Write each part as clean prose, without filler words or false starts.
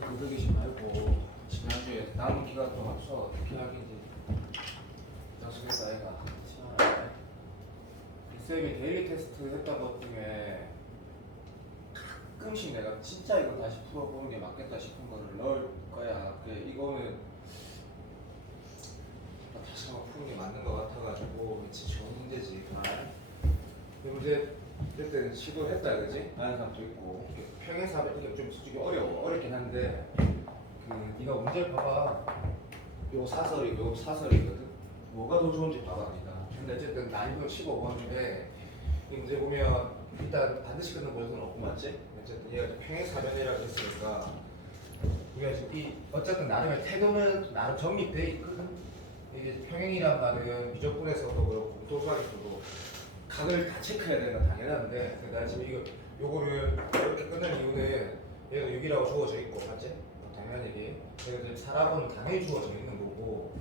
그 누르기지 말고 지난주에 남은 기간 동안 수학 어떻게 하긴지 연습했다 애가. 자, 쌤이 데일리 테스트 했던 것 중에 가끔씩 내가 진짜 이거 다시 풀어보는 게 맞겠다 싶은 거를 넣을 거야. 이거는 다시 한번 푸는 게 맞는 것 같아가지고 진짜 좋은 문제지. 이 문제 어쨌든 시도했다 그지? 아는 사람도 있고 평행사변 이게 좀 솔직히 어렵긴 한데 그 네가 문제를 봐봐. 요 사설이 요 사설이거든. 뭐가 더 좋은지 봐봐 네가. 근데 어쨌든 난이도 15번 중에 이 문제 보면 일단 반드시 끊는 보여서는 없고 맞지? 어쨌든 얘가 평행사변이라고 했으니까 우리가 지금 이 어쨌든 나름의 태도는 나름 정립돼 있거든. 이게 평행이란 말은 미적분에서도 그렇고 공통수학에서도 각을 다 체크해야 되는 건 당연한데 내가 지금 요거를 이렇게 끝낸 이유는 얘가 6이라고 주어져 있고 맞지? 당연히 내가 지금 4라고는 당연히 주어져 있는 거고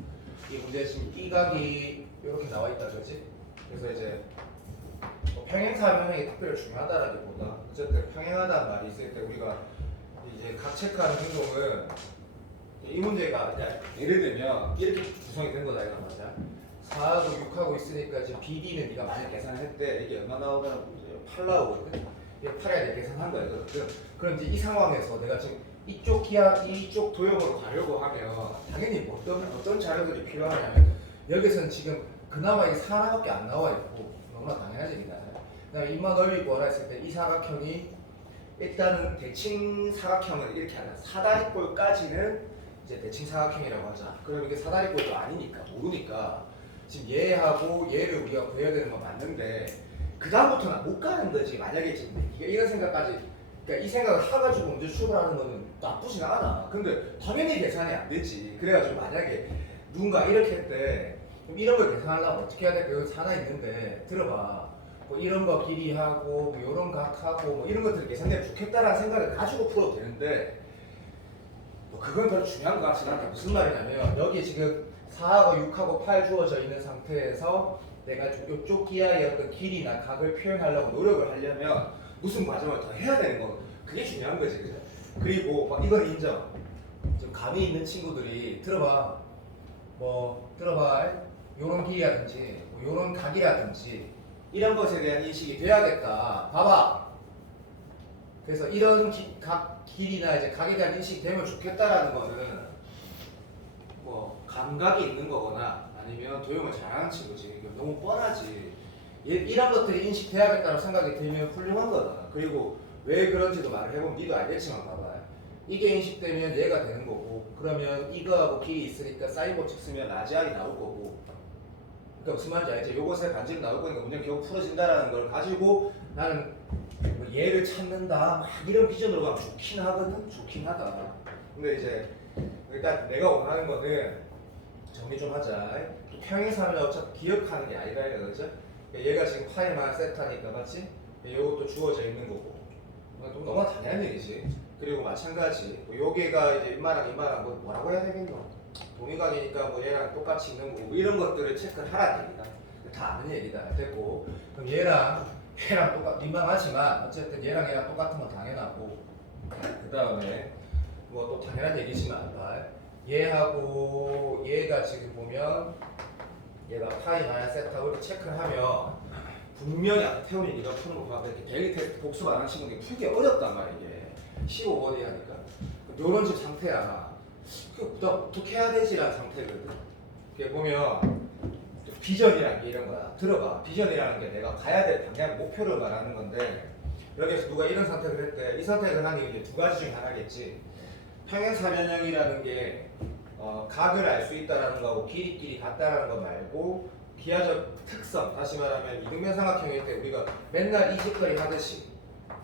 이 문제 지금 이 각이 이렇게 나와 있다 그렇지? 그래서 이제 평행사변이 특별히 중요하다라기보다 어쨌든 평행하다는 말이 있을 때 우리가 이제 각 체크하는 행동은 이 문제가 예를 들면 이렇게 구성이 된 거다 이거 맞아? 4하고 6하고 있으니까 지금 BD는 네가 만약 계산을 했대 이게 얼마 나오더라? 8 나오거든? 이게 8에 대해 계산한 거야 그거든. 그럼 이제 이 상황에서 내가 지금 이쪽 기하, 이쪽 도형으로 가려고 하면 당연히 뭐 어떤 자료들이 필요하냐면 여기서는 지금 그나마 이게 4 하나밖에 안 나와 있고 너무나 당연하지 니가. 그다음에 입만 넓이 뭐라 했을 때 이 사각형이 일단은 대칭 사각형을 이렇게 하자. 사다리꼴까지는 이제 대칭 사각형이라고 하자. 그럼 이게 사다리꼴도 아니니까 모르니까 지금 얘하고 얘를 우리가 구해야 되는 건 맞는데 그 다음부터는 못 가는 거지. 만약에 지금 이런 생각까지 그러니까 이 생각을 해가지고 먼저 출발하는 거는 나쁘진 않아. 근데 당연히 계산이 안 되지. 그래가지고 만약에 누군가 이렇게 했대. 그럼 이런 걸 계산하려면 어떻게 해야 돼? 여기 하나 있는데 들어봐. 뭐 이런 거 길이하고 뭐 이런 각하고 뭐 이런 것들이 계산되면 좋겠다라는 생각을 가지고 풀어도 되는데 뭐 그건 별로 중요한 것 같지는 않다. 무슨 말이냐면 여기 지금 4하고 6하고 8 주어져 있는 상태에서 내가 이쪽 기하의 어떤 길이나 각을 표현하려고 노력을 하려면 무슨 과정을 더 해야 되는 거 그게 중요한 거지 그죠? 그리고 뭐 이건 인정. 좀 감이 있는 친구들이 들어봐 요런 길이라든지 뭐 요런 각이라든지 이런 것에 대한 인식이 돼야겠다. 봐봐. 그래서 이런 각 길이나 이제 각에 대한 인식이 되면 좋겠다라는 거는 뭐 감각이 있는 거거나 아니면 도형을 잘하는 친구지. 이거 너무 뻔하지. 이런 것들이 인식돼야겠다는 생각이 들면 훌륭한 거다. 그리고 왜 그런지도 말을 해보면 니도 알겠지만 봐봐. 이게 인식되면 얘가 되는 거고 그러면 이거하고 길이 있으니까 사인 법칙 쓰면 라지알이 나올 거고 그러니까 무슨 말인지 알지? 요것의 반지름 나올 거니까 문제가 결국 풀어진다라는 걸 가지고 나는 뭐 얘를 찾는다 막 이런 비전으로 가면 좋긴 하거든? 좋긴 하다. 근데 이제 일단 내가 원하는 거는 정리 좀 하자. 평행사면 어차피 기억하는 게 아니다 이거 그죠? 얘가 지금 파이만 세타니까 맞지? 요것도 주어져 있는 거고 너무 당연한 얘기지. 그리고 마찬가지 뭐 요게가 이제 인마랑 뭐라고 해야 되겠노? 동의각이니까 뭐 얘랑 똑같이 있는 거고 뭐 이런 것들을 체크를 하라는 얘기다. 다 아는 얘기다. 됐고 그럼 얘랑 민망하지만 어쨌든 얘랑 똑같은 건 당연하고 그 다음에 뭐 또 당연한 얘기지만 얘하고 얘가 지금 보면 얘가 파이 마이너스 세타고 이렇게 체크를 하면 분명히 아까 태훈이 네가 푸는 거 봐도 이렇게 데일리 테스트 복습 안 한 친구들이 풀기 어렵단 말이야 이게 15번이 하니까 요런 집 상태야. 그 어떻게 해야 되지라는 상태거든. 이게 보면 비전이라는 게 이런 거야. 들어봐. 비전이라는 게 내가 가야 될 방향, 목표를 말하는 건데 여기서 누가 이런 선택을 했대. 이 선택을 하는 게 이제 두 가지 중에 하나겠지. 평행사변형이라는 게 각을 알 수 있다라는 거하고 길이끼리 같다라는 거 말고 기하적 특성, 다시 말하면 이등변 삼각형일 때 우리가 맨날 이직거리 하듯이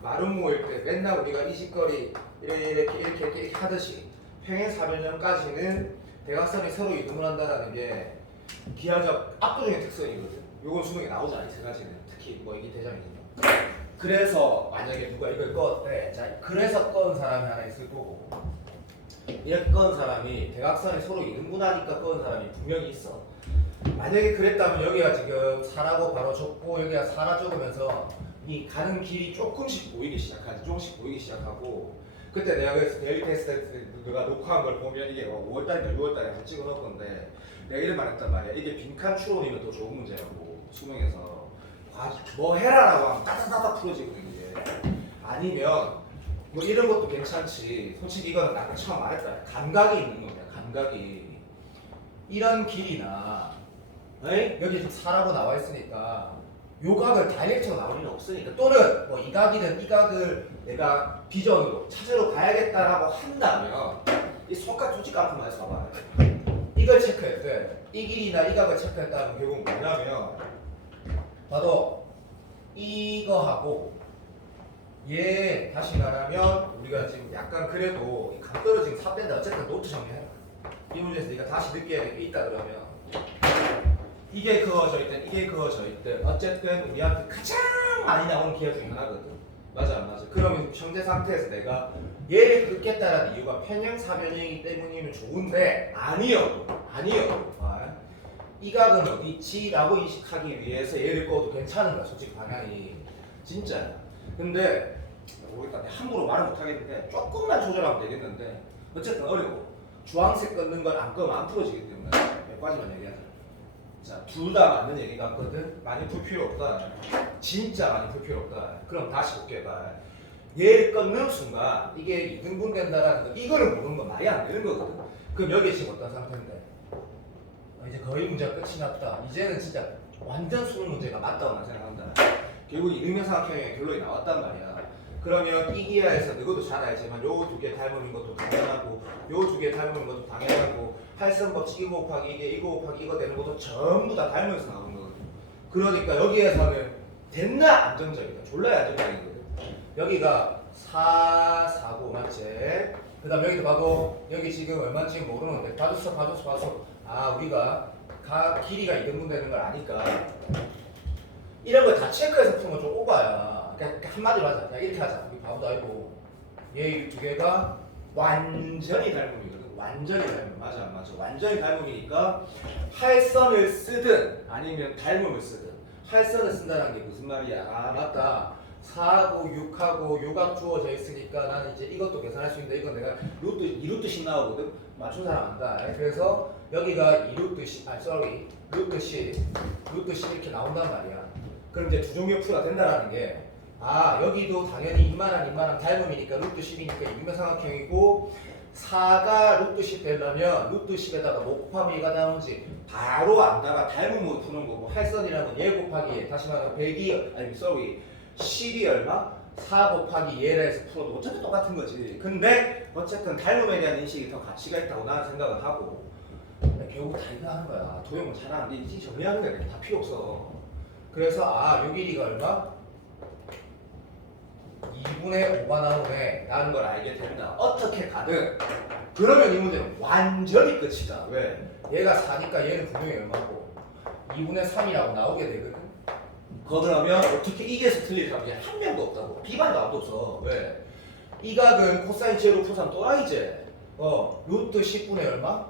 마름모일 때 맨날 우리가 이직거리 이렇게 하듯이 평행사변형까지는 대각선이 서로 이동을 한다는 게 기하적 압도적인 특성이거든. 요건 수능에 나오잖아. 이 세 가지는 특히 뭐 이게 대장이니까. 그래서 만약에 누가 이걸 껐대. 자, 그래서 껐은 사람이 하나 있을 거고 이렇게 껐은 사람이 대각선이 서로 이등분하니까 껐은 사람이 분명히 있어. 만약에 그랬다면 여기가 지금 4라고 바로 적고 여기가 4라 적으면서 이 가는 길이 조금씩 보이기 시작하지. 조금씩 보이기 시작하고 그때 내가 그래서 데일리 테스트 때 누가 녹화한 걸 보면 이게 5월달인가 6월달에 찍어 놓을 건데 내가 이런 말 했단 말이야. 이게 빈칸 추론이면 더 좋은 문제라고 수능에서 뭐 해라라고 하면 따다다다 풀어지거든 이게. 아니면 뭐 이런 것도 괜찮지. 솔직히 이거는 아까 처음 말했다. 감각이 있는 거야. 감각이 이런 길이나 에이? 여기 지금 4라고 나와 있으니까 요 각을 다이렉트로 나올 일은 없으니까 또는 뭐 이 각이든 이 각을 내가 비전으로 찾으러 가야겠다라고 한다면 이 손가락 솔직히 앞으로 해서 봐봐. 이걸 체크해야 돼. 이 길이나 이 각을 체크했다면 결국 뭐냐면 봐도 이거하고 얘 다시 말하면 우리가 지금 약간 그래도 감 떨어지는 4대인데 어쨌든 노트 정리해라. 이 문제에서 네가 다시 느껴야 될 게 있다 그러면 이게 그어져 있든 이게 그어져 있든 어쨌든 우리한테 가장 많이 나오는 기억 중에 하나거든. 맞아 안 맞아? 그러면 현재 상태에서 내가 얘를 긋겠다라는 이유가 편형 사변형이기 때문이면 좋은데 아니요. 이 각은 어디 있지? 라고 인식하기 위해서 얘를 꺼도 괜찮은 거야. 솔직히 방향이 진짜야. 근데 모르겠다. 함부로 말을 못 하겠는데 조금만 조절하면 되겠는데 어쨌든 어려워. 주황색 끊는 걸 안 끄면 안 풀어지기 때문에 몇 가지만 얘기하자. 자, 둘 다 맞는 얘기 같거든. 많이 풀 필요 없다. 진짜 많이 풀 필요 없다. 그럼 다시 볼게 봐. 얘를 끊는 순간 이게 2등분 된다라는 거 이거를 모르는 건 말이 안 되는 거거든. 그럼 여기 지금 어떤 상태인데? 이제 거의 문제가 끝이 났다. 이제는 진짜 완전 수능 문제가 맞다고 난 생각한다. 결국 이등변삼각형의 결론이 나왔단 말이야. 그러면 이 기하에서 너도 잘 알지만 요 두 개 닮은 것도 당연하고 요 두 개 닮은 것도 당연하고 할선 법칙 이거 곱하기 이게 이거 곱하기 이거 되는 것도 전부 다 닮으면서 나오는 거거든. 그러니까 여기에서는 됐나 안정적이다. 졸라야 안정적이거든. 여기가 4, 4고 맞지? 그 다음 여기도 봐도 여기 지금 얼마인지 모르는데 봐줬어. 아 우리가 길이가 2등분 되는 걸 아니까 이런 걸 다 체크해서 푸는 건 좀 오바야. 그러니까 한마디로 하자. 그냥 이렇게 하자. 우리 바보도 아니고 얘 두 개가 완전히 닮음이거든. 완전히 닮음. 맞아 안 맞아? 완전히 닮음이니까 할선을 쓰든 아니면 닮음을 쓰든 할선을 쓴다는 게 무슨 말이야? 아 맞다. 4하고 6하고 요각 주어져 있으니까 나는 이제 이것도 계산할 수 있는데 이건 내가 루트 2루트 10 나오거든. 맞춘 사람 안다. 그래서 여기가 2루트 10, 루트 10 이렇게 나온단 말이야. 그럼 이제 두 종류의 풀이가 된다라는 게 여기도 당연히 이만한 닮음이니까 루트 10이니까 이등변삼각형이고 4가 루트 10 되려면 루트 10에다가 뭐 곱하면 얘가 나오는지 바로 안다가 닮음으로 푸는 거고 할선이라는 건 얘 곱하기 얘 다시 말하면 10이 얼마? 4 곱하기 얘라 해서 풀어도 어차피 똑같은 거지. 근데 어쨌든 닮음에 대한 인식이 더 가치가 있다고 나는 생각을 하고 결국 다 이거 하는 거야. 도형을 잘하는데 이제 정리하는 게 다 필요 없어. 그래서 요 길이가 얼마? 2분의 5가 나오네 라는 걸 알게 된다. 어떻게 가든 그러면 이 문제는 완전히 끝이다. 왜? 얘가 4니까 얘는 분명히 얼마고 2분의 3이라고 나오게 되거든. 그러면 어떻게 이게서 틀릴 사람이 한 명도 없다고. 비반도 아무도 없어. 왜? 이 각은 코사인 제로 풀3 또라이제. 루트 10분의 얼마?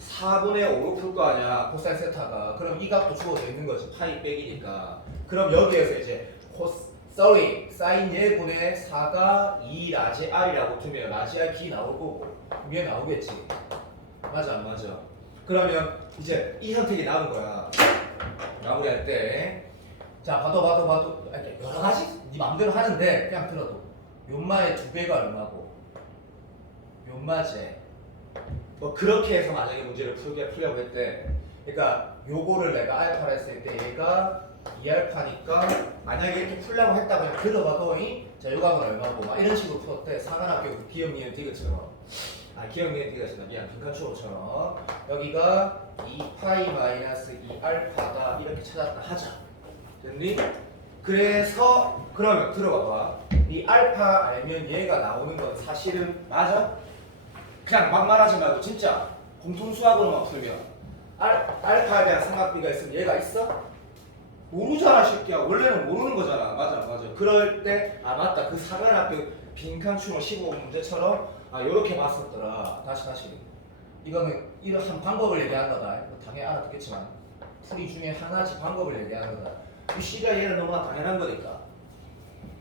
4분의 5로 풀 거 아니야. 코사인 세타가. 그럼 이 각도 주어져 있는 거지. 파이 빼기니까. 그럼 여기에서 이제 사인 예분의 4가 2 라지 r이라고 두면 라지 r 기 나올 거고 위에 나오겠지. 맞아 안 맞아? 그러면 이제 이 선택이 나온 거야. 마무리할 때. 자 봐도 여러 가지 네 맘대로 하는데 그냥 들어도 요마의 2배가 얼마고 요마제 뭐 그렇게 해서 만약에 문제를 풀려고 했대. 그러니까 요거를 내가 알파라 했을 때 얘가 2알파니까 만약에 이렇게 풀려고 했다고 그냥 들어봐도 자 요각은 얼마고 막 이런 식으로 풀었대. 상관학교 기억 니은 디귿처럼 기억 니은 디귿이나 미안 빈칸추어처럼 여기가 2파이 마이너스 2알파다 이렇게 찾았다 하자. 됐니? 그래서 그러면 들어봐봐. 이 알파 알면 얘가 나오는 건 사실은 맞아? 그냥 막 말하지 말고 진짜 공통수학으로만 풀면 알파에 대한 삼각비가 있으면 얘가 있어? 모르잖아 새끼야. 원래는 모르는 거잖아. 맞아. 그럴 때 맞다. 그 상관학교 빈칸추론 15분 문제처럼 요렇게 봤었더라. 다시 이거는 이런 한 방법을 얘기하는 거다. 당연히 알아듣겠지만 풀이 중에 하나씩 방법을 얘기하는 거다. 이 C가 얘는 너무나 당연한 거니까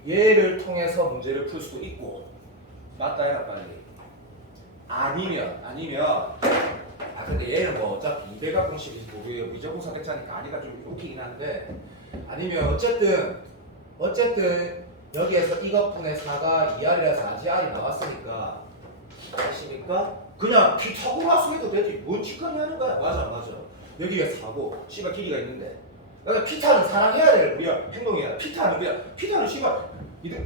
얘를 통해서 문제를 풀 수도 있고 맞다 해라 빨리. 아니면 근데 얘는 뭐 어차피 이배각 공식이 우리 미적분 선택자니까 아니가 좀 웃기긴 한데 아니면 어쨌든 여기에서 이것분의 4가 2R이라서 RGR이 나왔으니까 아십니까? 그냥 피타고라스 해도 되지 뭐 직관이 하는 거야. 맞아 여기가 4고 씨발 길이가 있는데 그러니까 피타는 사랑해야 될 우리가 행동이야. 피타는 씨발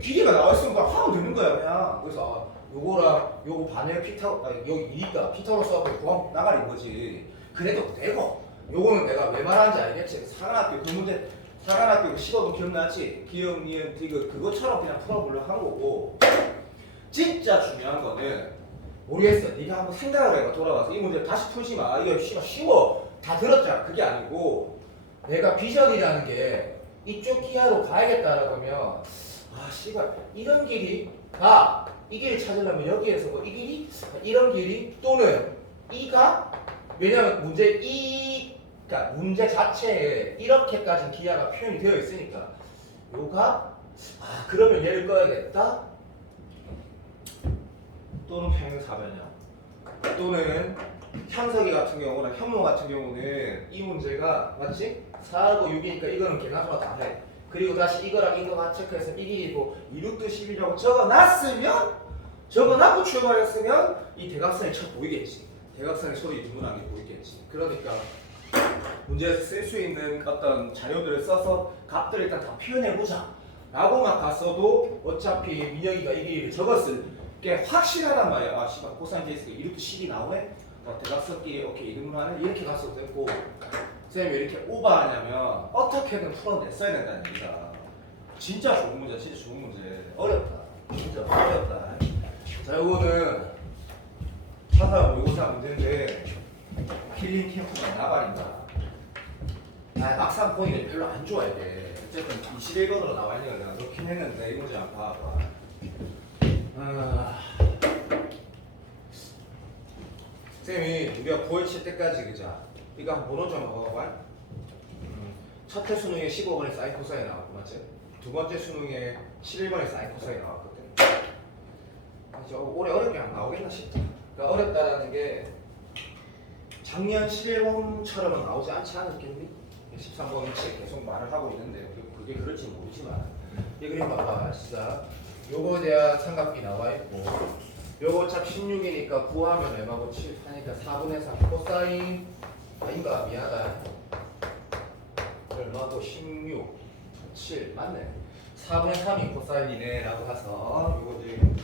길이가 나와있으면 그냥 하면 되는 거야 그냥. 그래서 요거랑 요거 반의 여기 2니까 피타고라스 하고 구하면 나가는 거지. 그래도 되고 요거는 내가 왜 말하는지 알겠지? 사관학교 그 문제 사관학교 식어도 기억나지? 기억, 니은, 디귿 그것처럼 그냥 풀어보려고 한 거고 진짜 중요한 거는 모르겠어. 네가 한번 생각을 해봐. 돌아가서 이 문제 다시 풀지 마. 이거 씨발 쉬워. 다 들었잖아. 그게 아니고 내가 비전이라는 게 이쪽 기하로 가야겠다라고 하면 아 씨발 이런 길이 이 길을 찾으려면 여기에서 뭐 이 길이 이런 길이 또는 이가 왜냐면 그러니까 문제 자체에 이렇게까지 기하가 표현이 되어 있으니까 요가 그러면 얘를 꺼야겠다 또는 평행 사변형 또는 향석이 같은 경우나 현모 같은 경우는 이 문제가 맞지? 4하고 6이니까 이거는 개나소나 다 해. 그리고 다시 이거랑 이거만 체크해서 이 길이고 2루트 11이라고 적어놨고 출발했으면 이 대각선이 쳐 보이겠지. 대각선이 서로 인문한 게 보이겠지. 그러니까 문제에서 쓸 수 있는 어떤 자료들을 써서 값들을 일단 다 표현해보자 라고만 갔어도 어차피 민혁이가 이 길이를 적었을 게 확실하단 말이야. 씨발 코사인 케이스가 이렇게 식이 나오네? 대각선끼리 오케이 이등분하네? 이렇게 갔어도 되고 선생님이 왜 이렇게 오버하냐면 어떻게든 풀어냈어야 된다는 얘기다. 진짜 좋은 문제 어렵다. 진짜 어렵다. 자 요거는 사사 모의고사 문제인데 힐링 캠프가 나발인다. 막상 보니까 별로 안 좋아 이게. 어쨌든 21번으로 나와 있는 거 내가 넣긴 했는데 이 문제 안 봐봐. 쌤이 우리가 고1 칠 때까지 그자 이거 한 번호 좀 먹어봐. 첫 회 수능에 15번에 사인 코사인 나왔고 맞지? 두 번째 수능에 11번에 사인 코사인 나왔거든. 올해 어렵게 안 나오겠나 싶다. 그러니까 어렵다라는 게 작년 11번처럼은 나오지 않지 않았겠니? 13번 위치에 계속 말을 하고 있는데 그게 그럴지 모르지만 이 그림 봐봐. 진짜 요거에 대한 삼각비 나와 있고 요거 어차피 16이니까 구하면 얼마고 7 하니까 4분의 3 코사인 아닌가 미안하다. 얼마고 16 7 맞네. 4분의 3이 코사인이네 라고 해서 요거 지금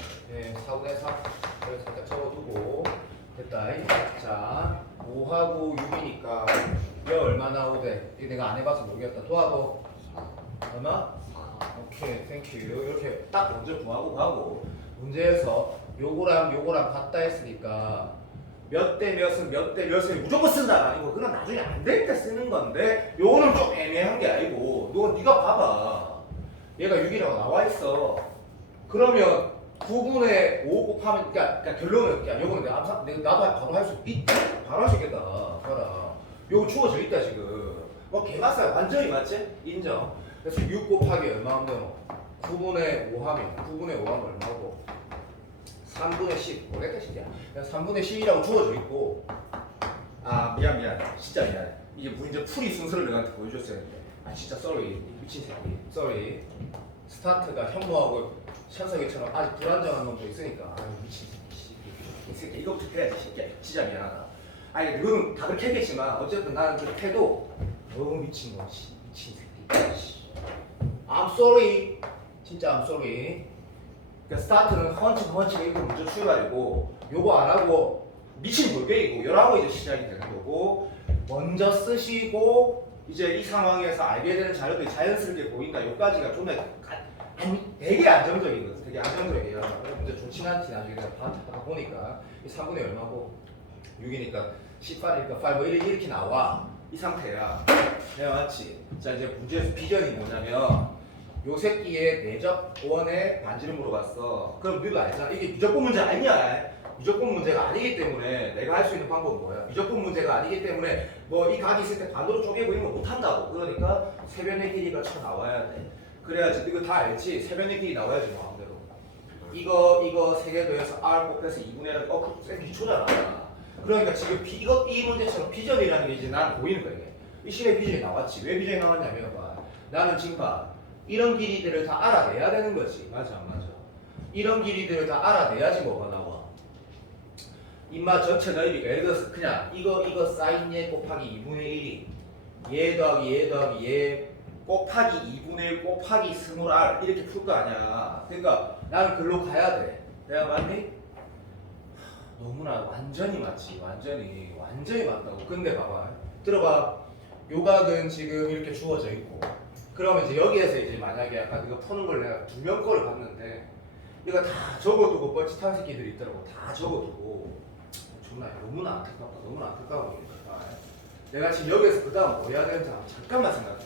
4분의 3 여기 살짝 적어두고 됐다. 자 5하고 6이니까 얘 얼마 나오대? 이거 내가 안 해봐서 모르겠다. 도하고 얼마? 오케이 땡큐. 이렇게 딱 먼저 구하고 가고 문제에서 요거랑 같다 했으니까 몇 대 몇은 몇 대 몇을 무조건 쓴다 아니고 그건 나중에 안 될 때 쓰는 건데 요거는 좀 애매한 게 아니고 네가 봐봐. 얘가 6이라고 나와 있어. 그러면 9분의 5 곱하면 그러니까 결론은 요거는 나도 바로 할 수 있다. 바로 할 수 있겠다. 봐라. 요거 주어져 있다 지금. 뭐 개맛살 완전히 맞지? 인정. 그래서 6 곱하기 얼마 하면 9분의 5 하면 9분의 5 하면 얼마고 3분의 10 뭐랬다 진짜. 3분의 10이라고 주어져 있고 미안 진짜 미안해. 이게 문제 풀이 순서를 너한테 보여줬어야 했는데 진짜 쏘리 미친 새끼 쏘리. 스타트가 현모하고 현석이처럼 아직 불안정한 놈도 있으니까 미친 새끼 이 새끼 이거부터 해야지 새끼야. 진짜 미안하다. 이거는 다 그렇게 했겠지만 어쨌든 나는 그렇게 해도 너무 미친 놈 미친 새끼. I'm sorry. 진짜 I'm sorry. 그러니까 스타트는 헌치가 이거 먼저 출발이고 요거 안 하고 미친 돌베이고 열하고 이제 시작이 되는 거고 먼저 쓰시고 이제 이 상황에서 알게 되는 자료들이 자연스럽게 보인다. 요까지가 좀 되게 안정적이거든. 되게 안정적이야. 근데 좋진 않지. 나중에 내가 하다 보니까 이 3분의 얼마고 6이니까 18이니까 5 뭐 이렇게 나와. 이 상태야. 내가 맞지? 자 이제 문제에서 비전이 뭐냐면 요 새끼의 내적 원의 반지를 물어봤어. 그럼 너도 알잖아. 이게 무조건 문제 아니야. 무조건 문제가 아니기 때문에 내가 할 수 있는 방법은 뭐야? 무조건 문제가 아니기 때문에 뭐 이 각이 있을 때 반으로 쪼개고 이런 거 못한다고. 그러니까 세변의 길이가 쳐 나와야 돼. 그래야지 이거 다 알지? 세변의 길이 나와야지 뭐 마음대로. 이거 3개 더해서 R 곱해서 2분의 1 쌤 기초잖아. 그러니까 지금 이 문제처럼 비전이라는 게 이제 나는 보이는 거야. 이 식의 비전이 나왔지. 왜 비전이 나왔냐면 봐. 나는 지금 봐. 이런 길이들을 다 알아내야 되는 거지. 맞아 안 맞아? 이런 길이들을 다 알아내야지 뭐가 나와. 인마 전체 넓이가 예를 들어서 그냥 이거 사인 얘 곱하기 2분의 1이 얘 더하기 얘 곱하기 2분의 1 곱하기 스몰 r 이렇게 풀 거 아니야. 그러니까 나는 글로 가야 돼. 내가 맞니? 너무나 완전히 맞지. 완전히 맞다고. 근데 봐봐. 들어봐. 요각은 지금 이렇게 주어져 있고. 그러면 이제 여기에서 이제 만약에 아까 이거 푸는 걸 내가 2명 거를 봤는데 이거 다 적어두고 뻘짓한 새끼들이 있더라고. 다 적어두고. 존나 너무나 안타깝다. 너무나 안타까운 일이다. 내가 지금 여기에서 그 다음 뭐 해야 되는지 한번 잠깐만 생각해봐.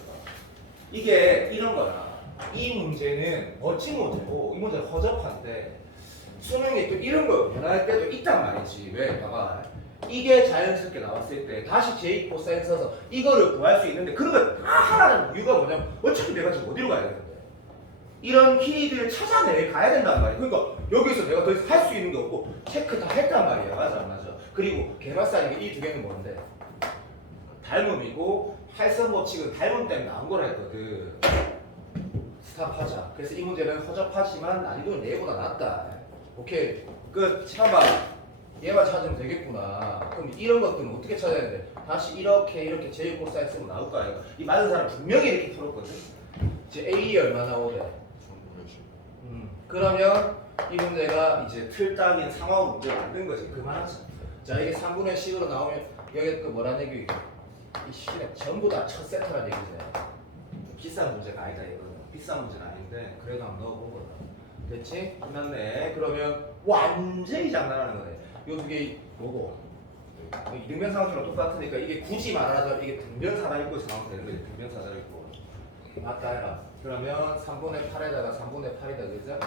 이게 이런 거야. 이 문제는 멋진 문제고 이 문제는 허접한데 수능에 또 이런 거 변할 때도 있단 말이지. 왜? 봐봐. 이게 자연스럽게 나왔을 때 다시 j 코사인 써서 이거를 구할 수 있는데 그런 거 다 하라는 이유가 뭐냐면 어차피 내가 지금 어디로 가야 되는데 이런 키들을 찾아내 가야 된단 말이야. 그러니까 여기서 내가 더 이상 할 수 있는 게 없고 체크 다 했단 말이야. 맞아 안 맞아? 그리고 개발사인 이 두 개는 뭔데? 닮음이고 활성 법칙은 닮음 때문에 나온 거라 했거든. 스탑하자. 그래서 이 문제는 허접하지만 난이도는 얘보다 낫다. 오케이. 끝. 참봐. 얘만 찾으면 되겠구나. 그럼 이런 것들은 어떻게 찾아야 돼? 다시 이렇게 제일 코사인 쓰면 나올 거 아이가. 이 많은 사람 분명히 이렇게 풀었거든. 이제 A 얼마 나오래? 그러면 이 문제가 이제 틀 따윈 상황 문제를 만든 거지. 그만하자. 자 이게 3분의 10으로 나오면 여기 또 뭐란 얘기? 이 시간 전부 다 첫 세트란 얘기죠. 비싼 문제가 아니다 이거는. 비싼 문제는 아닌데 그래도 한번 넣어본 거다. 됐지? 끝났네. 그러면 완전히 장난하는 거네. 요 두 개 뭐고? 등변상수랑 똑같으니까 이게 굳이 말하자면 이게 등변사다리꼴 상황 되는 거지. 등변사다리꼴. 맞다 해라. 그러면 3분의 8에다가 3분의 8이다 그죠?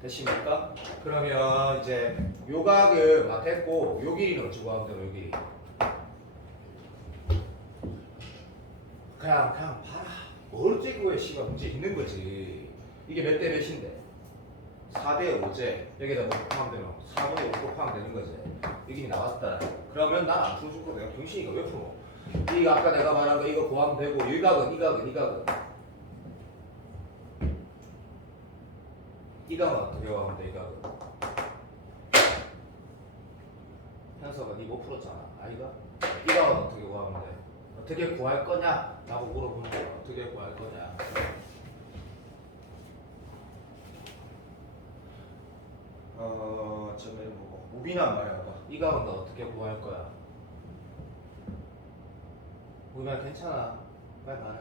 됐습니까? 그러면 이제 요각을 맞했고 요 길이는 어찌 구하면 돼요? 요 길이. 그냥 봐라. 뭘 찍고에 씨가 문제 있는 거지. 이게 몇 대 몇인데? 4대 5제. 여기다 뭐 곱하면 되면 4분의 5 곱하면 되는 거지. 여기 나왔다. 그러면 난 안 풀어줄 거 내가 병신이가 왜 풀어? 이거 아까 내가 말한 거 이거 구하면 되고 이 각은 이 각은 어떻게 구하면 돼? 이 각은 현서가 니 못 풀었잖아. 아이가? 이 각은 어떻게 구하면 돼? 어떻게 구할 거냐? 라고 물어보는 거야. 어떻게 구할 거냐? 저는 뭐 무비나 말해봐. 이 각은 너 어떻게 구할 거야? 무비나 괜찮아. 빨리 말해.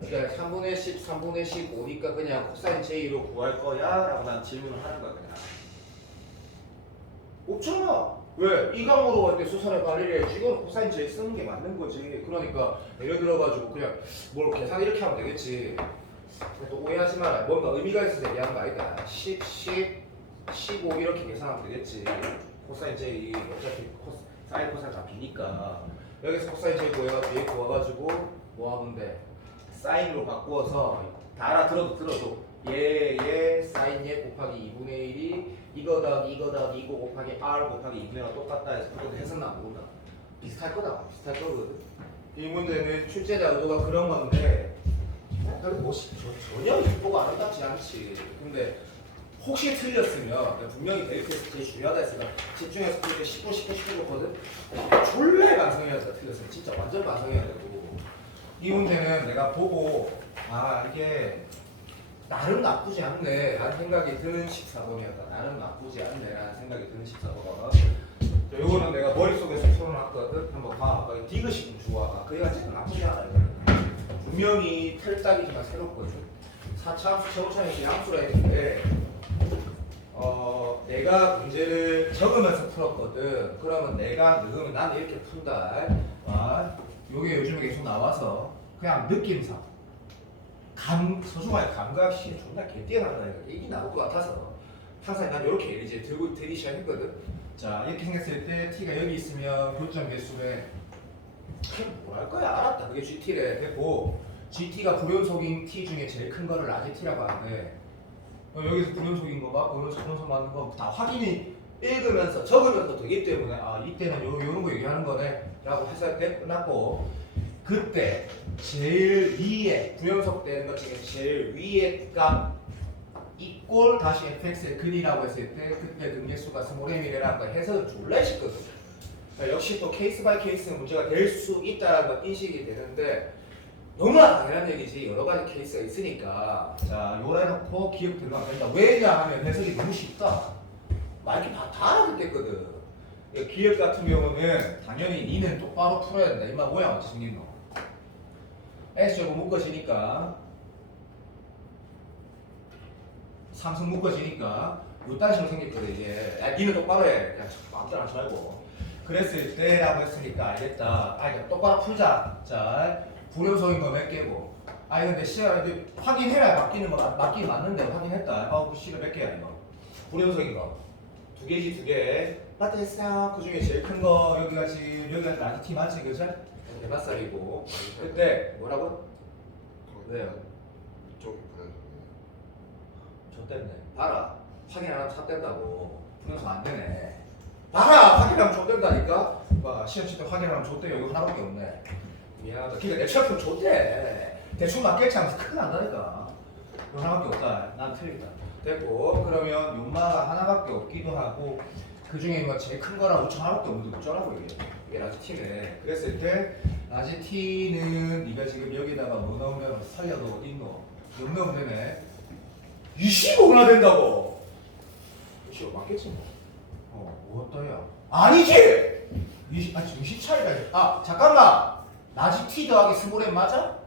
그러니까 3분의 10, 3분의 15니까 그냥 코사인 J로 구할 거야? 라고 난 질문을 하는 거야 그냥. 없잖아. 왜? 이 강으로 갈 때 수선의 관리를 해야지. 이건 코사인 J 쓰는 게 맞는 거지. 그러니까 예를 들어가지고 그냥 뭘 계산 이렇게 하면 되겠지. 또 오해하지 마라. 뭔가 의미가 있어서 얘기하는 거 아니다. 10, 10, 15 이렇게 계산하면 되겠지. 코사인 J 어차피 사인 코사인 다 비니까 여기서 코사인 J 구해가지고 얘 구워가지고 뭐 하면 돼? 사인으로 바꾸어서 다 알아들어도 얘 사인 얘 곱하기 2분의 1이 이거 더하기 이거 곱하기 r 곱하기 2분의 1가 똑같다 해서 그것도 해석은 안 모른다. 비슷할 거다. 비슷할 거거든. 이 문제는 출제자 의도가 그런 건데 뭐 전혀 이쁘고 아름답지 않지. 근데 혹시 틀렸으면 분명히 대입해서 제일 중요하다 했으니까 집중해서 풀 때 10분 10분 줬거든. 졸라 반성해야 돼. 틀렸으면 진짜 완전 반성해야 되고. 이 문제는 내가 보고 이게 나름 나쁘지 않네 라는 생각이 드는 14번이었다. 나름 나쁘지 않네 라는 생각이 드는 14번이가 요거는 내가 머릿속에서 풀어놨거든. 한번 봐봐. 디귿이 좀 좋아. 그래가 지금 나쁘지 않아. 분명히 틀딱이지만 새롭거든. 4차함수 최고차항이 함수라 했는데 내가 문제를 적으면서 풀었거든. 그러면 내가 넣으면 나는 이렇게 푼다. 요게 요즘에 계속 나와서 그냥 느낌상 소중하게 감각이 존나 개뛰어나가니까 이게 나올 것 같아서 항상 난 이렇게 이제 들고 대기 시작했거든. 자 이렇게 생겼을 때 t가 여기 있으면 교점 개수에 뭐랄 거야 알았다. 그게 GT래. 됐고 GT가 불연속인 T 중에 제일 큰 거를 라지 T라고 하는데 여기서 불연속인 거 봐. 불연속 맞는 거 다 확인이 읽으면서 적으면서 되기 때문에 아 이때는 요런 거 얘기하는 거네 라고 해석할 때 끝났고 그때 제일 위에 불연속되는 것 중에 제일 위에 값 이꼴 다시 fx의 근이라고 했을 때 그때 근계수가 스몰 m이라는 거 해석을 졸라 쉽거든. 그러니까 역시 또 케이스 바이 케이스 문제가 될 수 있다는 건 인식이 되는데 너무나 당연한 얘기지. 여러 가지 케이스가 있으니까 자 요래 놓고 기억 들어가면 된다. 왜냐하면 해석이 너무 쉽다. 막 이렇게 다 알아듣겠거든. 기억 같은 경우는 당연히 니는 똑바로 풀어야 된다. 이마 모양 어찌 생긴 너? S제곱 묶어지니까 삼성 묶어지니까 요딴 식으로 생겼거든 이게. 야 니는 똑바로 해. 그냥 마음대로 하지 말고. 그랬을 때라고 했으니까 알겠다. 그러니까 똑바로 풀자. 자 불연속인 거 몇 개고. 근데 씨가 확인해라. 맞기는 뭐 맞긴 맞는데 확인했다. 그 씨가 몇 개야 이거. 불연속인 거. 두 개지 두 개. 맞겠어. 그 중에 제일 큰 거 여기가 지금 여기가 라지 T 맞지 그죠? 대맛살이고. 그때 뭐라고? 왜요? 이쪽이 불연속이네. 저 때문에. 봐라. 확인 안 하면 차 뗀다고. 불연속 안 되네. 봐라. 확인하면 좆된다니까. 봐 시험 칠 때 확인하면 좆대. 여기 하나밖에 없네. 미안하다. 그러니까 내 차품 좆대. 대충 맞겠지 하면서 큰일 난다니까. 이거 하나밖에 없다. 난 틀리다. 됐고 그러면 용마가 하나밖에 없기도 하고 그 중에 뭐 제일 큰 거랑 5천 하나밖에 없는데 어쩌라고 이게 라지 T네. 그랬을 때 라지 T는 네가 지금 여기다가 뭐 넣으면 살려도 어디 있노? 0 넣으면 되네. 25나 된다고. 25 맞겠지 뭐. 뭐였다야? 아니지. 20 차이가. 잠깐만. 라지 T 더하기 스몰 M 맞아?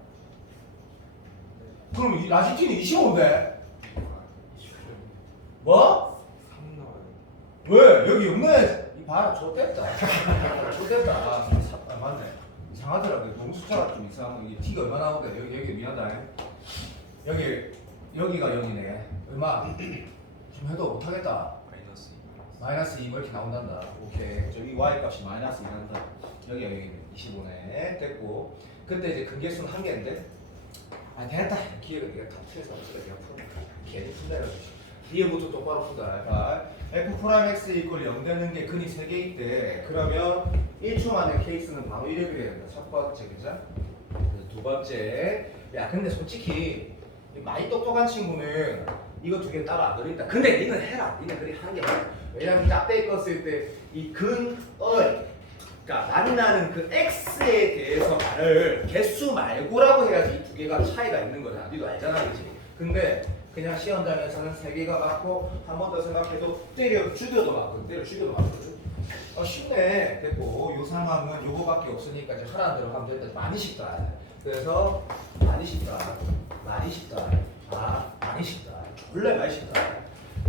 그럼 이 라지 T는 25인데. 뭐? 3 나와요. 왜? 여기 없네. 이 봐라. 좆됐다. 좆됐다. 맞네. 이상하더라고. 너무 숫자가 좀 이상하고 이게 T가 얼마 나오는데 여기 미안하다. 여기가 0이네. 얼마? 좀 해도 못하겠다. 마이너스 2 이렇게 나온단다. 오케이. 저기 y 값이 마이너스 2 난다. 여기가 0이네. 25네. 됐고. 그때 이제 근계수는 한 개인데. 됐다. 기회가 내가 다 틀려서 내가 풀어. 괜히 푼다 이러지. 뒤에부터 똑바로 푼다. f 프라임 x 이퀄 0 되는 게 근이 3개 있대. 그러면 1초 만에 케이스는 바로 이렇게 된다. 첫 번째, 그죠? 두 번째. 야, 근데 솔직히 많이 똑똑한 친구는 이거 두 개 따로 안 그린다. 근데 니는 해라. 니는 그리 하는 게 맞아. 왜냐면 짝대기 껐을 때 이 근을 그러니까 만나는 그 x에 대해서 말을 개수 말고라고 해야지 이 두 개가 차이가 있는 거잖아. 니도 알잖아, 그렇지? 근데 그냥 시험장에서는 세 개가 맞고 한 번 더 생각해도 때려 죽여도 맞거든. 때려 죽여도 맞거든. 쉽네. 됐고 요 상황은 요거밖에 없으니까 이제 하라는 대로 하면 된다. 많이 쉽다. 그래서 많이 쉽다. 많이 쉽다. 많이 쉽다. 원래 많이 쉽다.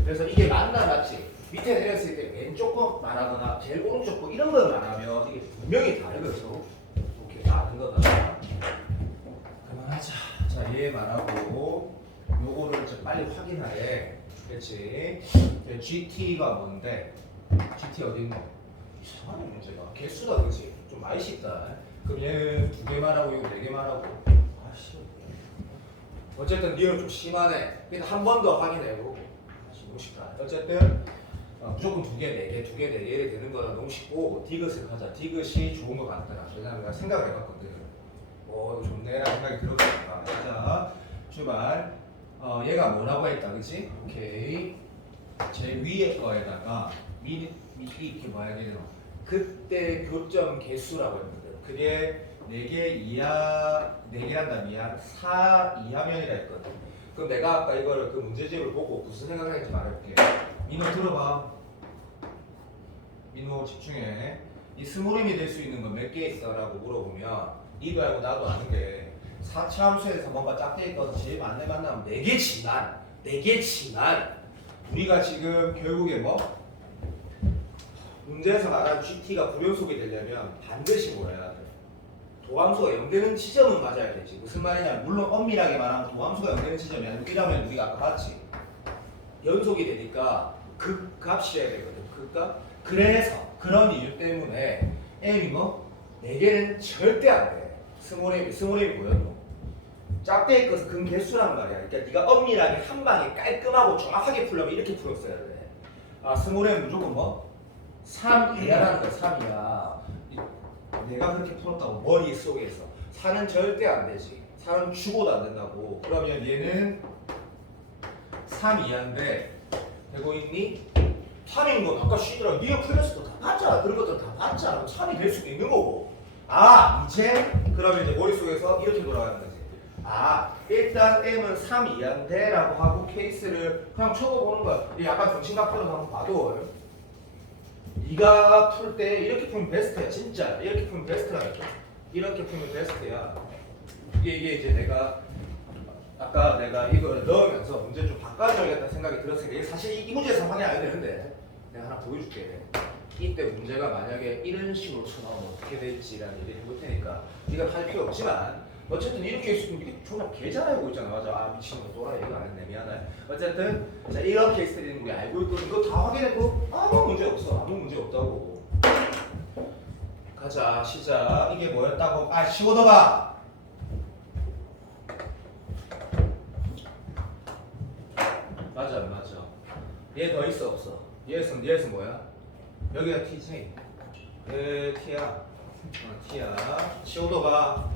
그래서 이게 맞나 맞지? 밑에 내렸을 때 왼쪽 거 말하거나 제일 오른쪽 거 이런 걸 말하면 이게 분명히 다르거든. 오케이, 다른 거다. 그만하자. 자, 얘 말하고 요거를 좀 빨리 확인하래. 그렇지? GT가 뭔데? GT 어디 있노? 이상하네 문제가. 개수다 그렇지? 좀 많이 쉽다. 그럼 얘는 두 개 말하고 이거 네 개 말하고. 아씨. 어쨌든 니은 좀 심하네. 그냥 한 번 더 확인해보고. 너무 쉽다. 어쨌든 무조건 두 개, 네 개, 두 개, 네 개 되는 거는 너무 쉽고 디귿을 하자. 디귿이 좋은 것 같더라. 왜냐면 내가 생각을 해봤거든. 이거 좋네라는 생각이 들었으니까. 자, 출발. 얘가 뭐라고 했다, 그치? 오케이. 제일 위에 거에다가 이렇게 뭐야 되나? 그때 교점 개수라고 했거든. 그게 4개 이하, 4개란다 미안. 4 이하면이라 했거든. 그럼 내가 아까 이거를 그 문제집을 보고 무슨 생각을 했는지 말해볼게. 민호 들어봐. 민호 집중해. 이 스몰음이 될 수 있는 건 몇 개 있어? 라고 물어보면 니도 알고 나도 아는 게 4차 함수에서 뭔가 짝대기 떠서 제일 많네 만나면 4개지만 우리가 지금 결국에 뭐? 문제에서 말한 GT가 불연속이 되려면 반드시 뭐 해야 돼? 도함수가 0 되는 지점은 맞아야 되지. 무슨 말이냐면 물론 엄밀하게 말하면 도함수가 0 되는 지점이 아니고 이라면 우리가 아까 봤지. 연속이 되니까 극 값이어야 되거든. 극 값. 그래서 그런 이유 때문에 M이 뭐? 4개는 절대 안 돼. 스몰 m이 뭐야 또? 짝대의 것은 근개수란 말이야. 그러니까 네가 엄밀하게 한 방에 깔끔하고 정확하게 풀려면 이렇게 풀었어야 돼. 아 스몰 m 무조건 뭐? 3 이하라는 거야. 3이야. 내가 그렇게 풀었다고 머릿속에서 4는 절대 안 되지. 4는 죽어도 안 된다고. 그러면 얘는 3 이하인데 되고 있니? 3인 건 아까 쉬더라. 네가 풀렸을 때다 봤잖아. 그런 것들 다 봤잖아. 3이 될 수도 있는 거고. 아 이제 그러면 이제 머릿속에서 이렇게 돌아가는 거지. 아 일단 m은 3 이하인데 라고 하고 케이스를 그냥 적어보는 거야. 이게 약간 정신과 풀어서 한번 봐도 네가 풀 때 이렇게 풀면 베스트야. 진짜 이렇게 풀면 베스트라니까. 이렇게 풀면 베스트야. 이게 이제 내가 아까 내가 이걸 넣으면서 문제 좀 바꿔줘야겠다는 생각이 들었으니까 이게 사실 이 문제에서 확인 안 되는데 내가 하나 보여줄게. 이때 문제가 만약에 이런 식으로 쳐나오면 어떻게 될지라는 얘기를 해볼 테니까 네가 할 필요 없지만 어쨌든 이렇게 있으면 이게 존나 개잘 알고 있잖아. 맞아. 아 미친놈 또라 이거 안 했네. 미안해. 어쨌든 자 이런 케이스들은 우리 알고 있거든. 그거 다 확인해도 아무 문제 없어. 아무 문제 없다고. 가자 시작. 이게 뭐였다고? 아 쉬워더봐. 맞아 안 맞아. 얘 더 있어 없어? 얘에서 뭐야? 여기가 t지. t야. t야. 쉬워더봐.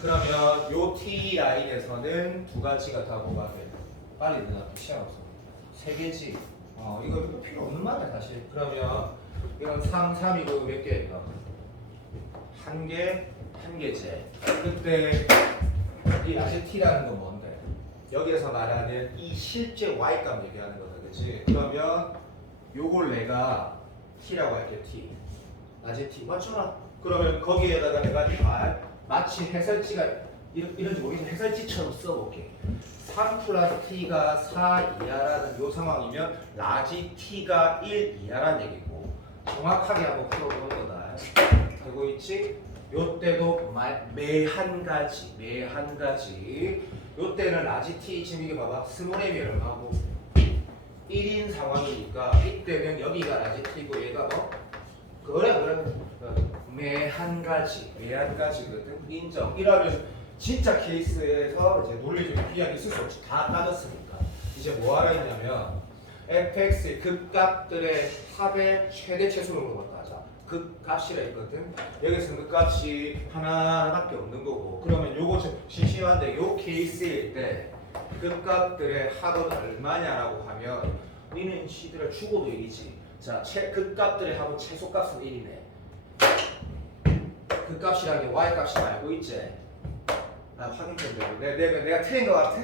그러면 요 t 라인에서는 두 가지가 다 뭐가 돼? 빨리 누나 시간 없어. 세 개지. 이거 필요 없는 말이야 사실. 그러면 이건 3이고 몇 개일까? 한 개째. 그때 이 라지 t라는 건 뭔데? 여기에서 말하는 이 실제 y값 얘기하는 거다, 그렇지? 그러면 요걸 내가 t라고 할게. t. 라지 t 맞잖아. 그러면 거기에다가 내가 마치 해설지가 이런지 모르겠는데 해설지처럼 써볼게. 3 플러스 t가 4 이하라는 요 상황이면 라지 t가 1 이하라는 얘기고 정확하게 한번 풀어보는 거다. 되고 있지? 요때도 매 한 가지 요때는 라지 t 지금 이게 봐봐 스몰 m이 얼마고 1인 상황이니까 이때는 여기가 라지 t고 얘가 뭐? 그래 매 한 가지거든. 인정. 이러면 진짜 케이스에서 이제 논리적인 비약이 있을 수 없이 다 따졌으니까 이제 뭐 하라 했냐면 fx의 극값들의 합의 최대 최소로 물어봤다 하자. 극값이라 했거든. 여기서는 극값이 하나밖에 없는 거고 그러면 요거 심심한데 요 케이스일 때 극값들의 합은 얼마냐라고 하면 우리는 시들을 죽어도 1이지. 자, 극값들의 합은 최소값은 1이네. 극값이라는 게 y값이 알고 있지? 나 확인 좀 되고 내가 틀린 거 같아?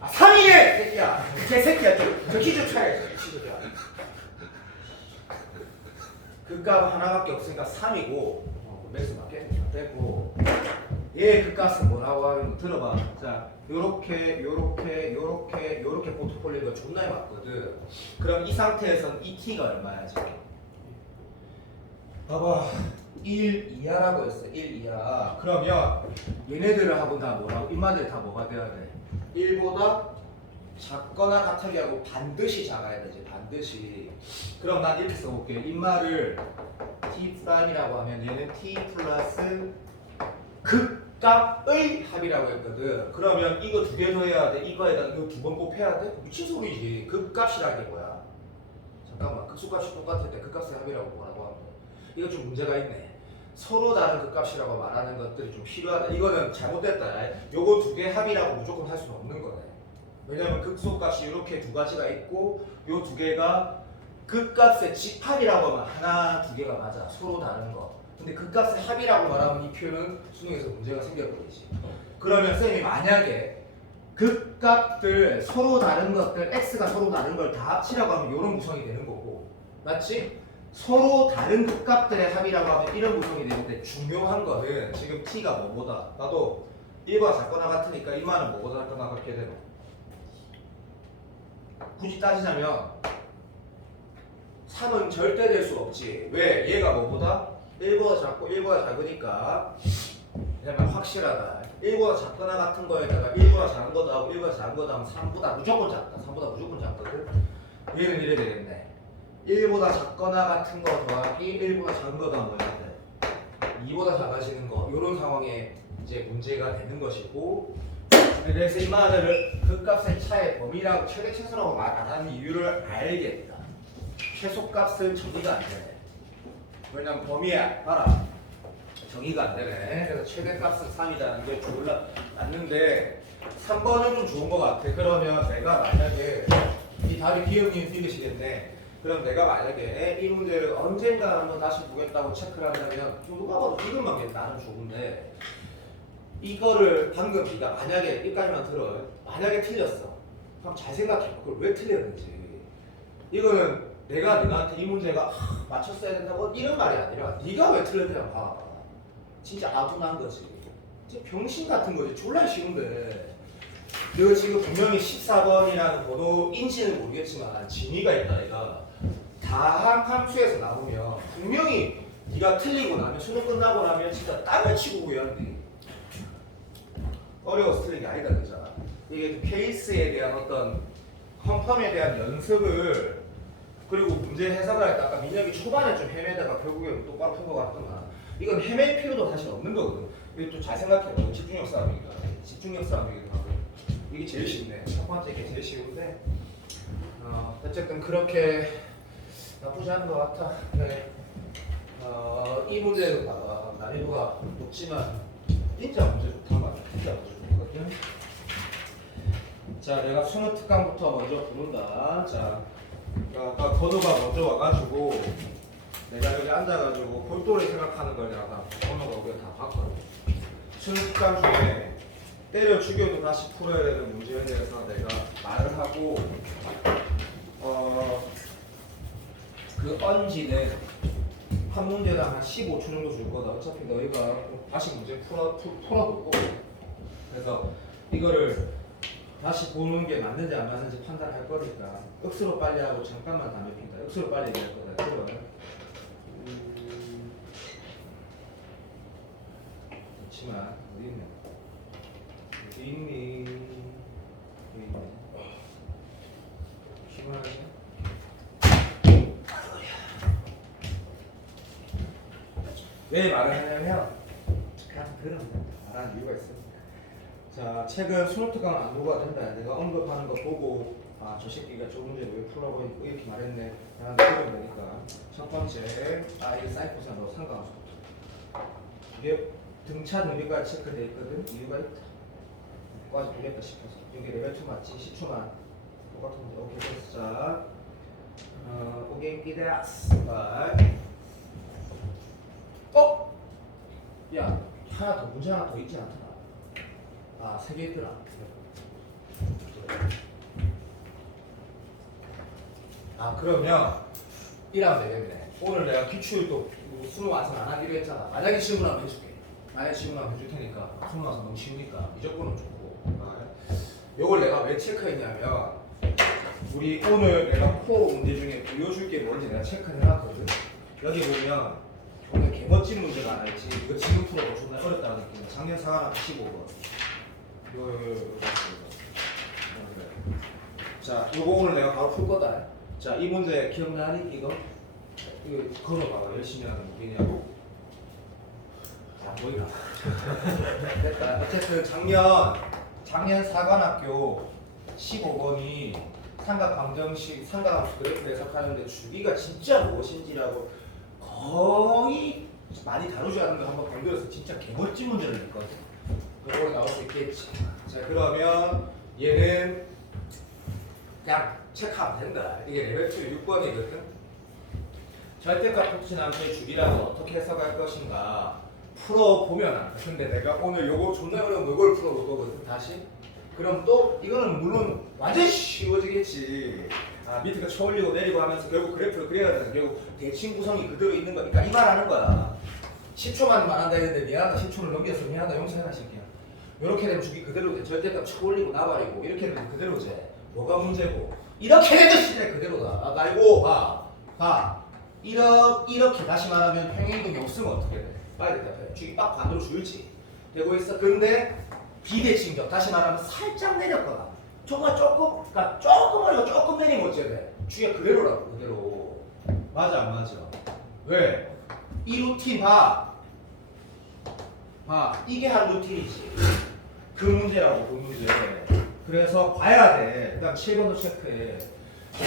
아 3이네! 새끼야! 개새끼야 저 기준 차야지 기준이야. 극값 하나밖에 없으니까 3이고 매수 맞겠네. 됐고 얘 극값은 뭐라고 하는 거 들어봐. 자 요렇게 포트폴리오가 존나 해봤거든. 그럼 이 상태에선 이 t가 얼마야 지금? 봐봐 1 이하라고 했어. 1 이하. 그러면 얘네들을 하고 다 뭐라고? 인마들 다 뭐가 돼야 돼? 1보다 작거나 같게 하고 반드시 작아야 되지. 반드시. 그럼 난 이렇게 써볼게. 인마를 t'이라고 하면 얘는 t 플러스 극값의 합이라고 했거든. 그러면 이거 두 개 더 해야 돼. 이거에다 이거 두 번 곱해야 돼? 미친 소리지. 극값이라는 게 뭐야? 잠깐만. 극소값이 똑같을 때 극값의 합이라고 뭐라고 하는 거야? 이거 좀 문제가 있네. 서로 다른 극값이라고 말하는 것들이 좀 필요하다. 이거는 잘못됐다. 요거 두 개 합이라고 무조건 할 수는 없는 거네. 왜냐면 극소값이 이렇게 두 가지가 있고 요 두 개가 극값의 집합이라고 하면 하나, 두 개가 맞아. 서로 다른 거. 근데 극값의 합이라고 말하면 이 표현은 수능에서 문제가 생겨버리지. 그러면 쌤이 만약에 극값들 서로 다른 것들 x가 서로 다른 걸 다 합치라고 하면 이런 구성이 되는 거고 맞지? 서로 다른 극값들의 합이라고 하면 이런 구성이 되는데 중요한 거는 지금 t가 뭐보다 나도 1보다 작거나 같으니까 이만은 뭐보다 작거나 같게 되고 굳이 따지자면 3은 절대 될 수 없지. 왜? 얘가 뭐보다? 1보다 작고 1보다 작으니까 그냥 확실하다. 1보다 작거나 같은 거에다가 1보다 작은 거다 하고 1보다 작은 거다 하면 3보다 무조건 작다. 3보다 무조건 작거든. 얘는 이래 되겠네. 1보다 작거나 같은 거 더하기 1보다 작은 거 더하면 뭐야? 2보다 작아지는 거 이런 상황에 이제 문제가 되는 것이고 그래서 이 말을 극값의 차의 범위라고 최대 최소라고 말 안 하는 이유를 알겠다. 최소값은 정의가 안 되네. 왜냐면 범위야 봐라 정의가 안 되네. 그래서 최대값은 3이라는 게 졸라 맞는데 3번은 좀 좋은 것 같아. 그러면 내가 만약에 이 답이 기억이 띄우시겠네. 그럼 내가 만약에 이 문제를 언젠가 한번 다시 보겠다고 체크를 한다면 누가 봐도 이것만 게 나는 좋은데 이거를 방금 네가 만약에 여기까지만 들어요. 만약에 틀렸어. 그럼 잘 생각해. 그걸 왜 틀렸는지. 이거는 내가 너한테 이 문제가 맞췄어야 된다고 이런 말이 아니라 네가 왜 틀렸냐 봐. 진짜 아둔한 거지. 진짜 병신 같은 거지. 졸라 쉬운데. 너 지금 분명히 14번이라는 번호인지는 모르겠지만 진위가 있다 얘가 다항 함수에서 나오면 분명히 네가 틀리고 나면 수능 끝나고 나면 진짜 땅을 치고 구해야지. 어려워서 틀린 게 아니다 그잖아. 이게 케이스에 대한 어떤 컨펌에 대한 연습을 그리고 문제 해석을 할 때 아까 민혁이 초반에 좀 헤매다가 결국에는 똑바로 푼 것 같더만 이건 헤맬 필요도 사실 없는 거거든. 이게 또 잘 생각해봐. 집중력 싸움이니까. 집중력 싸움이기도 하고 이게 제일 쉽네. 첫 번째 게 제일 쉬운데 어쨌든 그렇게 나쁘지 않은 것 같아. 네. 이 문제도 봐봐. 난이도가 높지만 진짜 문제 좋단 말이야. 진짜 문제 좋거든. 자, 내가 수능 특강부터 먼저 부른다. 자, 아까 번호가 먼저 와가지고 내가 여기 앉아가지고 골똘히 생각하는 걸 내가 다 번호가 우리가 다 봤거든. 수능 특강 중에 때려 죽여도 다시 풀어야 되는 문제에 대해서 내가 말을 하고 그 언지는 한 문제당 한 15초 정도 줄 거다. 어차피 너희가 다시 문제 풀어보고 그래서 이거를 다시 보는 게 맞는지 안 맞는지 판단할 거니까 억수로 빨리 하고 잠깐만 담배 핀다. 억수로 빨리 얘기할 거다. 그러면 그렇지만 어디 있네. 어디 있니? 어디 있네. 피곤하네. 왜 말을 하냐면 그냥 들으면 된다. 말하는 이유가 있어. 자, 책은 수능 특강 안 보고 된다. 내가 언급하는 거 보고 저 새끼가 저 문제를 왜 풀어보고 이렇게 말했네. 나는 들으면 되니까. 첫 번째, 이게 사이코스랑 너 상관없어. 이게 등차 능력까지 체크되어 있거든. 이유가 있다. 까지 보겠다 싶어서. 여기 레벨 2 맞지? 10초만. 똑같은데. 오케이, 됐어. 자, 오케이, 기대스. 야, 문제 하나 더 있지 않더라. 3개 있더라. 그러면 이러면 되겠네. 오늘 내가 기출 또 수능 완성 안 하기로 했잖아. 만약에 질문하면 해줄게. 만약에 질문하면 해줄 테니까 수능 완성 너무 쉬우니까 무조건은 좋고. 요걸 내가 왜 체크했냐면 우리 오늘 내가 코어 문제 중에 보여줄 게 뭔지 내가 체크를 해놨거든. 여기 보면 오늘 개멋진 문제가 하나 있지. 이거 지금 풀어도 존나 어렵다는 느낌. 작년 사과나 15번. 이거. 자, 이거 오늘 내가 바로 풀 거다. 자, 이 문제 기억나니? 이거 걸어봐봐. 열심히 하는 무기냐고. 안 보이나? 됐다. 어쨌든 작년 사관학교 15번이 삼각방정식, 삼각함수 그래프 해석하는데 주기가 진짜 무엇인지라고 거의 많이 다루지 않은 거 한번 건드려서 진짜 개멋진 문제를 냈거든. 그거 나올 수 있겠지. 자, 그러면 얘는 그냥 체크하면 된다. 이게 레벨 2 6번이거든. 절대값 폭진함수의 주기라고 어떻게 해석할 것인가 풀어보면 안 돼. 근데 내가 오늘 요거 존나 어려운 이걸 풀어볼 거거든. 다시. 그럼 또 이거는 물론 완전 쉬워지겠지. 밑에가 쳐올리고 내리고 하면서 결국 그래프를 그려야 되는 결국 대칭 구성이 그대로 있는 거니까 이 말 하는 거야. 10초만 말한다 했는데 미안하다 10초를 넘겨서 미안하다 용서해라 새끼야. 이렇게 되면 주기 그대로 돼. 절대값 쳐올리고 나발이고 이렇게 되면 그대로 돼. 뭐가 문제고 이렇게 되면 진짜 그대로다. 말고 봐. 이렇게 다시 말하면 평행이동이 없으면 어떻게 돼? 빨리 대답해. 주기 딱 반대로 줄지. 되고 있어. 근데 비대칭적 다시 말하면 살짝 내렸거나 조금 그러니까 조금 내리면 어째 돼? 주기가 그대로라고 그대로. 맞아 안 맞아? 왜? 이 루틴 봐. 이게 한 루틴이지. 그 문제라고 그 문제. 그래서 봐야 돼. 그다음 7번도 체크해.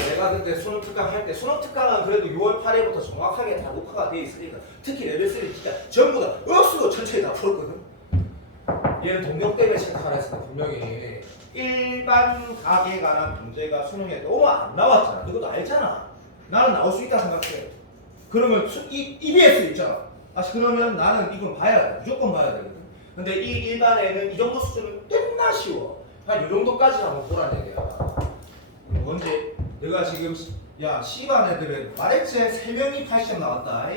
내가 그때 수능 특강 할 때 수능 특강은 그래도 6월 8일부터 정확하게 다 녹화가 돼 있으니까 특히 레벨 3 진짜 전부 다 억수로 천천히 다 풀었거든. 얘는 동력 때문에 체크하라 했으니까 분명히 일반 가계에 관한 문제가 수능에 너무 안 나왔잖아. 너도 알잖아. 나는 나올 수 있다 생각해. 그러면 EBS 있잖아. 그러면 나는 이건 봐야 돼. 무조건 봐야 되거든. 근데 이 일반에는 이 정도 수준은 꽤나 쉬워. 한 이 정도까지 한번 보라는 얘기야. 뭔지 내가 지금 야 C반 애들은 말했지 3명이 80점 나왔다.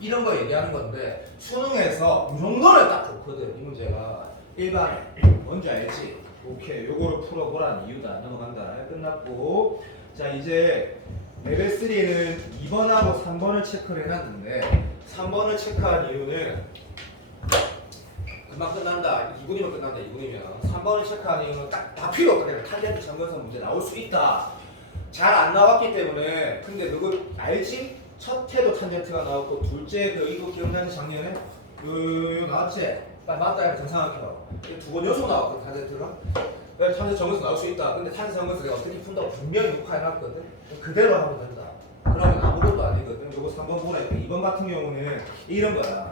이런 거 얘기하는 건데 수능에서 이 정도는 딱 좋거든. 이 문제가 일반에 뭔지 알지? 오케이 요거를 풀어보라는 이유다. 넘어간다. 끝났고 자 이제 레벨 3는 2번하고 3번을 체크를 해놨는데 3번을 체크한 이유는 금방 끝난다. 2분이면 끝난다. 2분이면 3번을 체크한 이유는 딱 다 필요 없거든. 탄젠트 점근선 문제 나올 수 있다. 잘 안 나왔기 때문에. 근데 누구 알지? 첫 해도 탄젠트가 나왔고 둘째 이거 기억나는 작년에 요 나왔지? 맞다. 정상학회가 두 번 연속 나왔거든 탄젠트가. 탄젠트 점근선 나올 수 있다. 근데 탄젠트 점근선 내가 어떻게 푼다고 분명히 녹화해놨거든. 그대로 하면 된다. 그러면 아무것도 아니거든. 요거 3번 보라니까 2번 같은 경우는 이런 거야.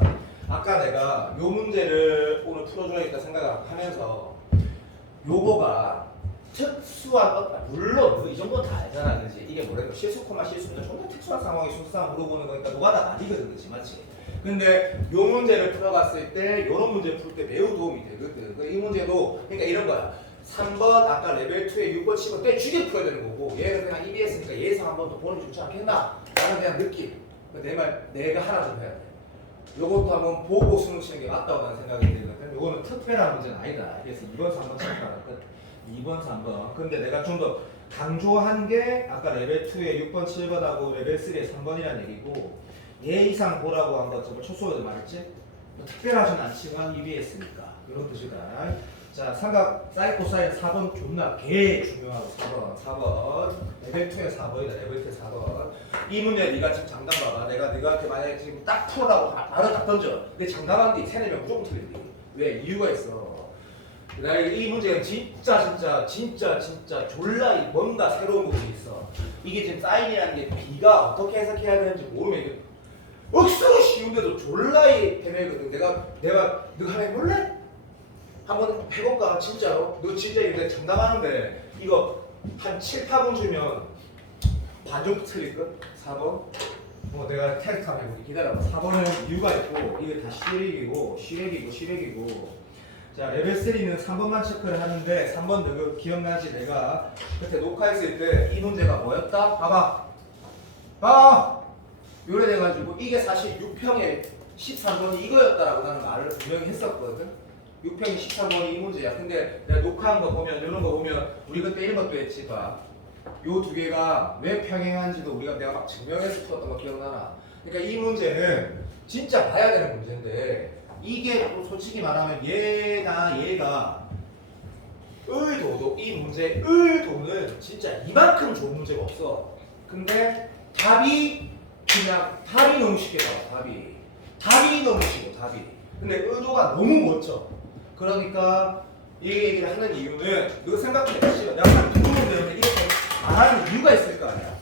아까 내가 요 문제를 오늘 풀어줘야겠다 생각하면서 요거가 특수한 물론 이 정도는 다 알잖아. 그지? 이게 뭐래도 실수 코마 실수는 정말 특수한 상황에 실수상 물어보는 거니까 노가다 아니거든. 그치? 맞지? 근데 요 문제를 풀어갔을 때 요런 문제 풀 때 매우 도움이 되거든. 이 문제도 그러니까 이런 거야. 3번 아까 레벨 2에 6번 7번 때 죽여 풀어야 되는 거고 얘는 그냥 EBS니까 예상 한 번 더 보는 게 좋지 않겠나? 나는 그냥 느낌. 내 말 내가 하나 좀 해야 돼. 요것도 한번 보고 수능 치는 게 맞다고 나는 생각이 들거든. 요거는 특별한 문제는 아니다. 그래서 2번 3번 체크하는 것. 2번 3번. 근데 내가 좀 더 강조한 게 아까 레벨 2에 6번 7번하고 레벨 3에 3번이라는 얘기고 얘 이상 보라고 한 거 저번 첫 수업에도 말했지? 뭐 특별하진 않지만 EBS니까 이런 뜻이다. 자, 삼각 사인 코사인 4번 존나 개 중요하고 4번 레벨 2에 4번이다. 레벨 2에 4번 이 문제 네가 지금 장담 봐봐. 내가 네가한테 만약에 지금 딱 풀어라고 바로 딱 던져. 근데 장담하는데 3-4명 무조건 틀린대. 왜? 이유가 있어. 내가 이 문제는 진짜 졸라 뭔가 새로운 부분이 있어. 이게 지금 사인이라는 게 B가 어떻게 해석해야 되는지 모르면 이게 억수로 쉬운데도 졸라 헤매거든. 내가 너 하나 해볼래? 한번 해볼까? 진짜로? 너 진짜 이거 장담하는데 이거 한 7, 8분 주면 반 정도 틀릴걸? 4번? 내가 테스트 한번 해볼게. 기다려봐. 4번은 이유가 있고 이게 다 시렉이고 자 레벨 3는 3번만 체크를 하는데 3번 너 기억나지? 내가 그때 녹화했을 때 이 문제가 뭐였다? 봐봐 요래 돼가지고 이게 사실 6평에 13번이 이거였다라고 나는 말을 분명히 했었거든. 6평이 13번이 이 문제야. 근데 내가 녹화한 거 보면 이런 거 보면 우리 그때 이런 것도 했지. 봐. 요 두 개가 왜 평행한지도 내가 막 증명해서 풀었던 거 기억나나? 그러니까 이 문제는 진짜 봐야 되는 문제인데 이게 또 솔직히 말하면 얘가 의도도 이 문제의 의도는 진짜 이만큼 좋은 문제가 없어. 근데 답이 너무 쉽게 나와. 답이 너무 쉬워. 근데 의도가 너무 멋져. 그러니까 이 얘기를 하는 이유는 너 생각해. 약간 누구는 때문에 이렇게 말하는 이유가 있을 거 아니야.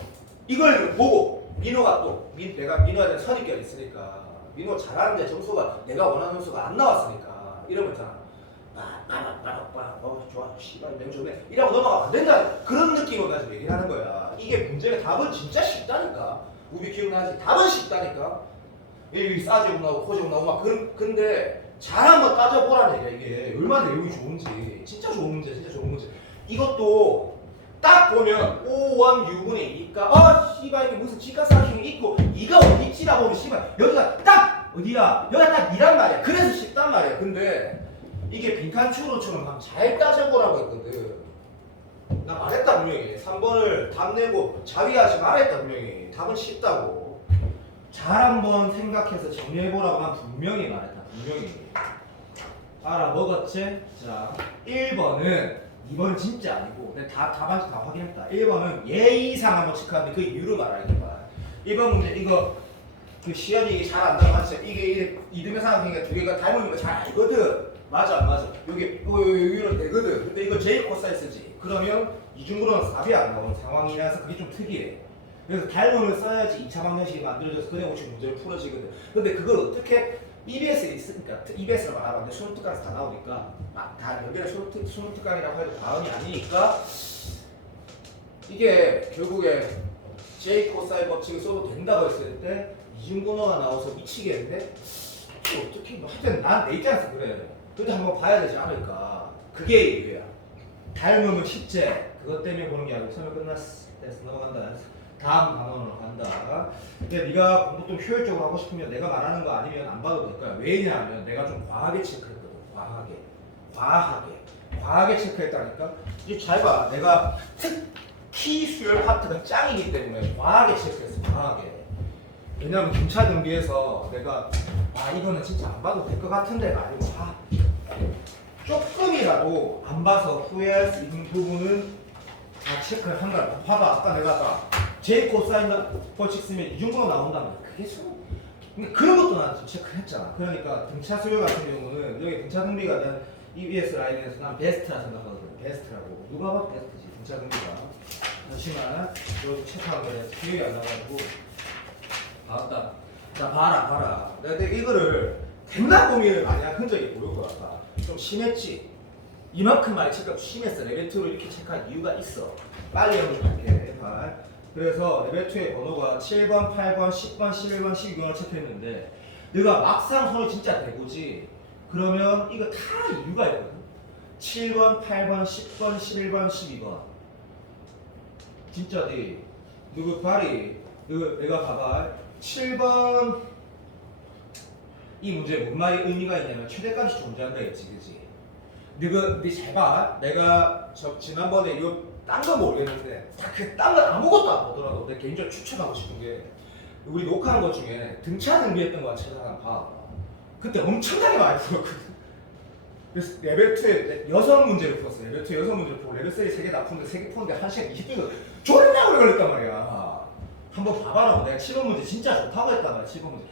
이걸 보고 민호가 또 내가 민호한테 선입견이 있으니까 민호 잘하는데 점수가 내가 원하는 점수가 안 나왔으니까 이런 거 있잖아. 좋아 씨발 명조네 이라고 넘어가면 안 된다. 그런 느낌으로 나 지금 얘기를 하는 거야. 이게 문제가 답은 진짜 쉽다니까. 우리 기억나지? 답은 쉽다니까. 여기 싸제곱 나오고 코제곱 나오고 막 근데 잘 한번 따져보라는 얘기야. 이게 얼마나 내용이 좋은지. 진짜 좋은 문제. 이것도 딱 보면 5원 U분의 2가 씨발 이게 무슨 직각삼각형이 있고 2가 어디 있지라 보면 씨발 여기가 딱 어디야? 여기가 딱 2란 말이야. 그래서 쉽단 말이야. 근데 이게 빈칸추로처럼 한번 잘 따져보라고 했거든. 나 말했다 분명히. 3번을 답 내고 자위하지 말했다 분명히. 답은 쉽다고. 잘 한번 생각해서 정리해보라고 난 분명히 말했다. 알아먹었지? 자 1번은 2번은 진짜 아니고 내가 답안지 다 확인했다. 1번은 예 이상 한번 체크하는데 그 이유를 말하니까 1번 문제 이거 그 시연이 잘 안다고 하죠. 이게 이등변 삼각형이니까 두 개가 닮은 거 잘 알거든. 맞아 안 맞아? 여기로 되거든. 근데 이거 J 코사인스지. 그러면 이중으로는 답이 안 나오는 상황이라서 그게 좀 특이해. 그래서 닮음을 써야지 2차 방정식이 만들어져서 그냥 혹시 문제를 풀어지거든. 근데 그걸 어떻게 EBS에 있으니까 EBS를 말하는데 수능특강에서 다 나오니까 다 여기는 수능특강이라고 해도 과언이 아니니까 이게 결국에 J 코사인 법칙을 써도 된다고 했을 때 이중분호가 나와서 미치겠는데 어떻게 뭐 하여튼 난 내 입장에서 그래. 그래도 한번 봐야 되지 않을까. 그게 이유야. 닮음은 쉽제 그것 때문에 보는 게 아니고 설명 끝났어. 됐어 넘어간다. 다음 단원으로 간다. 근데 네가 공부 좀 효율적으로 하고 싶으면 내가 말하는 거 아니면 안 봐도 될 거야. 왜냐하면 내가 좀 과하게 체크했거든. 과하게 체크했다니까. 이제 잘 봐. 내가 특히 수열 파트가 짱이기 때문에 과하게 체크했어. 과하게. 왜냐면 김차 등비에서 내가 이거는 진짜 안 봐도 될 것 같은데가 아니고 조금이라도 안 봐서 후회할 수 있는 부분은 다 체크를 한다. 봐봐. 아까 내가 J 코사인 법칙 쓰면 이 정도가 나온다면 그게 그런 것도 난 지금 체크했잖아. 그러니까 등차 수요 같은 경우는 여기 등차 등비가 난 EBS 라인에서 난 베스트라 생각하거든. 베스트라고. 누가 봐도 베스트지. 등차 등비가. 잠시만 여기 체크한 거에 기억이 안 나가지고 봤다. 자 봐라. 내가 이거를 됐나 고민을 많이 한 흔적이 보일 것 같다. 좀 심했지. 이만큼 많이 체크가 심했어. 레벨 2로 이렇게 체크한 이유가 있어. 빨리 연습할게. 그래서 레벨 2의 번호가 7번, 8번, 10번, 11번, 12번을 체크했는데 내가 막상 손이 진짜 대고지. 그러면 이거 다 이유가 있거든. 7번, 8번, 10번, 11번, 12번. 진짜지. 누구 발이 내가 봐봐. 7번 이 문제에 뭔 말이 의미가 있냐면 최대값이 존재한다 했지, 그지? 근데 잘 봐. 내가 지난번에 이거 딴 거 모르겠는데 딴 거 아무것도 안 보더라도 내 개인적으로 추천하고 싶은 게 우리 녹화한 것 중에 등차 등비했던 거 찾아가 봐. 그때 엄청나게 많이 풀었거든. 그래서 레벨 2에 6문제를 풀었어. 레벨 2 6문제를 풀고 레벨 3 3개 다 푸는데 3개 푸는데 1시간 20분이거든. 존나 오래 걸렸단 말이야. 한번 봐봐라고. 내가 7번 문제 진짜 좋다고 했단 말이야. 7번 문제.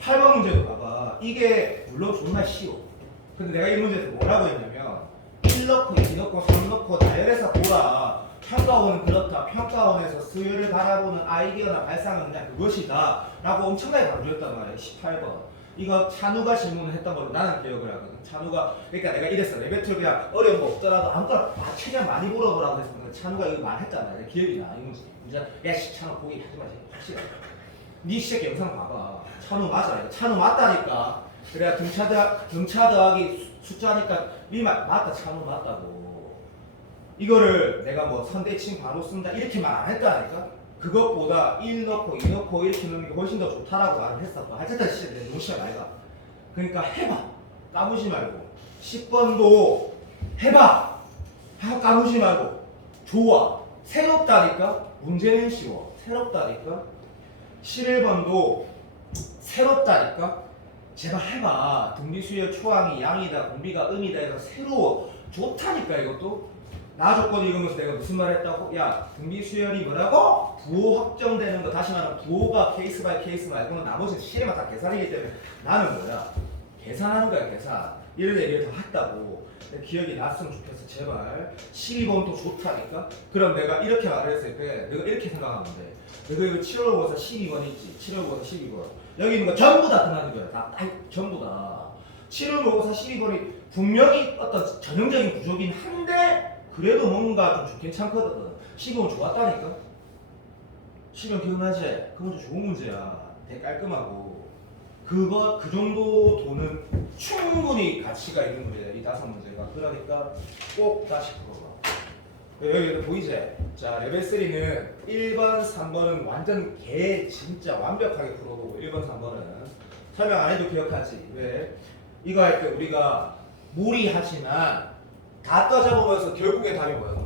8번 문제도 봐봐. 이게 물론 존나 쉬워. 근데 내가 이 문제에서 뭐라고 했냐면 1 넣고 2 넣고 3 넣고 나열해서 보라. 평가원은 그렇다. 평가원에서 수요를 바라보는 아이디어나 발상은 그냥 그것이다 라고 엄청나게 강조했단 말이야. 18번. 이거 찬우가 질문을 했던 걸로 나는 기억을 하거든. 찬우가 그러니까 내가 이랬어. 레벨 2 그냥 어려운 거 없더라도 아무거나 최대한 많이 물어보라고 했어. 찬우가 이거 말했잖아. 내 기억이 나. 이 문제. 야씨 찬우 보기 하지 마지. 확실해. 니 시작 영상 봐봐. 찬우 맞아. 찬우 맞다니까. 그래야 등차 더하기 숫자니까 니 맞다. 찬우 맞다고. 이거를 내가 뭐 선대칭 바로 쓴다 이렇게 말 안 했다니까. 그것보다 1 넣고 2 넣고 이렇게 넣는 게 훨씬 더 좋다라고 말을 했었고. 하여튼 진짜 내 노시야 말가. 그러니까 해봐. 까무지 말고. 10번도 해봐. 까무지 말고. 좋아. 새롭다니까. 문제는 쉬워. 새롭다니까. 11번도 새롭다니까. 제발 해봐. 등비수열 초항이 양이다. 공비가 음이다 해서 새로워. 좋다니까 이것도. 나 조건 읽으면서 내가 무슨 말 했다고? 야 등비수열이 뭐라고? 부호 확정되는 거. 다시 말하면 부호가 케이스 바이 케이스 말고는 나머지는 실에만 다 계산이기 때문에 나는 뭐야? 계산하는 거야 계산. 이런 얘기를 다 했다고. 내 기억이 났으면 좋겠어 제발. 12번도 좋다니까? 그럼 내가 이렇게 말을 했을 때 내가 이렇게 생각하면 돼. 내가 이거 7월 모사 12번 있지. 7월 모사 12번. 여기 있는 거 전부 다 끝나는 거야. 다 전부 다. 7월 모사 12번이 분명히 어떤 전형적인 구조긴 한데 그래도 뭔가 좀 괜찮거든. 12번 좋았다니까? 12번 기억나지? 그 문제 좋은 문제야. 되게 깔끔하고. 그 정도 돈은 충분히 가치가 있는 문제야. 이 5문제가. 그러니까 꼭 다시 풀어봐. 여기 보이지? 자, 레벨 3는 1번, 3번은 완전 진짜 완벽하게 풀어보고 1번, 3번은 설명 안 해도 기억하지. 왜? 이거 할 때 우리가 무리하지만 다 떠져보면서 결국에 답이 뭐야?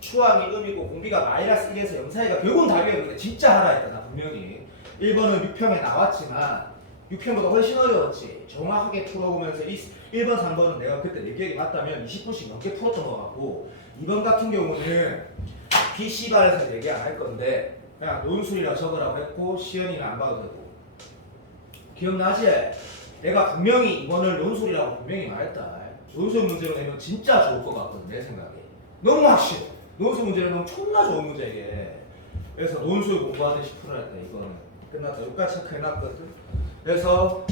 추항이 음이고 공비가 마이너스 1에서 0 사이가 결국은 답이었는데 진짜 하라 했다. 나 분명히 1번은 6평에 나왔지만 6편보다 훨씬 어려웠지. 정확하게 풀어보면서 1번, 3번은 내가 그때 내 기억이 맞다면 20분씩 넘게 풀었던 것 같고 2번 같은 경우는 PC반에서 얘기 안 할 건데 그냥 논술이라 적으라고 했고 시연이는 안 봐도 되고. 기억나지? 내가 분명히 이번을 논술이라고 분명히 말했다. 논술 문제로 내면 진짜 좋을 것 같거든 내 생각에. 너무 확실해. 논술 문제로 내면 존나 좋은 문제 이게. 그래서 논술 공부하듯이 풀어야 돼. 이거는 끝났다. 여기까지 체크해놨거든. 그래서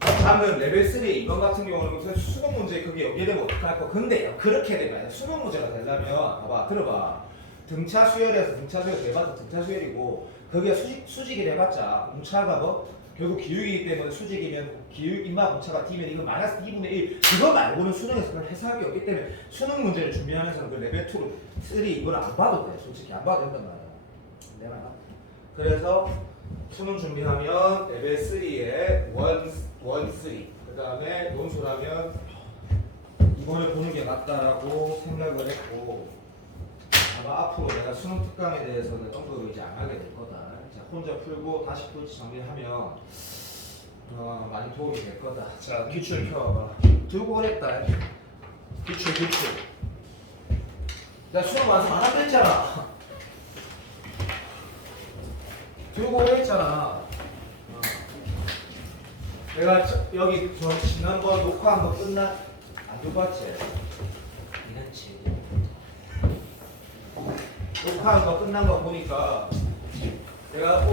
방금 레벨 3 이번 같은 경우는 무슨 수능 문제 그게 연계되면 어떡할 거. 근데 그렇게 되면 수능 문제가 되려면 봐봐 들어봐. 등차 수열에서 등차 수열 대봐도 등차 수열이고 거기에 수직이 해봤자 공차가 뭐 결국 기울기이기 때문에 수직이면 인마 공차가 D면 이건 마이너스 D분의 1 그거 말고는 수능에서 그런 해석이 없기 때문에 수능 문제를 준비하면서는 그 레벨 2로 3 이걸 안 봐도 돼. 솔직히 안 봐도 된단 말이야. 내가 그래서 수능 준비하면 레벨 3에 1, 3. 그 다음에 논술하면 이번에 보는 게 맞다라고 생각을 했고 아마 앞으로 내가 수능 특강에 대해서는 언급을 이제 안 하게 될 거다. 자, 혼자 풀고 다시 풀지 정리하면 많이 도움이 될 거다. 자, 기출 펴봐. 들고 오랬다. 기출. 나 수능 완성 안 한다 했잖아. 들고 오랬잖아. 내가 여기 저 지난번 녹화한 거 안 들고 왔지? 이랬지. 녹화한 거 끝난 거 보니까 내가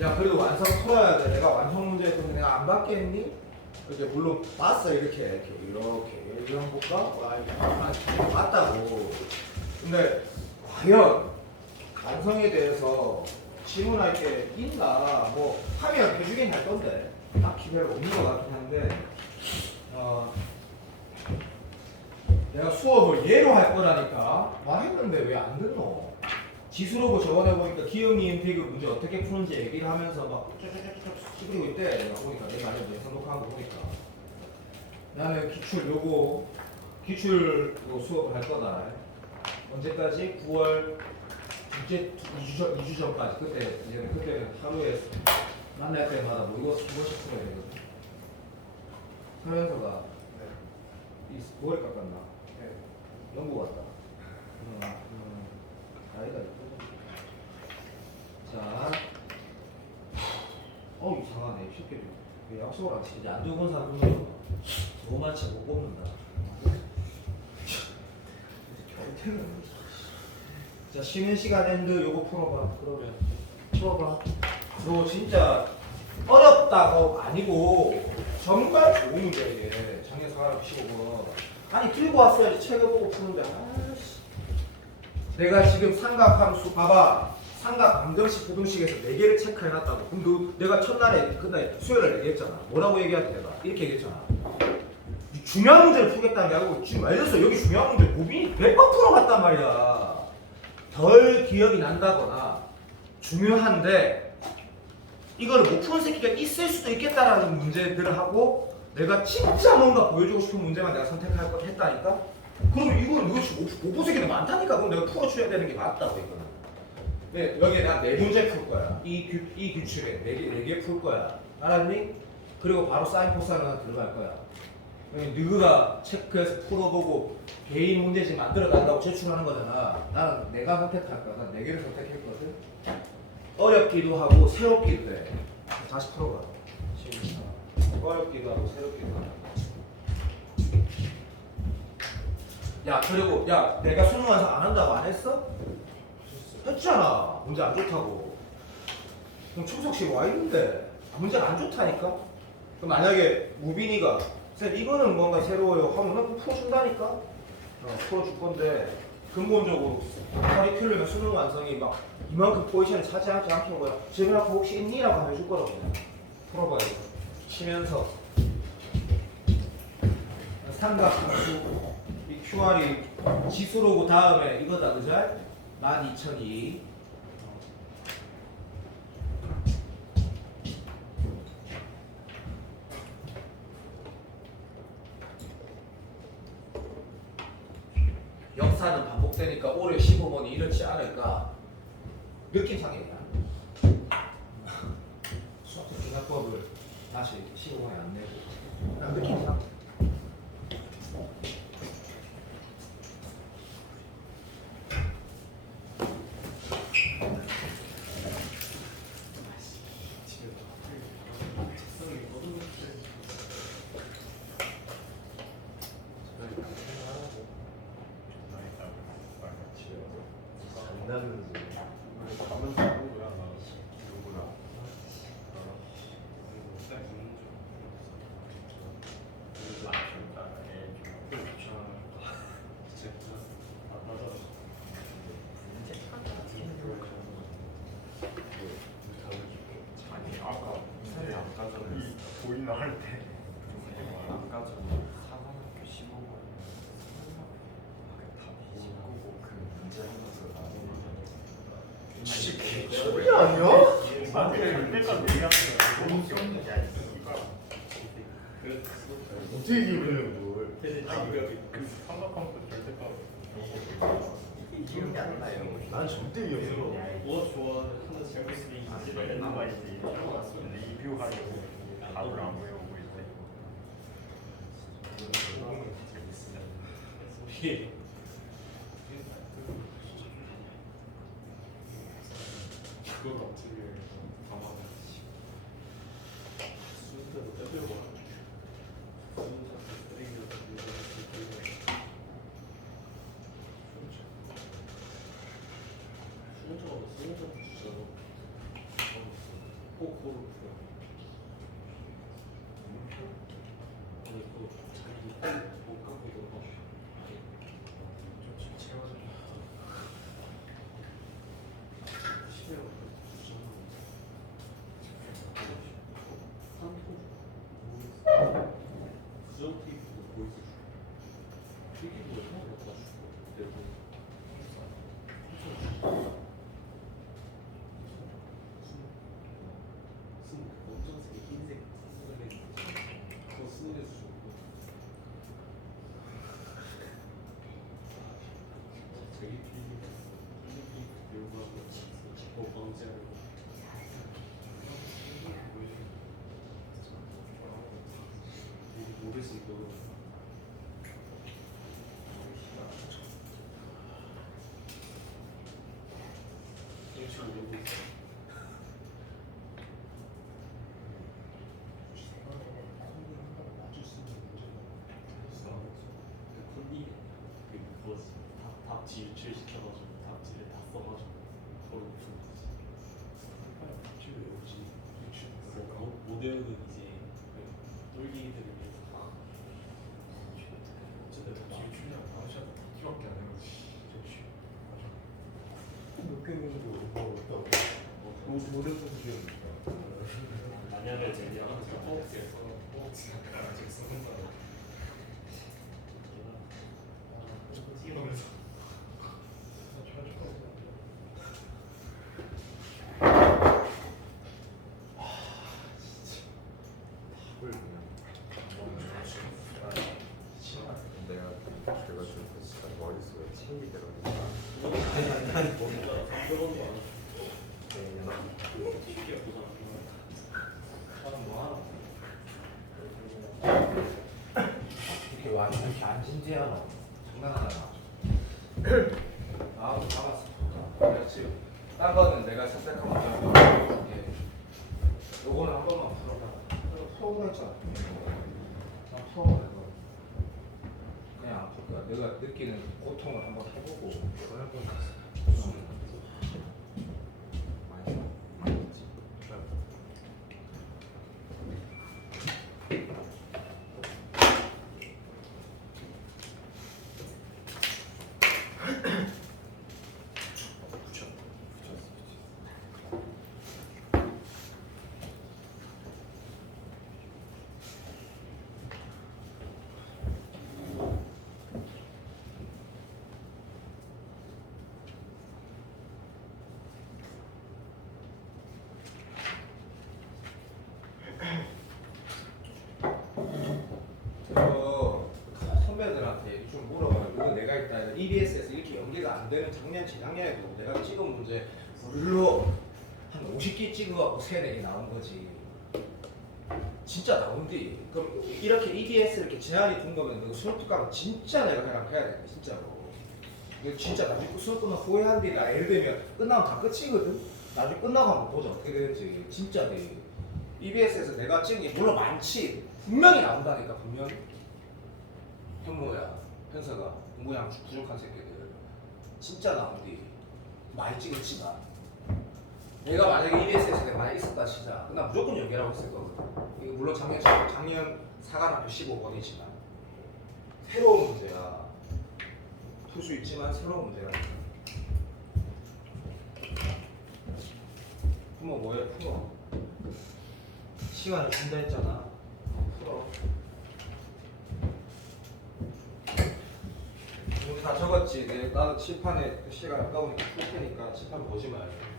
야 그래도 완성 풀어야 돼. 내가 완성 문제 했는데 내가 안 받겠니? 이제 물론 봤어 이렇게 이런 볼까? 와 맞다고. 근데 과연 완성에 대해서 질문할 게 있나? 뭐 하면 해주긴 할 건데 딱히 별로 없는 것 같긴 한데 내가 수업을 예로 할 거라니까 말했는데 왜 안 듣노? 지수로고 저번에 보니까 기억니은 태그 문제 어떻게 푸는지 얘기를 하면서 막 쭉쭉쭉쭉 찌그리고 있대. 내가 보니까 내가 알려줘 선독한 거 보니까 나는 기출 수업을 할 거다. 언제까지? 9월 이제 2주 전까지. 그때 하루에 만날 때마다 뭐 이거씩 풀어야 되거든. 서현서가 이 머리 깎았나? 연구 왔다. 아니다. 자, 이상하네. 쉽게 왜 약속을 안 치지? 안 들고 온 사람 중에 도마치 못 뽑는다. 결태는. 자, 쉬는 시간 엔드 요거 풀어봐. 그러면 풀어봐. 너 진짜 어렵다고 아니고 정말 좋은 문제야 이게. 작년 4월 15번. 아니 들고 왔어야지 책을 보고 푸는데. 아씨. 내가 지금 삼각함수 봐봐. 삼각 방정식 부등식에서 4개를 체크해놨다고. 그럼 내가 첫날에 그날 수요일에 얘기했잖아. 뭐라고 얘기할 때 내가 이렇게 얘기했잖아. 중요한 문제를 풀겠다는 게 아니고 지금 알렸어. 여기 중요한 문제 고민이 100번 풀어봤단 말이야. 덜 기억이 난다거나 중요한데 이걸 못 푸는 새끼가 있을 수도 있겠다라는 문제들을 하고 내가 진짜 뭔가 보여주고 싶은 문제만 내가 선택할 것 했다니까? 그럼 이건 이것이 못 푸는 새끼들 많다니까. 그럼 내가 풀어줘야 되는 게 맞다고 이거는. 네, 여기에 난 4문제 풀 거야. 이 규칙에 4개 풀 거야. 알았니? 그리고 바로 사인 코사인으로 들어갈 거야. 너가 체크해서 풀어보고 개인 문제집 만들어 달라고 제출하는 거잖아. 나는 내가 선택할 거야. 난 4개를 선택했거든. 어렵기도 하고 새롭기도 해. 다시 풀어봐. 어렵기도 하고 새롭기도 하고. 야 그리고 야 내가 수능 완성 안 한다고 안 했어? 했잖아. 문제 안 좋다고. 그럼 총석씨 와 있는데 문제가 안 좋다니까? 그럼 만약에 무빈이가 쌤 이거는 뭔가 새로워요 하면 난 풀어준다니까? 풀어줄 건데 근본적으로 커리큘럼의 수능 완성이 막 이만큼 포지션을 차지하지 않게 거야. 질문 앞에 혹시 있니? 라고 하면 해줄 거라고. 풀어봐요. 치면서 삼각함수 이 QR이 지수로고 다음에 이거다 그죠? 12,002 역사는 반복되니까 올해 15번이 이렇지 않을까 느낌상이야. 수학적 기사법을 다시 15번에 안 내고 그냥 느낌상. 빛나면서 가면서 하는 거야. 누구나. 아니 아까 아까 전에 보이나 할 때. 아까 전에 사관학교 15번 다 비집고 그 문제 하면서 나오는 소리 아니야? 어떻게 기분을 뭘? 기억이 안 나요. 난 절대 기억 안 나.我说他的前辈是一直人的关系， 리뷰하려고 답을 안 외우고 있대. 所以 그건 어떻게 담아내? 순서대로 빼들고 순서 쓰레기를 순서가 순서 주잖아. 꼭 그걸 풀어. 아니 그거 자기 못 갖고 들어가. 좀 채워줘. 시계가 주잖아. 구정 테이프도 보이스 주고 필기도 하나 갖다 주고 내고 검정색, 흰색 쓰레기 그거 쓰는 게 주고 자기 필기 배우고 하고 뭐 방지하고 모르지 이거 지금 모르고 있어. 콘디 그 뭐지 답 지유출 시켜가지고 답지를 다 써가지고 서로 무슨 거지? 답지 외우지 유출 못 외우는 이제 그 똘기들을 위해서 어쨌든 답지 유출량 나오셔도 밖에 안 해보지. 몇 개인도 뭐 어떤 모든 기억이 있다. 만약에 제대하면서 허벅지에서 허벅지가 아직 쓰는 거야. 찍으면서 답을 그냥 내가 그래가지고 진짜 머릿속에 챙기더라고. 아니 뭔가 들어본 거 아니야? 쉽게 보잖아. 사람 뭐 하나? 이렇게 와 이렇게 안 진지하노? 장난하나? 나도 잡았어. 내가 지금 딴 거는 내가 색색한 거 해볼게. 요거는 한 번만 풀어봐. 서운했잖아. 난 서운해서 그냥 아플 거야. 내가 느끼는 고통을 한번 해보고 그럴 거였어. 선배들한테 좀 물어봐요. 이거 내가 일단 EBS에서 이렇게 연계가 안 되는 작년, 재작년에도 내가 찍은 문제 물로 한 50개 찍어갖고 3-4개 나온 거지. 진짜 나온디. 그럼 이렇게 EBS 이렇게 제한이 둔 거면 너 수업 특강은 진짜 내가 그냥 해야 돼. 진짜로. 이거 진짜 나중에 수업 끝나고 후회한디. 나 예를 들면 끝나면 다 끝이거든. 나중에 끝나고 한번 보자. 어떻게 되는지. 진짜 돼. EBS에서 내가 찍은 게 물론 많지. 분명히 나온다니까 분명히. 현모야, 현서가 공부량 부족한 새끼들 진짜 나온디. 많이 찍었지만 내가 만약에 EBS에서 내가 만약에 있었다 치자 나 무조건 연계라고 했을 거거든. 이거 물론 작년 사과는 15번이지만 새로운 문제야. 풀 수 있지만 새로운 문제가 있다. 풀어 뭐해? 풀어. 시간을 준다 했잖아. 풀어. 우리 다 적었지. 나는 칠판에 시간 아까우니까 풀 테니까 칠판 보지 말고.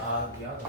아 미안하다.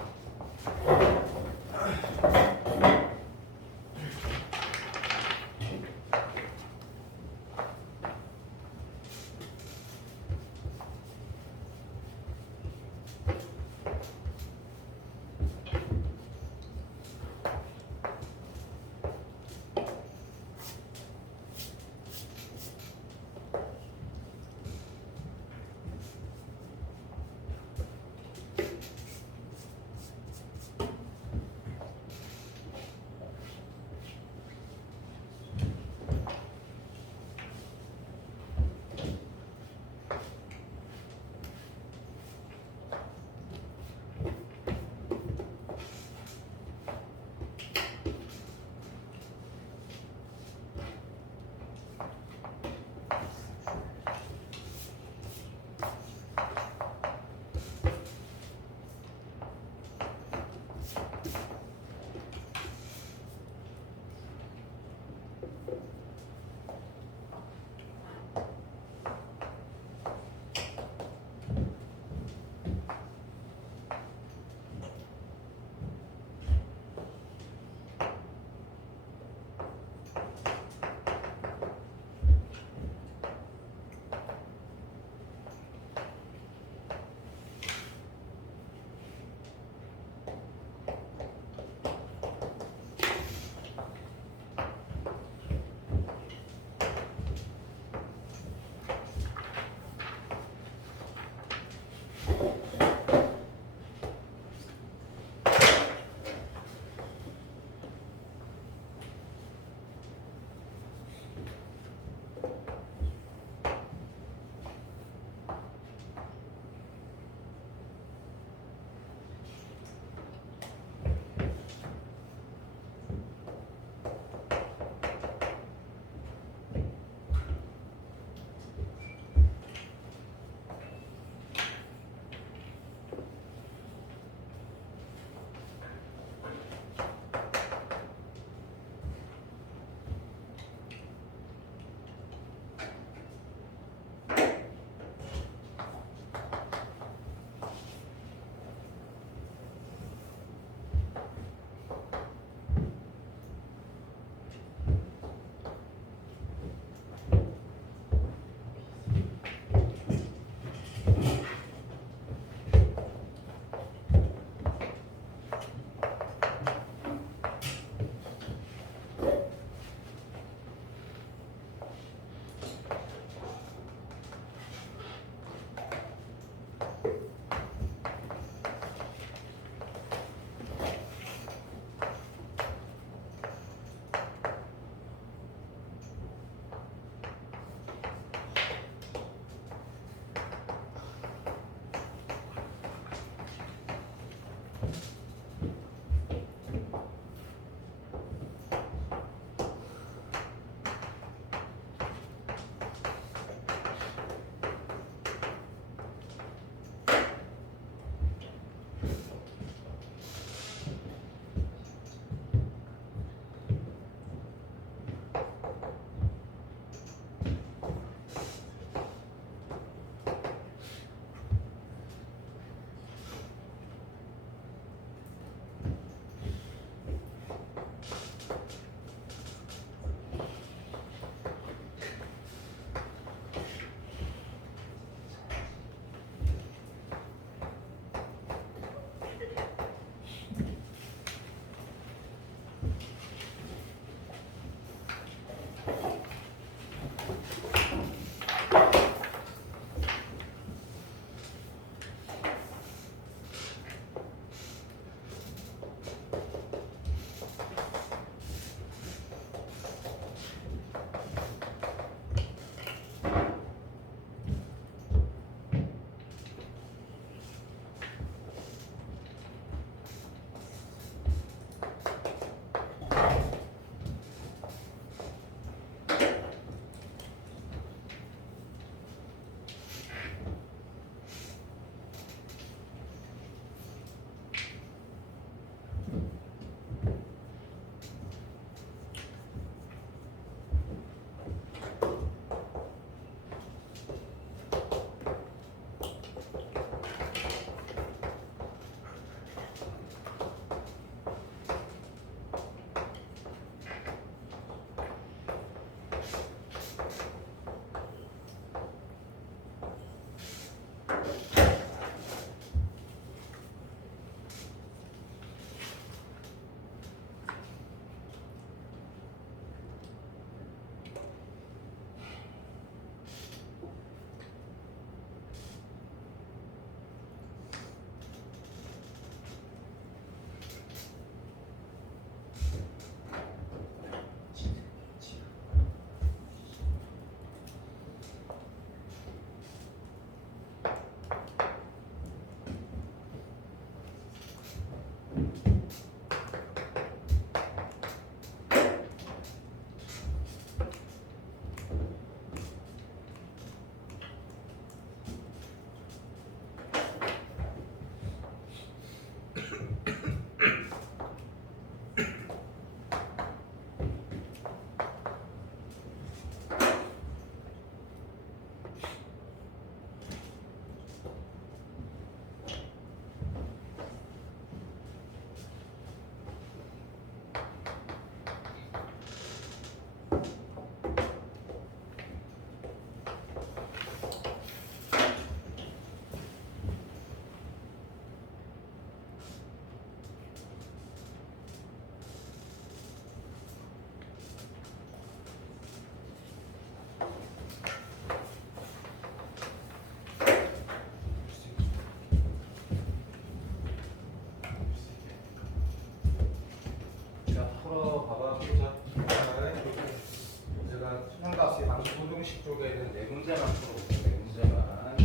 공식 쪽에는 네 문제만 풀어볼게요. 네 문제만.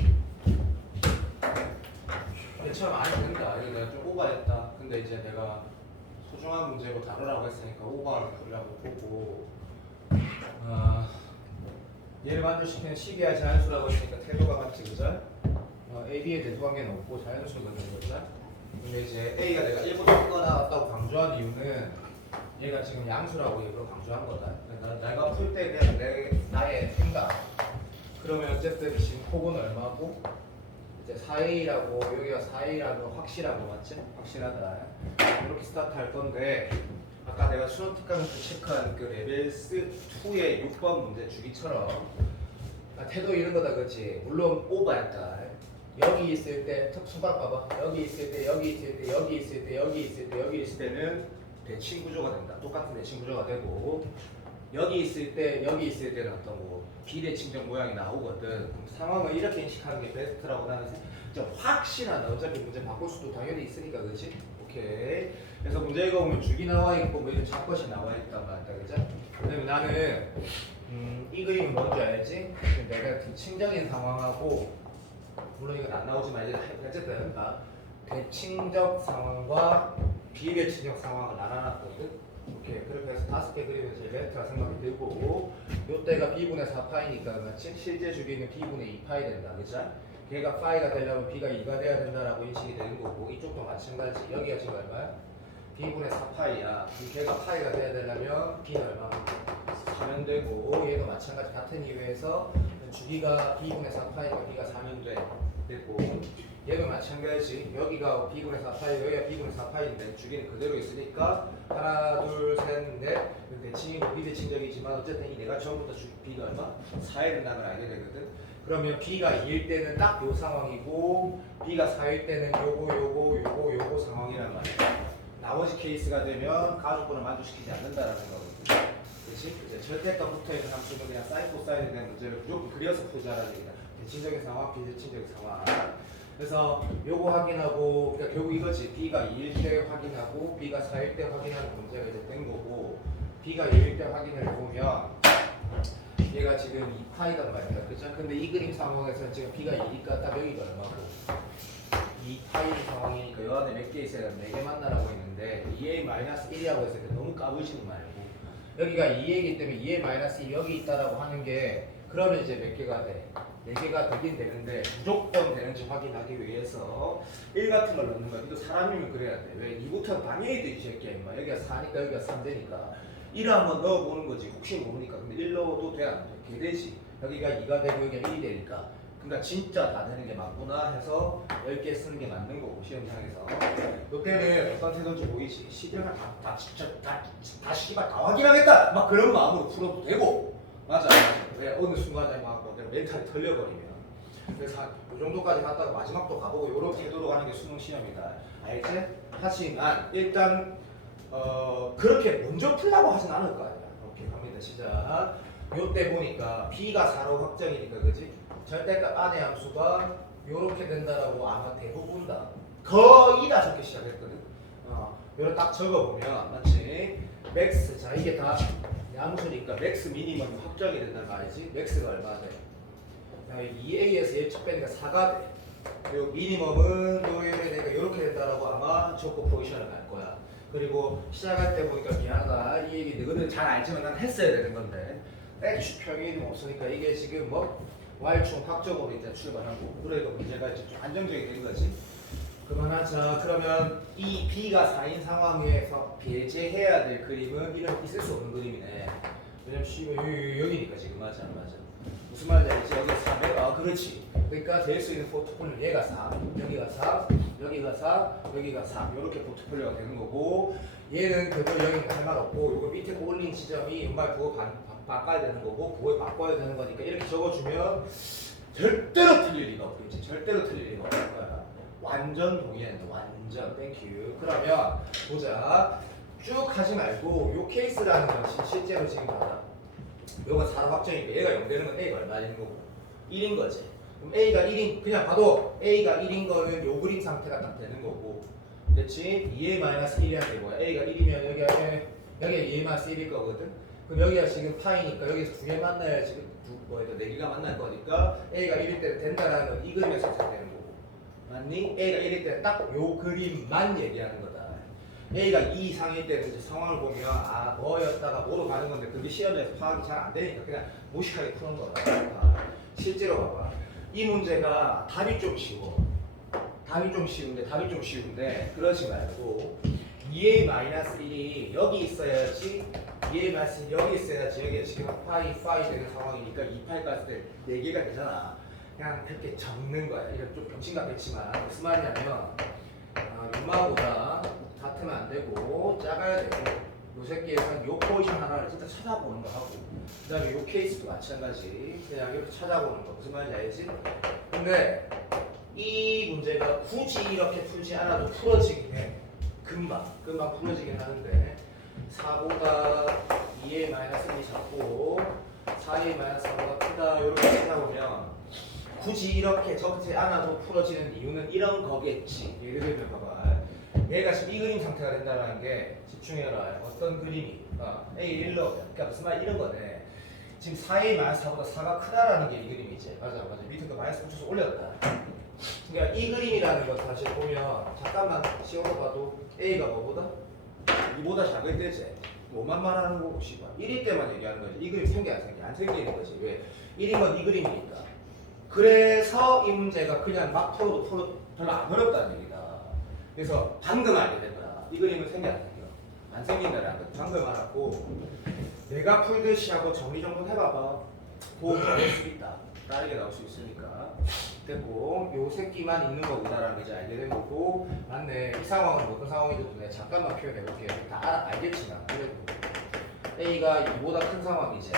괜찮아, 많이 된다. 이거 내가 좀 오버했다. 근데 이제 내가 소중한 문제로 다루라고 했으니까 오버하는 풀이라고 보고, 얘를 만들어시키는 시기와 자연수라고 했으니까 태도가 같지, 그죠? A, B에 대수관계는 없고 자연수거든, 그죠? 근데 이제 A가 내가 1번 거 나왔다고 강조한 이유는 얘가 지금 양수라고 일부러 강조한 거다. 내가 풀 때 그냥 나의 생각. 그러면 어쨌든 지금 폭은 얼마고? 이제 4A라고 여기가 4A라고 확실하고 맞지? 확실하다. 이렇게 스타트 할 건데 아까 내가 수능 특강에서 체크한 그 레벨 2의 6번 문제 주기처럼 태도 이런 거다, 그렇지? 물론 오버했다. 여기 있을 때 손가락 봐봐. 여기 있을 때, 여기 있을 때, 여기 있을 때, 여기 있을 때, 여기 있을 때는 대칭 구조가 된다. 똑같은 대칭 구조가 되고 여기 있을 때, 여기 있을 때는 어떤 뭐 비대칭적 모양이 나오거든. 그럼 상황을 이렇게 인식하는 게 베스트라고 나는 좀 확실하다. 어차피 문제 바꿀 수도 당연히 있으니까, 그렇지? 오케이. 그래서 문제 읽어보면 주기 나와 있고 뭐 이런 잡것이 나와 있단 말이야, 그죠? 그다음에 나는 이 그림은 뭔지 알지? 내가 그 친적인 상황하고 물론 이건 안 나오지만 이제 어쨌든 대칭적 상황과 비대칭적 상황을 나눠놨거든. 오케이. 그렇게 해서 5개 그리면 이제 벡터가 생각이 들고 요때가 b분의 4파이니까 마치 실제 주기는 b분의 2파이 된다. 그죠? 걔가 파이가 되려면 b가 2가 돼야 된다라고 인식이 되는 거고 이쪽도 마찬가지. 여기가 지금 얼마야? b분의 4파이야. 걔가 파이가 돼야 되려면 b는 얼마면 4면 되고 얘도 마찬가지 같은 이유에서 주기가 b분의 4파이가 b가 4면 되고 얘도 마찬가지. 여기가 b분의 4파이 여기가 b분의 4파이인데 주기는 그대로 있으니까 하나 둘셋넷 대칭이고 비대칭적이지만 어쨌든 이 내가 처음부터 b가 얼마? 4에 된다는 걸 알게 되거든. 그러면 b가 2일 때는 딱 요 상황이고 b가 4일 때는 요거 상황이란 말이야. 나머지 케이스가 되면 가족분을 만족시키지 않는다라는 거거든. 그렇지? 이제 절대값 붙어있는 함수는 그냥 사인 코사인에 대한 문제를 무조건 그려서 풀자라는 얘기다. 대칭적인 상황, 비대칭적인 상황. 그래서 요거 확인하고 그러니까 결국 이거지. b가 2일 때 확인하고 b가 4일 때 확인하는 문제가 이제 된 거고 b가 2일 때 확인을 해보면 얘가 지금 2파이단 말이야. 그죠? 근데 이 그림 상황에서는 지금 b가 2니까 딱 여기가 얼마고 2파이 상황이니까 요 안에 몇 개 있어야 돼? 4개 만나라고 했는데 2a-1이라고 했을 때 너무 까부시지 말고 여기가 2a이기 때문에 2a-1이 여기 있다라고 하는 게 그러면 이제 몇 개가 돼? 4개가 되긴 되는데 무조건 되는지 확인하기 위해서 1 같은 걸 넣는 거야. 또 사람이면 그래야 돼. 왜? 2부터는 당연히 돼, 이 새끼야 임마. 여기가 4니까 여기가 3되니까 1을 한번 넣어보는 거지. 혹시 모르니까. 근데 1 넣어도 돼, 안 돼? 개되지. 여기가 2가 되고 여기가 1이 되니까 그러니까 진짜 다 되는 게 맞구나 해서 10개 쓰는 게 맞는 거고 시험장에서 이때는 어떤 태도인지 보이지? 시험을 다 씨발 다 확인하겠다 막 그런 마음으로 풀어도 되고 맞아 왜 어느 순간에 막 내가 멘탈이 털려버리면 그래서 이 정도까지 갔다가 마지막도 가보고 이런 태도로 가는 게 수능 시험이다 알지? 하지만 일단 그렇게 먼저 풀라고 하진 않을 거 아니야. 오케이 갑니다 시작. 요때 보니까 b가 4로 확정이니까 그지? 절대값 안의 함수가 요렇게 된다라고 아마 대부분 다 거의 다 적기 시작했거든. 요렇게 딱 적어보면 맞지? 맥스 자 이게 다 함수니까 맥스 미니멈 확정이 된단 말이지. 맥스가 얼마 돼? 2a에서 예측 빼니까 4가 돼. 요 미니멈은 요에 내가 요렇게 된다라고 아마 적고 포지션을 갈 거야. 그리고 시작할 때 보니까 미안하다 이 얘기 너희들 잘 알지만 난 했어야 되는 건데 X 평이 없으니까 이게 지금 뭐 Y축 확정으로 이제 출발하고 그러니까 문제가 이제 좀 안정적이 된 거지. 그만하자. 그러면 이 B가 4인 상황에서 배제해야 될 그림은 이런 있을 수 없는 그림이네. 왜냐면 C가 여기니까 지금 맞아. 무슨 말인지 알지? 여기가 4, 그렇지. 그러니까 될 수 있는 포트폴리오는 얘가 4, 여기가 4, 여기가 4, 여기가 3 이렇게 포트폴리오가 되는 거고 얘는 그걸 여기는 할 말 없고 이거 밑에 올린 지점이 정말 그거 바꿔야 되는 거고 그걸 바꿔야 되는 거니까 이렇게 적어주면 절대로 틀릴 리가 없겠지. 절대로 틀릴 리가 없을 거야. 완전 동의한다. 완전 땡큐. 그러면 보자. 쭉 하지 말고 요 케이스라는 건 실제로 지금 봐라. 요거 4로 확정이니까 얘가 0 되는 건 A가 얼마인 거고 1인 거지. 그럼 A가 1인 그냥 봐도 A가 1인 거는 요 그림 상태가 딱 되는 거고 됐지? 2a-1이란 게 뭐야? A가 1이면 여기가 2a-1일 거거든. 그럼 여기가 지금 파이니까 여기서 2개 만나야 지금 4개가 만날 거니까 A가 1일 때 된다라는 건 이 그림에서 되는 거고 맞니? A가 1일 때 딱 요 그림만 얘기하는 거다. A가 2 이상일 때는 이제 상황을 보면 뭐였다가 뭐로 가는 건데 그게 시험에서 파악이 잘 안 되니까 그냥 무식하게 푸는 거다. 실제로 봐봐. 이 문제가 답이 좀 쉬워. 답이 좀 쉬운데 그러지 말고 2a-1이 여기 있어야지 2a-1이 여기 있어야지 여기가 지금 파이 되는 상황이니까 2파이까지 때 4개가 되잖아. 그냥 그렇게 적는 거야. 이건 좀 병신 같겠지만 무슨 말이냐면 유마보다 같으면 안 되고 작아야 되고 요 새끼에서는 요 포지션 하나를 진짜 찾아보는 거 하고 그 다음에 요 케이스도 마찬가지 그냥 이렇게 찾아보는 거 무슨 말인지 알지? 근데 이 문제가 굳이 이렇게 풀지 않아도 풀어지긴 해. 금방 풀어지긴 하는데 4보다 2a-1이 작고 4a-4보다 크다 이렇게 찾아보면 굳이 이렇게 적지 않아도 풀어지는 이유는 이런 거겠지. 예를 들면 봐봐. 얘가 지금 이 그림 상태가 된다는 게 집중해라. 어떤 그림이 A1로 그러니까 무슨 말 이런 거네. 지금 4a-4보다 4가 크다라는 게 이 그림이지. 맞아. 밑에 거 마이너스 붙여서 올렸다. 그러니까 이 그림이라는 것 사실 보면 잠깐만 씌워봐도 A가 뭐보다? 2보다 작을 때지. 뭐만 말하는 거고 씨발 1일 때만 얘기하는 거지. 이 그림 생겨 안 생겨? 안 생기는 거지. 왜? 1이면 이 그림이니까. 그래서 이 문제가 그냥 막 풀어도 별로 안 어렵다는 얘기다. 그래서 방금 알게 된 거야. 이 그림은 생겨 안 생겨? 안 생긴다는 거 방금 알았고 내가 풀듯이 하고 정리정돈 해봐봐. 도움이 될 수 있다. 다르게 나올 수 있으니까. 됐고 요 새끼만 있는 거구나라는 거 이제 알게 된 거고 맞네. 이 상황은 어떤 상황인지 내가 잠깐만 표현해 볼게요. 다 알겠지만 그래도 A가 2보다 큰 상황이지.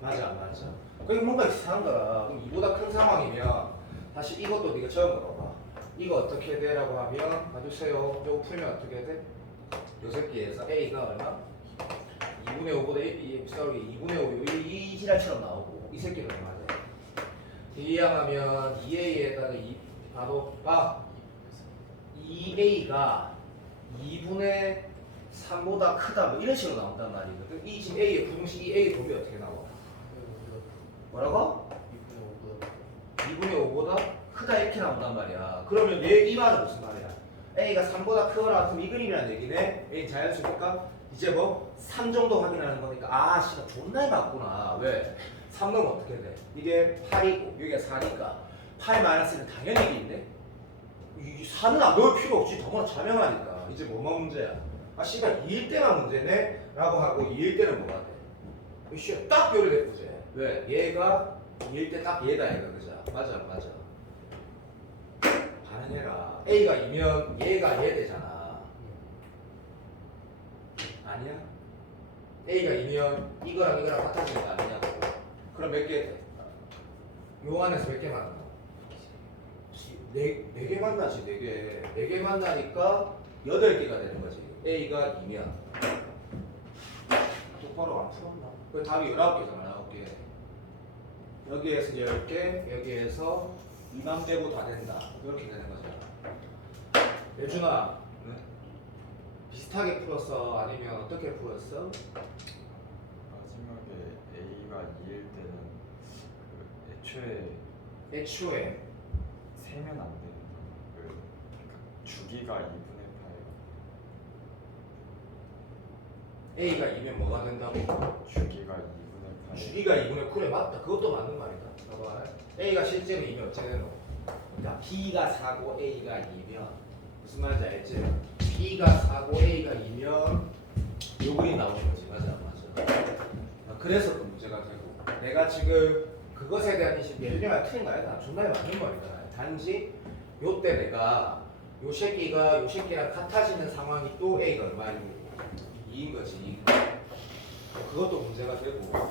맞아 안 맞아? 그게 뭔가 이상한 거야. 그럼 2보다 큰 상황이면 다시 이것도 네가 처음 물어봐. 이거 어떻게 돼? 라고 하면 봐주세요. 이거 풀면 어떻게 돼? 요 새끼에서 A가 얼마? 2분의 5보다 2분의 5 이 지랄처럼 나오고 이 새끼는 얼마 돼? 이항하면 2A에다가 바로 2A가 2분의 3보다 크다 뭐 이런 식으로 나온단 말이거든. 이 지금 A의 부등식 이 A 곱이 어떻게 나와? 뭐라고? 2분의 5보다 크다 이렇게 나온단 말이야. 그러면 이 말은 무슨 말이야? A가 3보다 크거나 같으면 이 그림이라는 얘기네. A 자연수니까 이제 뭐 3 정도 확인하는 거니까 아 씨가 존나 맞구나. 왜? 3 넣으면 어떻게 돼? 이게 8이고 여기가 4니까 8 마이너스는 당연히 1인데 이 4는 안 넣을 필요 없지. 더구나 자명하니까 이제 뭐만 문제야? 아 씨가 2일 때만 문제네? 라고 하고 2일 때는 뭐가 돼? 씨, 딱 요리돼 보지. 왜? 얘가 2일 때 딱 얘다 얘가 그죠? 맞아 맞아. 반응해라. A가 2면 얘가 얘 되잖아. 아니야? A가 2면 이거랑 이거랑 같아지는 거 아니냐고. 그럼 몇 개 돼? 요 안에서 몇 개 만나? 네 개 만나지, 4개. 4개 만나니까 8개가 되는 거지. A가 2면. 똑바로 안 풀었나? 그 답이 19개잖아, 19개. 여기에서 10개, 여기에서 2만 빼고 다 된다. 이렇게 되는 거잖아. 예준아, 네? 비슷하게 풀었어? 아니면 어떻게 풀었어? 마지막에 A가 2일 때는 그 애초에 세면 안 되는 그 주기가 2분의 A가 2면 뭐가 된다고? 8 주기가 2분의 8 주기가 2분의 9에 맞다. 그것도 맞는 말이다. 봐봐. A가 실제로 2면 어째 되노? 그러니까 B가 4고 A가 2면 무슨 말인지 알지? B가 4고 A가 2면 요 그림 나오는 거지. 맞아 안 맞아? 그래서 그 문제가 되고 내가 지금 그것에 대한 인식 예준이가 틀린 거 아니다. 존나 맞는 말이다. 단지 요때 내가 요 새끼랑 같아지는 상황이 또 A가 얼마인 2인 거지. 그것도 문제가 되고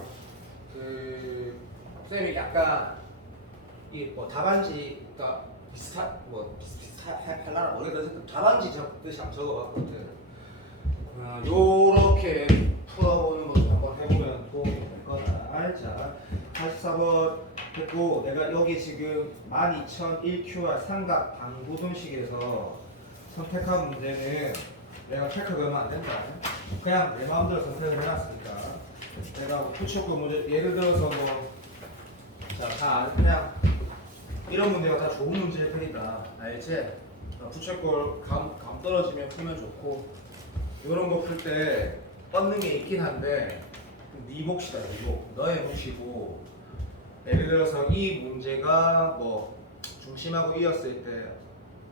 그 선생님이 약간 이 뭐 답안지가 비슷할라나 모르겠는데 답안지 적듯이 한번 적어봤거든. 요렇게 풀어보는 것도 한번 해보면 도움이 될 거다. 자, 84번 됐고 내가 여기 지금 12001QR 삼각 방부등식에서 선택한 문제는 내가 체크 걸면 안 된다. 그냥 내 마음대로 선택을 해놨으니까 내가 부채꼴 문제 예를 들어서 다 그냥 이런 문제가 다 좋은 문제일 테니까 알지? 부채꼴 감 떨어지면 풀면 좋고 이런 거 풀 때 뻗는 게 있긴 한데 네 몫이다. 네 몫. 너의 몫이고 예를 들어서 이 문제가 뭐 중심하고 이었을 때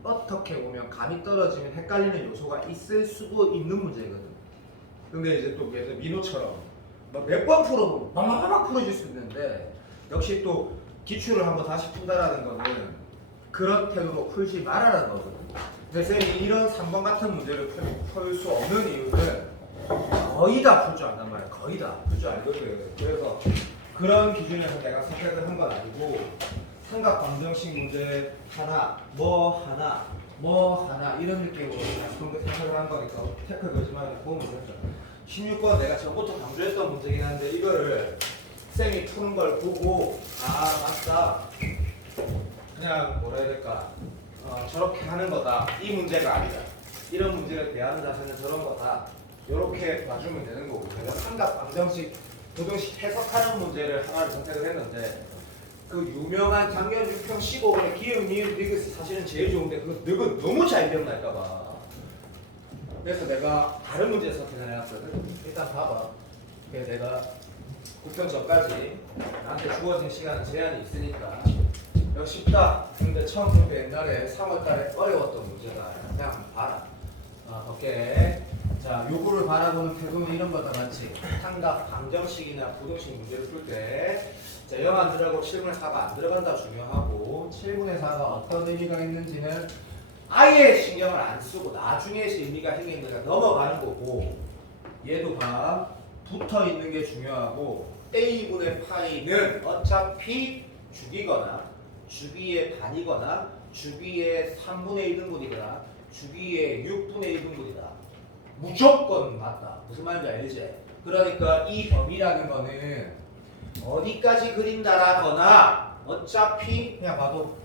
어떻게 보면 감이 떨어지면 헷갈리는 요소가 있을 수도 있는 문제거든. 근데 이제 또 예를 들어 민호처럼 몇 번 풀어도 막 풀어질 수 있는데 역시 또 기출을 한번 다시 푼다라는 거는 그런 태도로 풀지 말아라는 거거든. 근데 쌤이 이런 3번 같은 문제를 풀 수 없는 이유는 거의 다 풀 줄 안단 말이야. 거의 다 풀 줄 알거든. 그래서 그런 기준에서 내가 선택을 한 건 아니고 삼각 방정식 문제 하나, 뭐 하나 이런 느낌으로 그런 거 선택을 한 거니까 체크 거짓말에 도움이 됐죠. 16번 내가 전부터 강조했던 문제긴 한데 이거를 쌤이 푸는 걸 보고 아 맞다. 그냥 뭐라 해야 될까? 저렇게 하는 거다. 이 문제가 아니다. 이런 문제를 대하는 자세는 저런 거다. 이렇게 봐주면 되는 거고 내가 삼각 방정식 부등식 해석하는 문제를 하나를 선택을 했는데 그 유명한 당연 6평 15분의 기억 니은 리그스 사실은 제일 좋은데 그거 너무 잘 기억날까봐. 그래서 내가 다른 문제 선택을 해놨거든. 일단 봐봐. 그래서 내가 9평 전까지 나한테 주어진 시간은 제한이 있으니까 이거 쉽다. 근데 처음 볼 때 옛날에 3월달에 어려웠던 문제다. 그냥 봐라. 오케이. 자, 요거를 바라보는 태도는 이런 거다 맞지? 삼각 방정식이나 부등식 문제를 풀 때 자, 0 안 들어가고 7분의 4가 안 들어간다 중요하고 7분의 4가 어떤 의미가 있는지는 아예 신경을 안 쓰고 나중에 의미가 생기니까 넘어가는 거고 얘도 봐. 붙어 있는 게 중요하고 a분의 파이는 어차피 주기거나 주기의 반이거나 주기의 3분의 1등분이거나 주기의 6분의 1등분이다. 무조건 맞다. 무슨 말인지 알지? 그러니까 이 범위라는 거는 어디까지 그린다라거나 어차피 그냥 봐도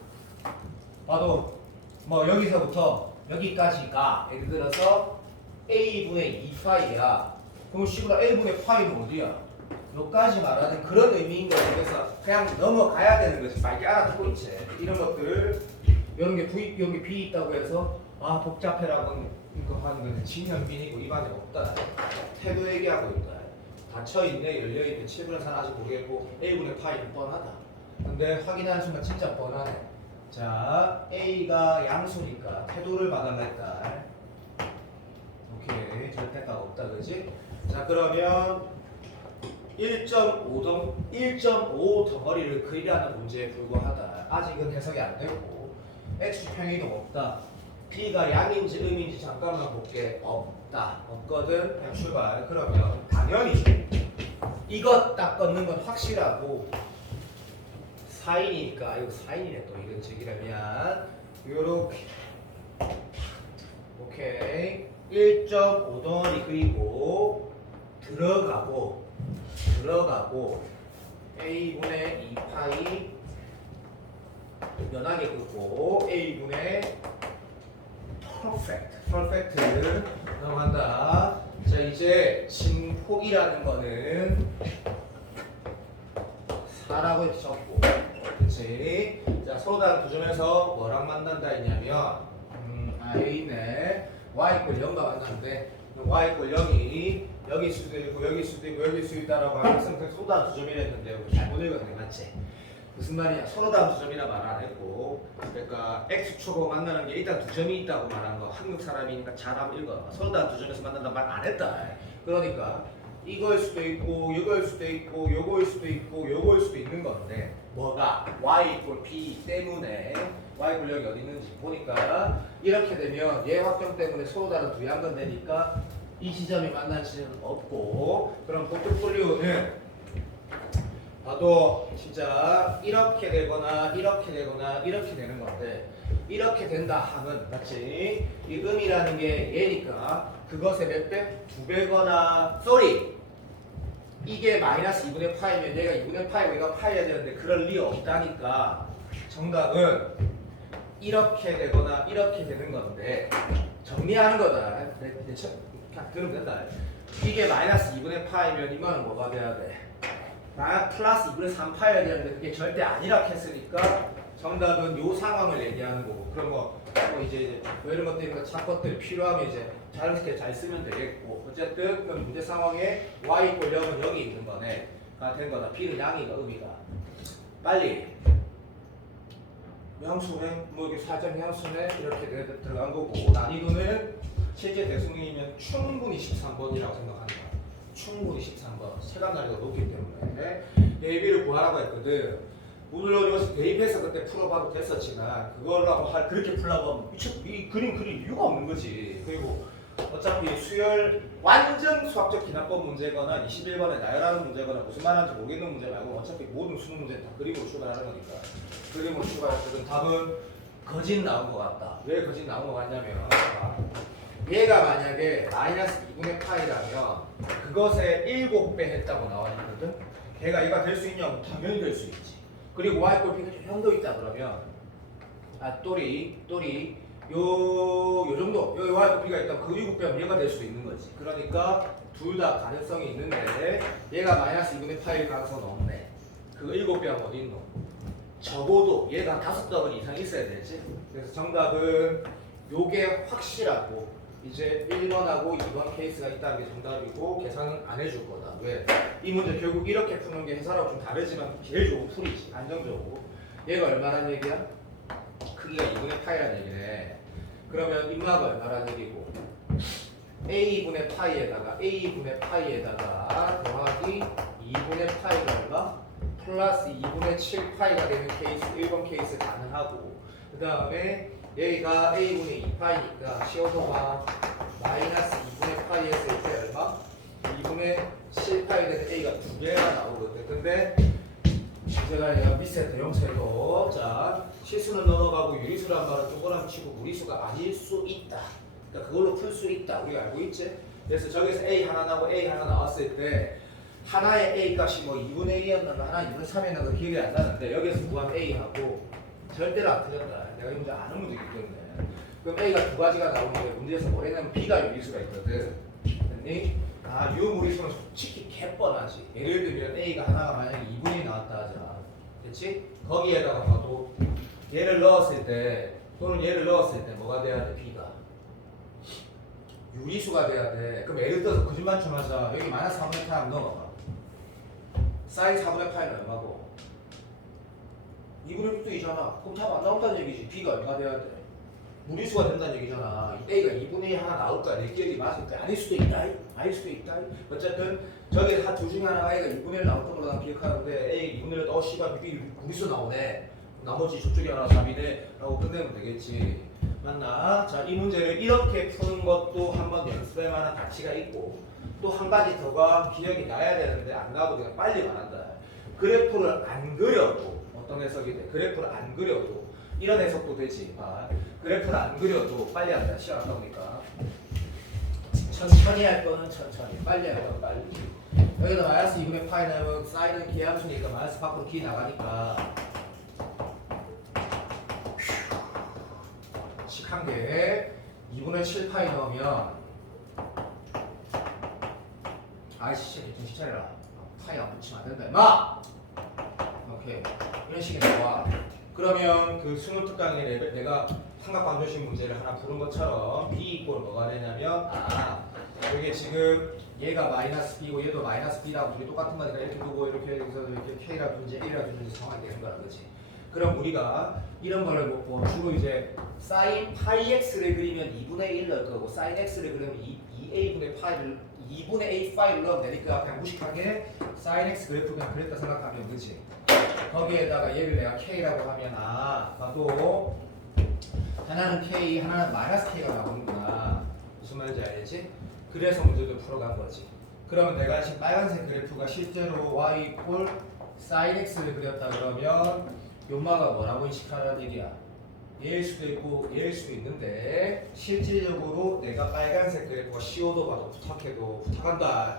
뭐 여기서부터 여기까지가 예를 들어서 a분의 2파이야. 그럼 시구라 a분의 파이는 어디야? 여기까지 말하는 그런 의미인 거지. 그래서 그냥 넘어가야 되는 거지. 막 이렇게 알아두고 있지. 이런 것들 이런 게 V, 여기 B 있다고 해서 아 복잡해라고 이거 하는 거는 진현빈이고 입안에 없다. 태도 얘기하고 있다. 닫혀있네 열려있네 7분의 4는 아직 모르겠고 A분의 파이는 뻔하다. 근데 확인하는 순간 진짜 뻔하네. 자 A가 양수니까 태도를 받아라 했다. 오케이 절대가 없다 그지? 자 그러면 1.5 덩어리를 그리라는 문제에 불과하다. 아직은 해석이 안 되고 X평이동 없다. B가 양인지 음인지 잠깐만 볼게. 없다. 없거든. 그냥 출발. 그러면 당연히 이것 딱 걷는 건 확실하고 사인이니까 이거 사인이네 또 이런 식이라면 요렇게 오케이 1.5 덩어리 그리고 들어가고 A분의 2파이 연하게 긋고 A분의 퍼펙트 넘어간다. 자 이제 진폭이라는 거는 4라고 이렇게 적고 그치? 자 서로 다른 두 점에서 뭐랑 만난다 했냐면 여기 있네. y = 0과 만나는데 y = 0이 여기 수도 있고 여기 수도 있고 여기 수도 있다라고 하는 상태 서로 다른 두 점이랬는데 잘못 읽었네 맞지? 무슨 말이야? 서로 다른 두 점이라 말 안 했고 그러니까 x축하고 만나는 게 일단 두 점이 있다고 말한 거 한국 사람이니까 잘 한번 읽어. 서로 다른 두 점에서 만난다 말 안 했다. 그러니까 이거일 수도 있고 이거일 수도 있고 요거일 수도 있고 요거일 수도 있는 건데 뭐가? y = b 때문에 y = 0이 어디 있는지 보니까 이렇게 되면 얘 확정 때문에 서로 다른 두 양변 되니까 이 지점이 만날 지점은 없고 그럼 포트폴리오는 봐도 진짜 이렇게 되거나 이렇게 되거나 이렇게 되는 건데 이렇게 된다 하면 맞지? 이 음이라는 게 얘니까 그것의 몇 배? 2배거나 쏘리 이게 마이너스 2분의 파이면 얘가 2분의 파이고 얘가 파이야 되는데 그럴 리 없다니까 정답은 이렇게 되거나 이렇게 되는 건데 정리하는 거다. 그냥 들으면 된다. 이게 마이너스 2분의 파이면 이거는 뭐가 돼야 돼? 플러스 2분의 3파여야 되는데 그게 절대 아니라 했으니까 정답은 요 상황을 얘기하는 거고 그럼 뭐 이제 이런 것들이 참 것들이 필요하면 이제 자연스럽게 잘 쓰면 되겠고 어쨌든 그 문제 상황에 y = 0은 여기 있는 거네 가 된 거다. b는 양이가 음이가 빨리 양수네 뭐 이렇게 살짝 양수네 이렇게 들어간 거고 난이도는 실제 대승이면 충분히 13번이라고 생각한다. 충분히 13번 체감 난이도가 높기 때문에 대비를 구하라고 했거든. 물론 여기서 대입해서 그때 풀어봐도 됐었지만 그걸로 그렇게 풀라고 하면 이 그림 그릴 이유가 없는 거지. 그리고 어차피 수열 완전 수학적 기납법 문제거나 21번에 나열하는 문제거나 무슨 말하는지 모르겠는 문제 말고 어차피 모든 수능 문제는 다 그림으로 출발하는 거니까 그림으로 출발했거든. 답은 거짓 나온 것 같다. 왜 거짓 나온 것 같냐면 얘가 만약에 마이너스 2분의 파이라면 그것에 7배 했다고 나와 있거든. 걔가 얘가 될 수 있냐고 당연히 될 수 있지. 그리고 y 꼴 b가 형도 있다 그러면 또리 요 정도 요 y 꼴 b가 있다면 그 7배면 얘가 될 수도 있는 거지. 그러니까 둘 다 가능성이 있는데 얘가 마이너스 2분의 파일 가능성은 없네. 그 7배하면 어디 있노? 적어도 얘가 5더블 이상 있어야 되지. 그래서 정답은 요게 확실하고 이제 1번하고 2번 케이스가 있다는 게 정답이고 계산은 안 해줄 거다. 왜? 이 문제 결국 이렇게 푸는 게 해설하고 좀 다르지만 제일 좋은 풀이지. 안정적으로. 얘가 얼마란 얘기야? 크기가 2분의 파이라는 얘기네. 그러면 인마가 얼마란 얘기고 a분의 파이에다가 a분의 파이에다가 더하기 2분의 파이가 얼마? 플러스 2분의 7 파이가 되는 케이스 1번 케이스 가능하고 그 다음에 여기가 a분의 2파이니까 씌워서봐 마이너스 2분의 파이 했을 때 얼마? 2분의 7파이 되는 a가 2개가 나오거든. 근데 제가 밑에 대형체로 자 실수는 넘어가고 유리수란 말은 동그라미 치고 무리수가 아닐 수 있다. 그러니까 그걸로 풀 수 있다. 우리가 알고 있지? 그래서 저기서 a 하나 나오고 a 하나 나왔을 때 하나의 a 값이 뭐 2분의 1이었나 하나 2분의 3이었나 기억이 안 나는데 여기서 구한 a하고 절대로 안 틀렸다. 내가 이 문제 아는 문제이기 때문에. 그럼 a가 두 가지가 나오는데 문제에서 뭐 했냐면 b가 유리수가 있거든. 근데 유무리수는 솔직히 개뻔하지. 예를 들면 a가 하나가 만약에 2분의 1 나왔다 하자. 그렇지? 거기에다가 봐도 얘를 넣었을 때 또는 얘를 넣었을 때 뭐가 돼야 돼? b가 유리수가 돼야 돼. 그럼 예를 들어서 거짓말 좀 하자. 여기 마이너스 4분의 8 한번 넣어봐. 사인 4분의 8은 얼마고? 2분의 6이잖아. 그럼 답 안 나온다는 얘기지. b가 얼마 돼야 돼? 무리수가 된다는 얘기잖아. a가 2분의 1 하나 나올까? 내 기억이 맞을까? 아닐 수도 있다. 아닐 수도 있다. 어쨌든 저기 둘 중에 하나가 a가 2분의 1 나올 걸로 난 기억하는데 a 2분의 1 씨발 이게 무리수 나오네. 나머지 저쪽에 하나 답이네 라고 끝내면 되겠지. 맞나? 자, 이 문제를 이렇게 푸는 것도 한번 연습할 만한 가치가 있고 또 한 가지 더가 기억이 나야 되는데 안 나도 그냥 빨리 말한다. 그래프를 안 그려도 어떤 해석이 돼? 그래프를 안 그려도 이런 해석도 되지. 그래프를 안 그려도 빨리 한다. 시간 안 나오니까 천천히 할 거는 천천히, 빨리 할 거는 빨리. 여기다 마이너스 2분의 파이 넣으면 사인은 기함수니까 마이너스 밖으로 기 나가니까 식 한 개에 2분의 7 파이 넣으면 아이씨 정신 차려라. 파이 안 붙이면 안 된다 임마. 오케이 이런 식이 나와. 그러면 그 수능 특강에 내가 삼각방정식 문제를 하나 부른 것처럼 b 이꼴 뭐가 되냐면 이게 지금 얘가 마이너스 b고 얘도 마이너스 b라고 둘이 똑같은 거니까 이렇게 두고 이렇게 해서 이렇게 k라 둔지 1이라 둔지 정하게 되는 거라 그렇지. 그럼 우리가 이런 거를 뭐 주로 이제 sin 파이 x를 그리면 2분의 1 넣을 거고 sin x를 그리면 2a분의 파이를 2분의 a 파이를 넣으면 되니까 그냥 무식하게 sin x 그래프 그냥 그랬다 생각하면 되지. 거기에다가 얘를 내가 k라고 하면 봐도 하나는 k 하나는 마이너스 k가 나오는구나. 무슨 말인지 알겠지? 그래서 문제도 풀어간 거지. 그러면 내가 지금 빨간색 그래프가 실제로 y 이꼴 sin x를 그렸다 그러면 요마가 뭐라고 인식하라는 얘기야? 얘일 수도 있고 얘일 수도 있는데 실질적으로 내가 빨간색 그래프가 CO도 봐도 부탁해도 부탁한다.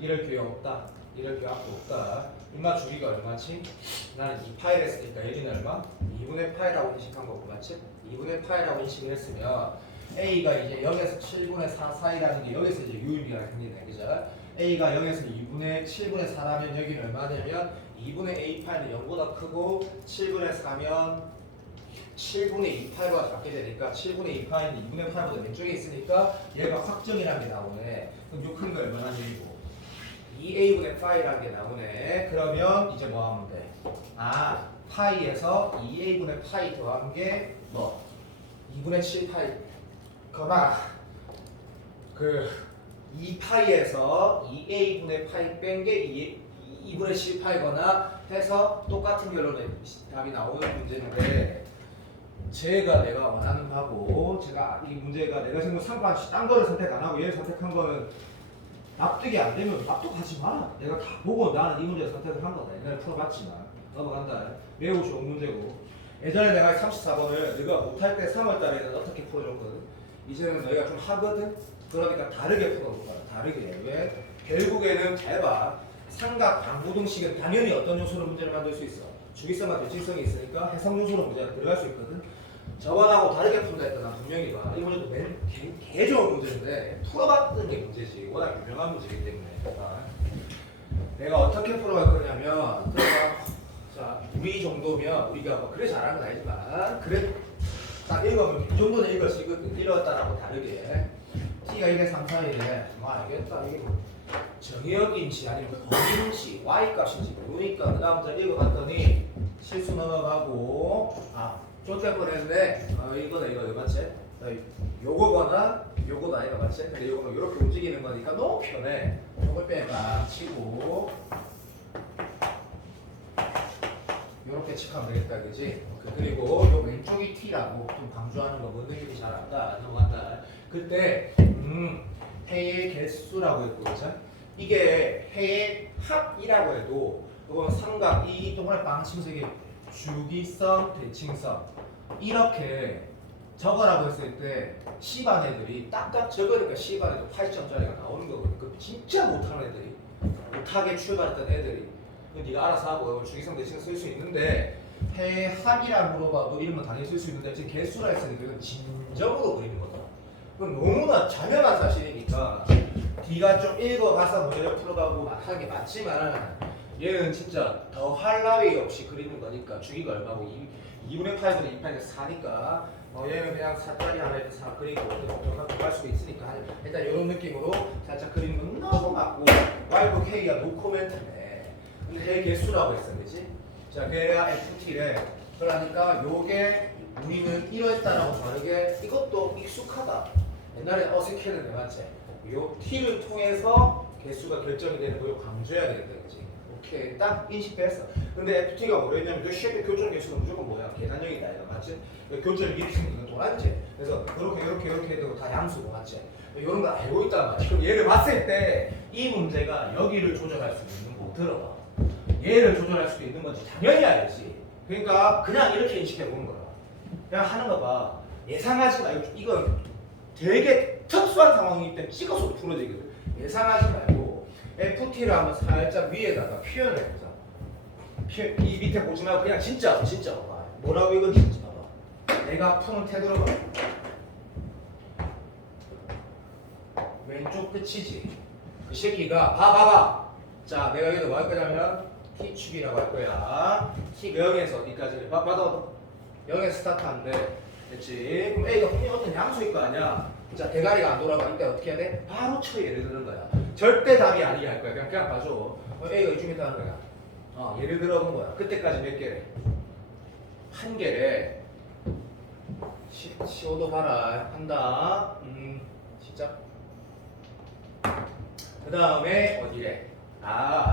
이럴 기회 없다. 이럴 기회 앞으로 없다. 인마 주기가 얼마지? 나는 2파이를 했으니까 얘는 얼마? 2분의 파이라고 인식한 거고 맞지? 2분의 파이라고 인식을 했으면 A가 이제 0에서 7분의 4 사이라는 게 여기서 이제 유의미가 생기네. 그죠? A가 0에서 2분의 7분의 4라면 여기는 얼마 되면 2분의 A 파이는 0보다 크고 7분의 4면 7분의 2파이가 작게 되니까 7분의 2파이는 2분의 파이보다 왼쪽에 있으니까 얘가 확정이라는 게 나오네. 그럼 요 큰 거 얼마나 되고 2a분의 파이라는 게 나오네. 그러면 이제 뭐 하면 돼? 파이에서 2a분의 파이 더한 게 뭐? 2분의 7파이 거나 그 2파이에서 2a분의 파이 뺀 게 2분의 7파이거나 해서 똑같은 결론의 답이 나오는 문제인데 제가 내가 원하는 바고 제가 이 문제가 내가 지금 상관없이 딴 거를 선택 안 하고 얘를 선택한 거는 납득이 안 되면 납득하지 마라. 내가 다 보고 나는 이 문제 선택을 한 거다. 옛날에 풀어봤지만 넘어간다. 매우 좋은 문제고 예전에 내가 34번을 네가 못할 때 3월달에는 어떻게 풀어줬거든. 이제는 너희가 좀 하거든. 그러니까 다르게 풀어볼 거야. 다르게. 왜? 결국에는 잘 봐. 삼각 방부등식은 당연히 어떤 요소로 문제를 만들 수 있어. 주기성과 대칭성이 있으니까 해석 요소로 문제가 들어갈 수 있거든. 저번하고 다르게 푼다 했다. 난 분명히 봐. 이 문제도 개 좋은 문제인데 풀어봤던 게 문제지. 워낙 유명한 문제이기 때문에. 내가 어떻게 풀어갈 거냐면 들어봐. 자, 자, 우리 정도면 우리가 뭐 그래 잘하는 건 아니지만 그래 딱 읽으면 이 정도는 읽을 수 있거든. 읽었다라고 다르게 t가 1에 3, 4이래 뭐 알겠다. 이게 뭐 정의역인지 아니면 범위인지 y 값인지 모르니까 그 다음 절 읽어봤더니 실수 넘어가고 쫓을 뻔했는데 이거다 이거 맞지? 요거거나 요거다 아니가 맞지? 근데 요거는 이렇게 움직이는 거니까 너무 편해. 요걸 빼봐 치고 요렇게 체크하면 되겠다 그지? 그리고 요 왼쪽이 t라고 좀 강조하는 거 뭔 느낌이 잘 안다 넘어간다. 그때 해의 개수라고 했고 그죠? 이게 해의 합이라고 해도 이건 삼각 이 동그란 방침색의 주기성, 대칭성 이렇게 적어라고 했을 때 C반 애들이 딱딱 적으니까 C반에도 80점짜리가 나오는 거거든. 그 진짜 못하는 애들이 못하게 출발했던 애들이 네가 알아서 하고 주기성, 대칭성 쓸 수 있는데 해의 합이라 물어봐도 이름은 당연히 쓸 수 있는데 지금 개수라 했으니까 이건 진정으로 그리는 거다. 그건 너무나 당연한 사실이니까 D가 좀 읽어가서 문제를 풀어가고 하는 게 맞지만 얘는 진짜 더 할 나위 없이 그리는 거니까 주기가 얼마고 2분의 8분의 2파이가 4니까 얘는 그냥 4짜리 하나에 4 그리고 정답 할 수도 있으니까 일단 이런 느낌으로 살짝 그리는 건 너무 맞고 y고 k가 노코멘트네. 근데 얘 개수라고 했어 그지? 자 걔가 ft래. 그러니까 요게 우리는 이랬다라고 다르게 이것도 익숙하다. 옛날에 어색했는데 맞지? 요 t를 통해서 개수가 결정이 되는 거 강조해야 되겠다 그지? 오케이 딱 인식됐어. 근데 FT가 뭐랬냐면 저 쉐입의 교점 개수는 무조건 뭐야? 계산형이다 이거 맞지? 교점이 미리 생기는 건 도란지. 그래서 이렇게 되고 다 양수고 맞지? 이런 거 알고 있단 말이야. 그럼 얘를 봤을 때 이 문제가 여기를 조절할 수 있는 거 들어봐. 얘를 조절할 수도 있는 건지 당연히 알지. 그러니까 그냥 이렇게 인식해 보는 거야. 그냥 하는 거 봐. 예상하지 말고 이건 되게 특수한 상황이기 때문에 찍어서 풀어지거든. 예상하지 말고 FT를 한번 살짝 위에다가 표현을 해보자. 이 밑에 보지 말고 그냥 진짜 봐봐. 뭐라고 이건 진짜 봐봐. 내가 푸는 태도로 봐. 왼쪽 끝이지. 그 새끼가 봐봐. 자 내가 여기서 뭐 할 거냐면 T축이라고 할 거야. T 0에서 어디까지? 봐봐. 0에서 스타트하는데 됐지? 그럼 A가 분명히 어떤 양수일 거 아니야? 자 대가리가 안 돌아가. 이때 어떻게 해야 돼? 바로 쳐 예를 드는 거야. 절대 답이 아니게 할 거야. 그냥 봐줘. A가 이쯤 있다는 거야. 예를 들어 본 거야. 그때까지 몇 개래? 한 개래. 시오도 봐라. 한다. 시작. 그 다음에 어디래?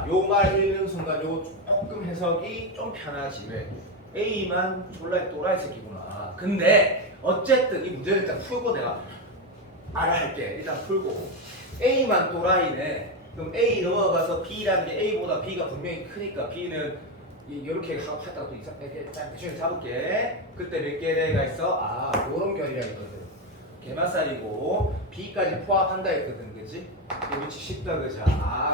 요 말 읽는 순간 요 조금 해석이 좀 편하지. 왜? A만 졸라 또라이 새끼구나. 근데 어쨌든 이 문제를 일단 풀고 내가 알아할게. 일단 풀고 A만 또라이네. 그럼 A 넘어가서 B라는 게 A보다 B가 분명히 크니까 B는 이렇게 하다가 또 이렇게 대충 잡을게. 그때 몇 개가 있어? 요런 결이라 했거든. 개맛살이고 B까지 포함한다 했거든. 그치? 위치 쉽다 그죠?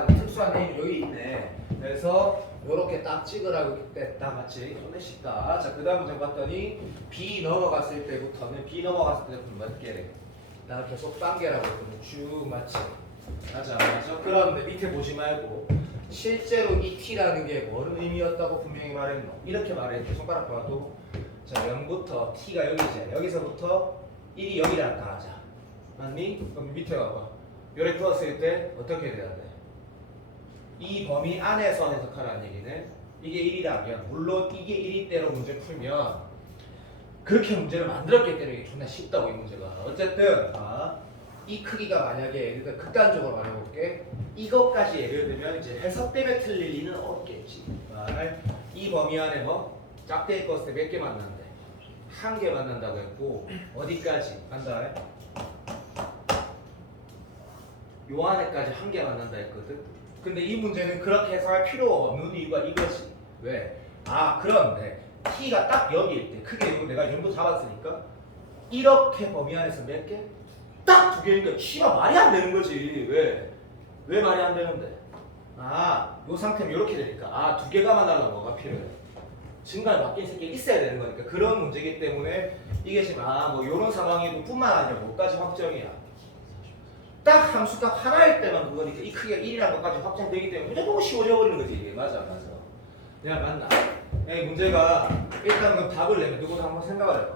특수한 A는 여기 있네. 그래서 요렇게 딱 찍으라고 했다 맞지? 존나 쉽다. 자 그 다음 문제 봤더니 B 넘어갔을 때부터는 B 넘어갔을 때부터 몇 개래? 나 계속 단계라고 했거든. 쭉 맞지? 맞아. 그런데 밑에 보지 말고 실제로 이 T라는 게 뭐는 의미였다고 분명히 말했노? 이렇게 말했는데 손가락 봐도 자 0부터 T가 여기지. 여기서부터 1이 여기라 하자. 맞니? 그럼 밑에 가봐. 요래 풀었을 때 어떻게 돼야 돼? 이 범위 안에서 해석하라는 얘기네. 이게 1이라면 물론 이게 1일 대로 문제 풀면 그렇게 문제를 만들었기 때문에 이게 존나 쉽다고 이 문제가. 어쨌든 이 크기가 만약에 일단 극단적으로 말해볼게. 이것까지 예를 들면 이제 해석 때문에 틀릴 리는 없겠지. 이 범위 안에 뭐 짝대기 껐을 때 몇 개 만난대? 한 개 만난다고 했고 어디까지? 간다. 요 안에까지 한 개 만난다 했거든. 근데 이 문제는 그렇게 해석할 필요가 없는 이유가 이거지. 왜? 그런데 T가 딱 여기일 때 크게 이거 내가 전부 잡았으니까 이렇게 범위 안에서 몇 개? 딱 두 개니까 T가 말이 안 되는 거지. 왜 말이 안 되는데? 요 상태면 이렇게 되니까 두 개가 만나려면 뭐가 필요해? 증가에 바뀐 새끼가 있어야 되는 거니까 그런 문제이기 때문에 이게 지금 뭐 요런 상황이고 뿐만 아니라 뭐까지 확정이야. 딱 함수값 하나일 때만 그거니까 이 크기가 1이라는 것까지 확정되기 때문에 무조건 쉬워져 버리는 거지. 맞아. 내가 맞나? 이 문제가 일단 그 답을 내면 누구도 한번 생각을 해봐.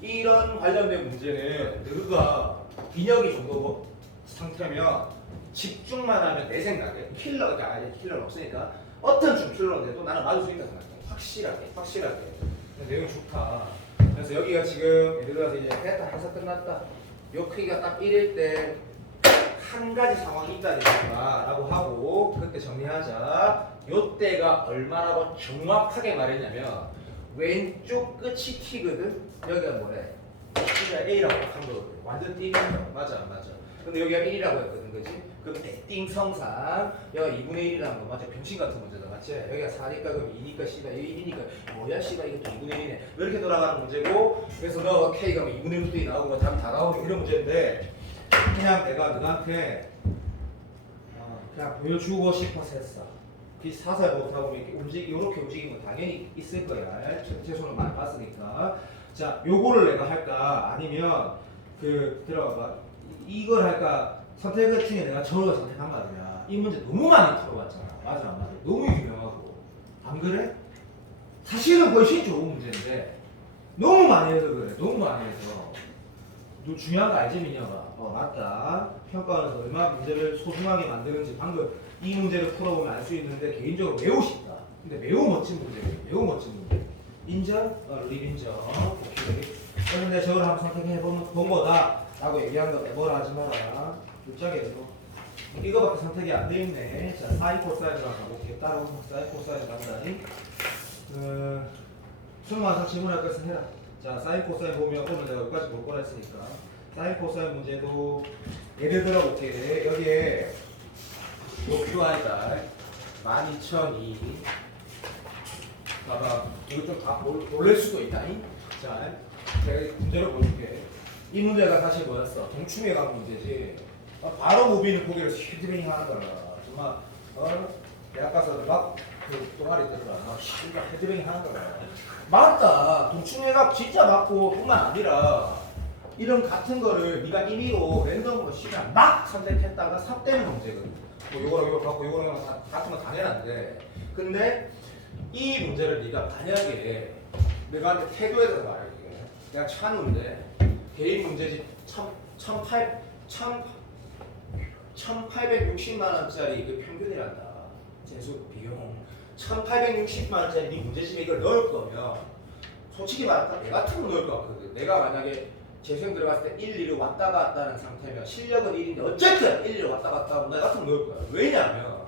이런 관련된 문제는 너가 인역이 정도 상태면 집중만 하면 내 생각에 킬러가 아니 킬러는 없으니까 어떤 좀 킬러인데도 나는 맞을 수 있다 생각해. 확실하게. 내용 좋다. 그래서 여기가 지금 예를 들어서 이제 됐다 해서 끝났다. 요 크기가 딱 1일 때 한 가지 상황이 있다니까 라고 하고 그때 정리하자. 요 때가 얼마라고 정확하게 말했냐면 왼쪽 끝이 T거든. 여기가 뭐래? T가 A라고 한 거거든. 완전 띵이야. 맞아 안 맞아? 근데 여기가 1이라고 했거든 그지? 그럼 띵성상 여기가 2분의 1이라는 거 맞아? 병신 같은 문제다 맞지? 여기가 4니까 그럼 2니까 C가 여기 1이니까 뭐야 C가 이것도 2분의 1이네 이렇게 돌아가는 문제고 그래서 너 K가 2분의 1도 나오고 뭐 답이 다 나오고 이런 문제인데 그냥 내가 너한테 그냥 보여주고 싶어서 했어. 그 사살 못하고 이렇게 이렇게 움직이는 건 당연히 있을 거야. 제 손을 많이 봤으니까. 자, 요거를 내가 할까? 아니면 그 들어봐. 이걸 할까? 선택을 중에 내가 저를 선택한 거 아니야. 이 문제 너무 많이 풀어봤잖아. 맞아 안 맞아? 너무 유명하고. 안 그래? 사실은 훨씬 좋은 문제인데 너무 많이 해서 그래. 너무 많이 해서. 너 중요한 거 알지 민혁아? 맞다. 평가원에서 얼마나 문제를 소중하게 만드는지 방금 이 문제를 풀어보면 알 수 있는데 개인적으로 매우 쉽다. 근데 매우 멋진 문제예요. 매우 멋진 문제. 인정? 인정. 오케이. 그런데 저걸 한번 선택해본 거다 라고 얘기한 거 뭐라 하지 마라. 불짝이에요. 이거밖에 선택이 안 돼 있네. 자, 사인 코사인으로 가볼게. 따로 사인 코사인 간다니. 수능완성 질문할 것은 해라. 자, 사인 코사인 보면 오늘 내가 여기까지 볼 거라 했으니까 사인 코사인 문제도 예를 들어 볼게. 여기에 요 QI가 12002 봐봐. 이거 좀 다 놀랄 수도 있다니. 자, 제가 문제를 보여줄게. 이 문제가 사실 뭐였어? 동충에 간 문제지. 바로 무비는 고개를 휘드링 하는 거라. 정말 대학 가서 막그 동아리 들어라. 막 헤드링 하는 거라. 맞다. 동충회가 진짜 맞고 뿐만 아니라 이런 같은 거를 네가 임의로 랜덤으로 시간 막 선택했다가 삽되는 문제거든. 뭐 요거랑 요거 갖고 요거랑 같은 건 당연한데 근데 이 문제를 네가 만약에 내가 한테 태도에 대해서 말할게. 내가 찬우인데 개인 문제집 1860만 원짜리 그 평균이란다. 재수 비용 1860만 원짜리 네 문제집에 이걸 넣을 거면 솔직히 말하면 내 같으면 넣을 것 같거든. 내가 만약에 재수형 들어갔을 때 1, 2를 왔다 갔다 하는 상태면 실력은 1인데 어쨌든 1, 2를 왔다 갔다 하면 나 같으면 넣을 거야. 왜냐하면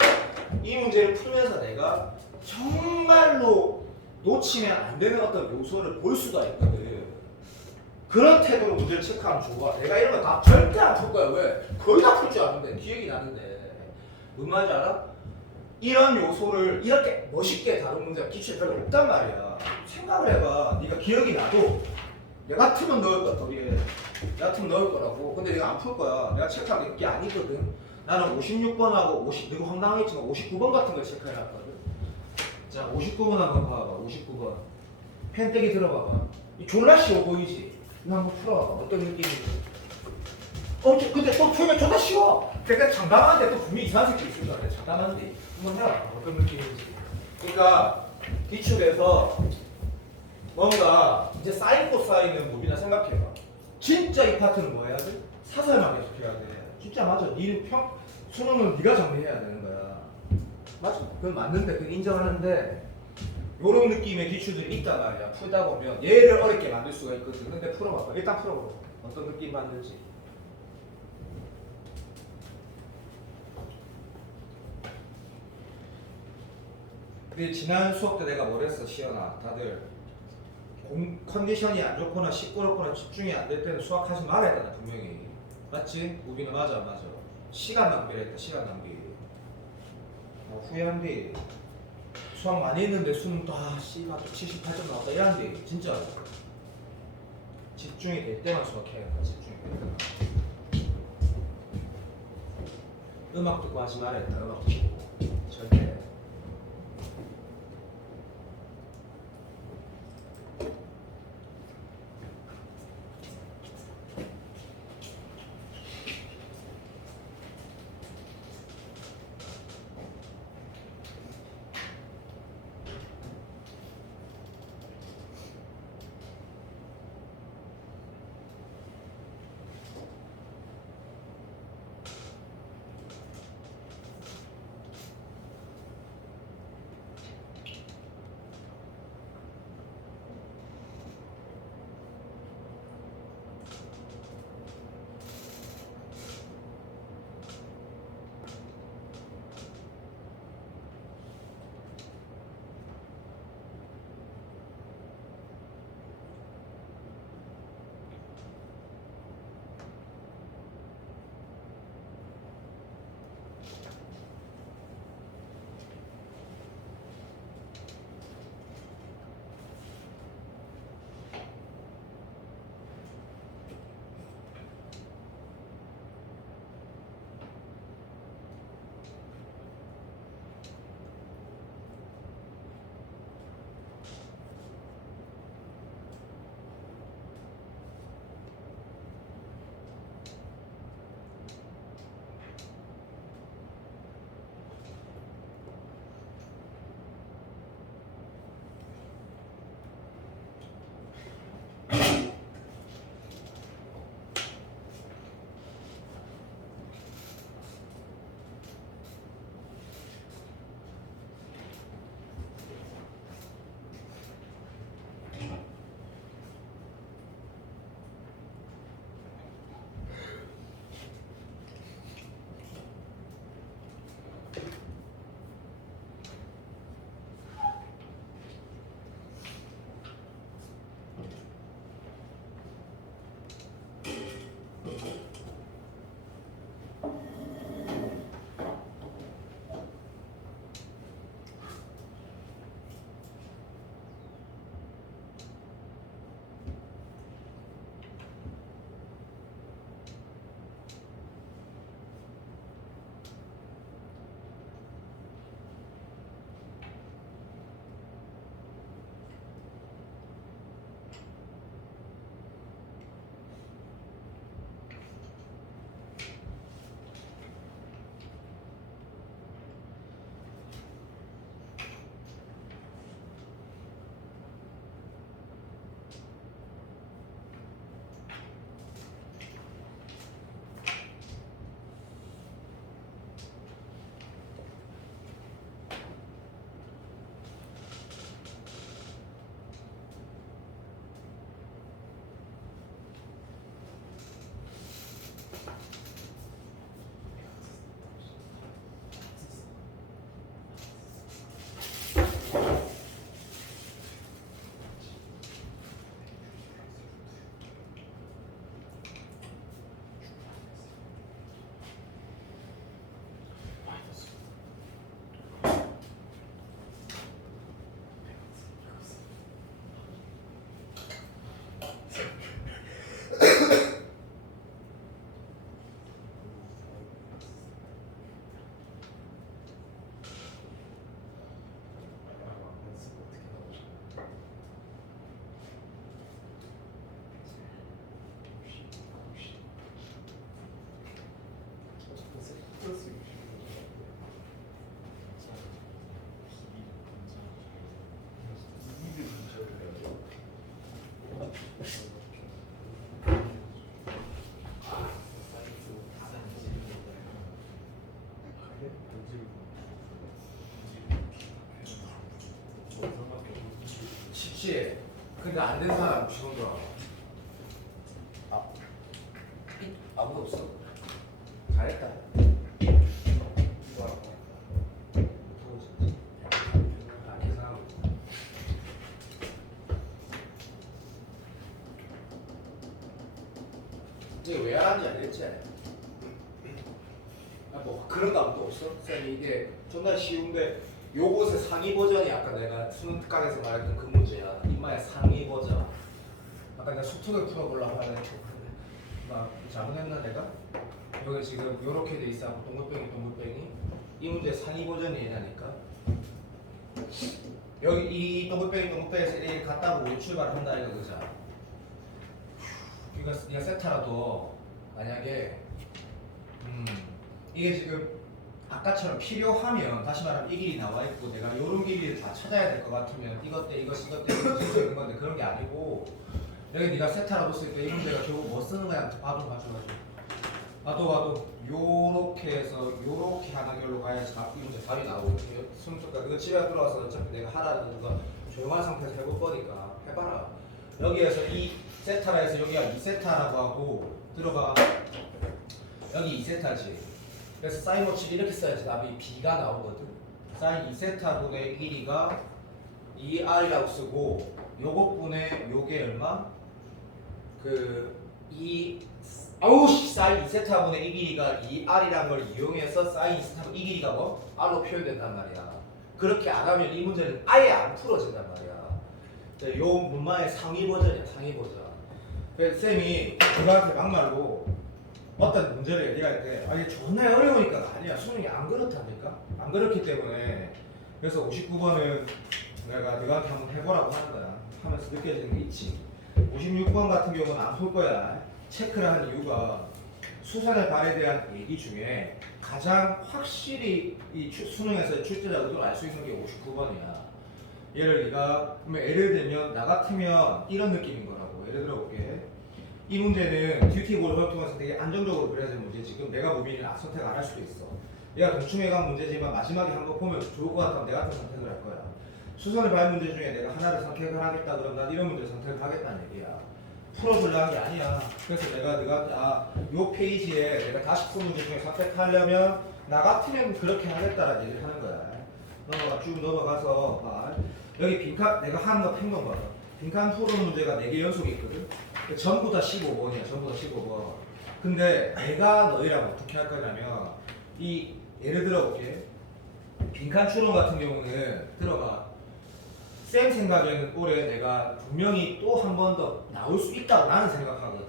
이 문제를 풀면서 내가 정말로 놓치면 안 되는 어떤 요소를 볼 수가 있거든. 그런 태도로 문제를 체크하면 좋아. 내가 이런 거 다 절대 안 풀 거야. 왜? 거의 다 풀 줄 아는데 기억이 나는데 뭔 말인지 알아? 이런 요소를 이렇게 멋있게 다룬 문제가 기출에 별로 없단 말이야. 생각을 해봐. 네가 기억이 나도 내 같으면 넣을 거야. 내 같으면 넣을 거라고. 근데 내가 안 풀 거야. 내가 체크한 게 아니거든. 나는 56번하고 50, 너무 황당하겠지만 59번 같은 걸 체크해놨거든. 자, 59번 한번 봐봐. 59번. 펜떼기 들어봐봐. 이 졸라 쉬워 보이지? 이거 한번 풀어봐봐. 어떤 느낌인지. 근데 또 풀면 존나 쉬워. 그러니까 장담하는데 또 분명히 이상한 새끼 있을 거야. 장담하는데 한번 해봐. 어떤 느낌인지. 그러니까 기출에서 뭔가 이제 사인 코사인은 무비나 생각해봐. 진짜 이 파트는 뭐 해야 돼? 사설만 계속 해야 돼. 진짜 맞아. 니는 수능은 네가 정리해야 되는 거야. 맞아. 그건 맞는데 그건 인정하는데 요런 느낌의 기출들이 있단 말이야. 풀다 보면 얘를 어렵게 만들 수가 있거든. 근데 풀어봐봐. 일단 풀어봐. 어떤 느낌 받는지. 근데 지난 수업 때 내가 뭘 했어, 시연아. 다들 컨디션이 안 좋거나 시끄럽거나 집중이 안 될 때는 수학하지 말아야 했다, 분명히. 맞지? 우비는 맞아, 맞아. 시간 낭비를 했다, 시간 낭비. 후회한데. 수학 많이 했는데 수능 또 씨발 78점 나왔다 이란데 진짜 집중이 될 때만 수학해야겠다. 집중이 될 때만. 음악 듣고 하지 말아야겠다. 음악 듣고 절대. 그치? 근데 안 된 사람 지금 들어. 아무도 없어. 잘했다. 뭐라고? 안 된 사람 없어. 이게 왜 하는지 알겠지? 뭐 그런 거 아무도 없어? 쌤이 이게 존나 쉬운데 요것의 상위 버전이 아까 내가 수능 특강에서 말했던 그 문제야. 이마의 상위 버전. 아까 내가 수특을 풀어보려고 하는데 막 잘못했나 내가? 여기 지금 요렇게 돼 있어. 동글뱅이 이 문제 상위 버전이 얘냐니까. 여기 이 동글뱅이에서 이렇게 갔다 보고 출발한다 이거 그죠? 이거 네가 세타라도 만약에 이게 지금 아까처럼 필요하면 다시 말하면 이 길이 나와 있고 내가 요런 길이를 다 찾아야 될 것 같으면 이것 때 이것 때 있는 건데 그런 게 아니고 여기 네가 세타라도 쓸 때 이 문제가 결국 뭐 쓰는 거야 봐줘가지고 봐도 요렇게 해서 요렇게 하는 결로 가야지 이 문제 답이 나오고 순서가 이거 집에 들어와서 어차피 내가 하라는 거 조용한 상태에서 해볼 거니까 해봐라. 여기에서 이 세타라 해서 여기가 2세타라고 하고 들어가 여기 2세타지. 그래서 사인 모치를 이렇게 써야지 답이 B가 나오거든. 사인 2세타분의 1이가 2R이라고 쓰고 요것분의 요게 얼마? 사인 2세타분의 1 길이가 2R이라는 걸 이용해서 사인 2세타분의 1 길이가 뭐? R로 표현된단 말이야. 그렇게 안 하면 이 문제는 아예 안 풀어진단 말이야. 요 문마의 상위 버전이야, 상위 버전. 그래서 쌤이 그거한테 막말로 어떤 문제를 얘기할 때 이게 존나 어려우니까 아니야. 수능이 안 그렇다니까? 안 그렇기 때문에 그래서 59번은 내가 너한테 한번 해보라고 하는 거야. 하면서 느껴지는 게 있지. 56번 같은 경우는 안 풀 거야. 체크를 하는 이유가 수선의 발에 대한 얘기 중에 가장 확실히 이 수능에서 출제자 의도를 알 수 있는 게 59번이야. 예를 들면 나 같으면 이런 느낌인 거라고. 예를 들어 볼게. 이 문제는 듀티 골을 통해서 되게 안정적으로 그려진 문제. 지금 내가 보면 선택 안 할 수도 있어. 얘가 동충해간 문제지만 마지막에 한번 보면 좋을 것 같으면 내가 같은 선택을 할 거야. 수선의 발 문제 중에 내가 하나를 선택을 하겠다 그러면 난 이런 문제 선택을 하겠다는 얘기야. 풀어주려는 게 아니야. 그래서 내가 요 페이지에 내가 다시 푼 문제 중에 선택하려면 나 같으면 그렇게 하겠다라는 얘기를 하는 거야. 쭉 넘어가서 봐. 여기 빈칸 내가 하는 거 팽동 봐봐. 빈칸 푸는 문제가 4개 연속이 있거든. 전부 다 15번이야. 전부 다 15번. 근데 내가 너희랑 어떻게 할 거냐면 예를 들어 볼게. 빈칸 추론 같은 경우는 들어가. 쌤 생각에는 올해 내가 분명히 또 한 번 더 나올 수 있다고 나는 생각하거든.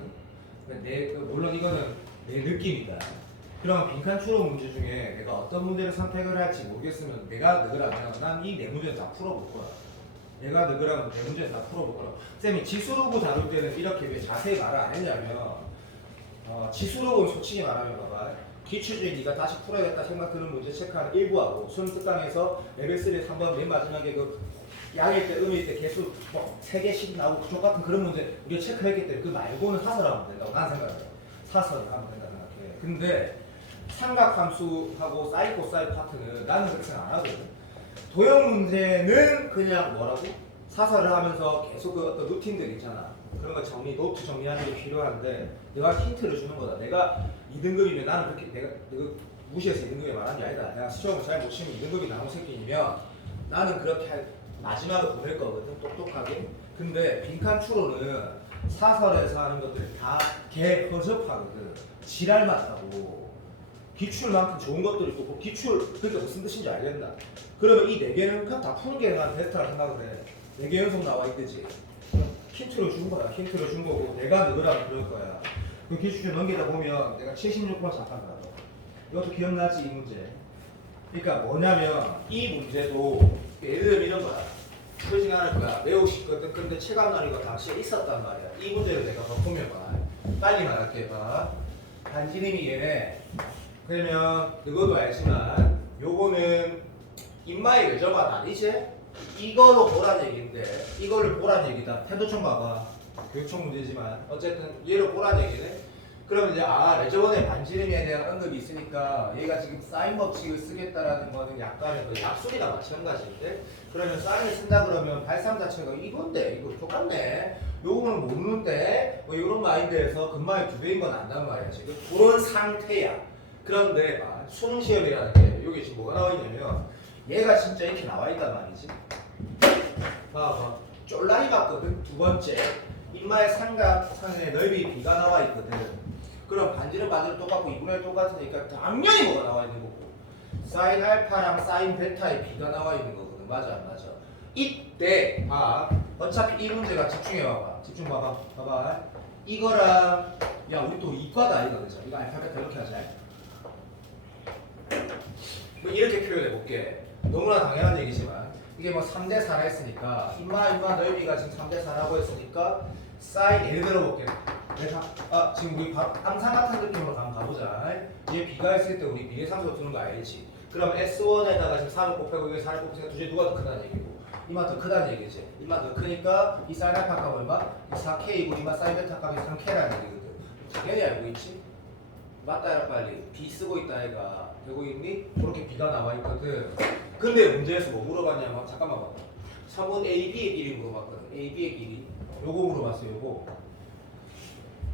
물론 이거는 내 느낌이다. 그럼 빈칸 추론 문제 중에 내가 어떤 문제를 선택을 할지 모르겠으면 내가 너희라면 난 이 네 문제는 다 풀어볼 거야. 내가 너희라면 네 문제는 다 풀어볼 거야. 쌤이 지수로그 다룰 때는 이렇게 왜 자세히 말을 안 했냐면 지수로그는 솔직히 말하면 봐봐. 기출주의 네가 다시 풀어야겠다 생각드는 문제 체크하는 일부하고 수능 특강에서 레벨 3에서 한번 맨 마지막에 그 양일 때 음일 때 개수 뭐 3개씩 나오고 그쪽 같은 그런 문제 우리가 체크했기 때문에 그 말고는 사설을 하면 된다고 나는 생각해. 사설을 하면 된다고 생각해. 근데 삼각함수하고 사인 코사인 파트는 나는 그렇게 생각 안 하거든. 도형 문제는 그냥 뭐라고? 사설을 하면서 계속 그 어떤 루틴들 있잖아. 그런 거 노트 정리하는 게 필요한데 내가 힌트를 주는 거다. 내가 2등급이면 나는 그렇게 내가 무시해서 2등급에 말한 게 아니다. 내가 시험을 잘 못 치면 2등급이 나온 새끼이면 나는 그렇게 마지막에 보낼 거거든. 똑똑하게. 근데 빈칸 추론은 사설에서 하는 것들이 다 개허접하거든. 지랄 맞다고. 기출만큼 좋은 것들이 있고 기출 그게 무슨 뜻인지 알겠나? 그러면 이 4개는 그냥 다 푸는 게 난 베스트라고 생각을 해. 4개 연속 나와 있듯이. 힌트를 준 거야. 힌트를 준 거고 내가 너랑 그럴 거야. 그 기출 넘기다 보면 내가 76번 잠깐만. 이것도 기억나지 이 문제. 그러니까 뭐냐면 이 문제도 예를 들면 이런 거야. 표시 나눌 거야. 매우 쉽거든. 근데 체감 난이가 당시에 있었단 말이야. 이 문제를 내가 바꾸면 봐. 빨리 말할게 봐. 단지님이 얘네. 그러면 그것도 알지만 요거는 인마의 외접안 아니지? 이걸로 보란 얘기인데 이거를 보란 얘기다. 태도청 봐봐. 교육청 문제지만 어쨌든 얘를 보란 얘기네. 그러면 이제 레저번의 반지름에 대한 언급이 있으니까 얘가 지금 사인 법칙을 쓰겠다라는 거는 약간의 그 약속이나 마찬가지인데 그러면 사인을 쓴다 그러면 발상 자체가 이건데 이거 똑같네 요거는 모르는데 뭐 이런 마인드에서 근마의 2배인 건 안단 말이야 지금 그런 상태야. 그런데 수능 시험이라는 게 여기 지금 뭐가 나와 있냐면 얘가 진짜 이렇게 나와 있단 말이지. 봐봐 쫄라리 같거든. 두 번째 인마의 삼각상의 넓이 b가 나와 있거든. 그럼 반지름 반지름 똑같고 2분의 똑같으니까 당연히 뭐가 나와 있는 거고 사인 알파랑 사인 베타의 b가 나와 있는 거거든. 맞아 안 맞아? 이때 어차피 이 문제가 집중해 봐봐. 집중 봐봐. 이거랑 야 우리 또 이과다 이거 그죠? 이거 알파벳 이렇게 하자. 뭐 이렇게 표현해 볼게. 너무나 당연한 얘기지만 이게 뭐 3대 4라 했으니까 인마 넓이가 지금 3대 4라고 했으니까 사인 예를 들어 볼게. 내가 지금 우리 항상 같은 느낌으로 한번 가보자. 얘 b가 있을 때 우리 비례상수 두는 거 알지? 그럼 S1에다가 지금 3을 곱하고 여기 4를 곱하니까 둘 중에 누가 더 크다는 얘기고 이마 더 크다는 얘기지. 이마 더 크니까 이 사인 알파 값 얼마? 4K이고 이마 사인 베타 값이 3K라는 얘기거든. 당연히 알고 있지? 맞다 야 빨리. B 쓰고 있다 애가 되고 있니? 저렇게 B가 나와 있거든. 근데 문제에서 뭐 물어봤냐면 잠깐만 봐봐. 3번 AB의 길이 물어봤거든. AB의 길이 요거 물어봤어 요거.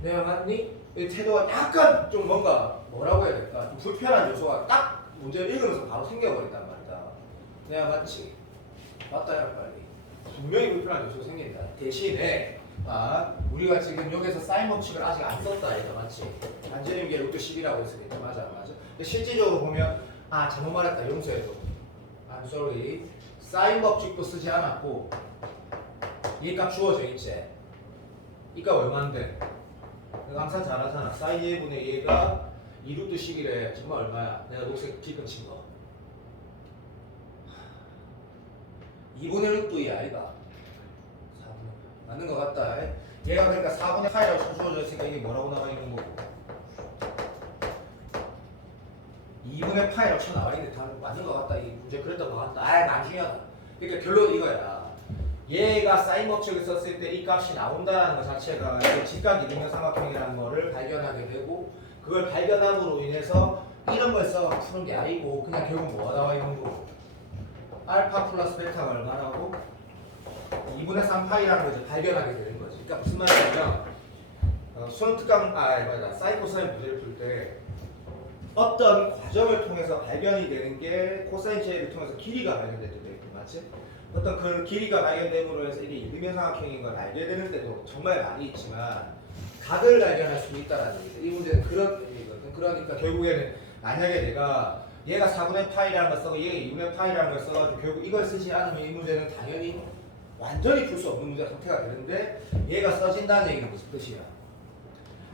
내가 맞니? 이 태도가 약간 좀 뭔가 뭐라고 해야 될까? 좀 불편한 요소가 딱 문제를 읽으면서 바로 생겨버린단 말이다. 내가 맞지? 맞다 야 빨리. 분명히 불편한 요소가 생긴다. 대신에 우리가 지금 여기서 사인 법칙을 아직 안 썼다 얘가 맞지? 반지름계 루트 10이라고 했으니까 맞아 맞아? 근데 실질적으로 보면 잘못 말했다 용서해줘. I'm sorry. 사인 법칙도 쓰지 않았고 이 값 주어져 있지? 이 값 얼마인데? 내가 항상 잘 하잖아. 사인 1분의 얘가 2루트 10이래. 정말 얼마야? 내가 녹색 길건 친 거. 2분의 루트 2야 아이가. 4분의 맞는 거 같다. 얘가 그러니까 4분의 8이라고 주어져 있으니까 이게 뭐라고 나와 있는 거고 2분의 8이라고 쳐 나와 있는데 다 맞는 거 같다. 이 문제 그랬던 거 같다. 안 중요하다. 그러니까 결론 이거야. 얘가 사인 법칙을 썼을 때 이 값이 나온다는 것 자체가 직각 이등변 삼각형이라는 거를 발견하게 되고 그걸 발견함으로 인해서 이런 걸 써 푸는 게 아니고 그냥 결국 뭐가 나와 있는 거고 알파 플러스 베타가 얼마라고? 2분의 3파이라는 걸 이제 발견하게 되는 거지. 그러니까 무슨 말이냐면 수능 특강 사인 코사인 문제를 풀 때 어떤 과정을 통해서 발견이 되는 게 코사인 제를 통해서 길이가 발견될 때도 있고 맞지? 어떤 그 길이가 발견됨으로 해서 이게 이등변 삼각형인 걸 알게 되는 때도 정말 많이 있지만 각을 발견할 수 있다는 얘기죠. 이 문제는 그런 의미거든. 그러니까 결국에는 만약에 내가 얘가 4분의 파이라는 걸 쓰고 얘가 2분의 파이라는 걸 써가지고 결국 이걸 쓰지 않으면 이 문제는 당연히 완전히 풀 수 없는 문제가 선택가 되는데 얘가 써진다는 얘기는 무슨 뜻이야?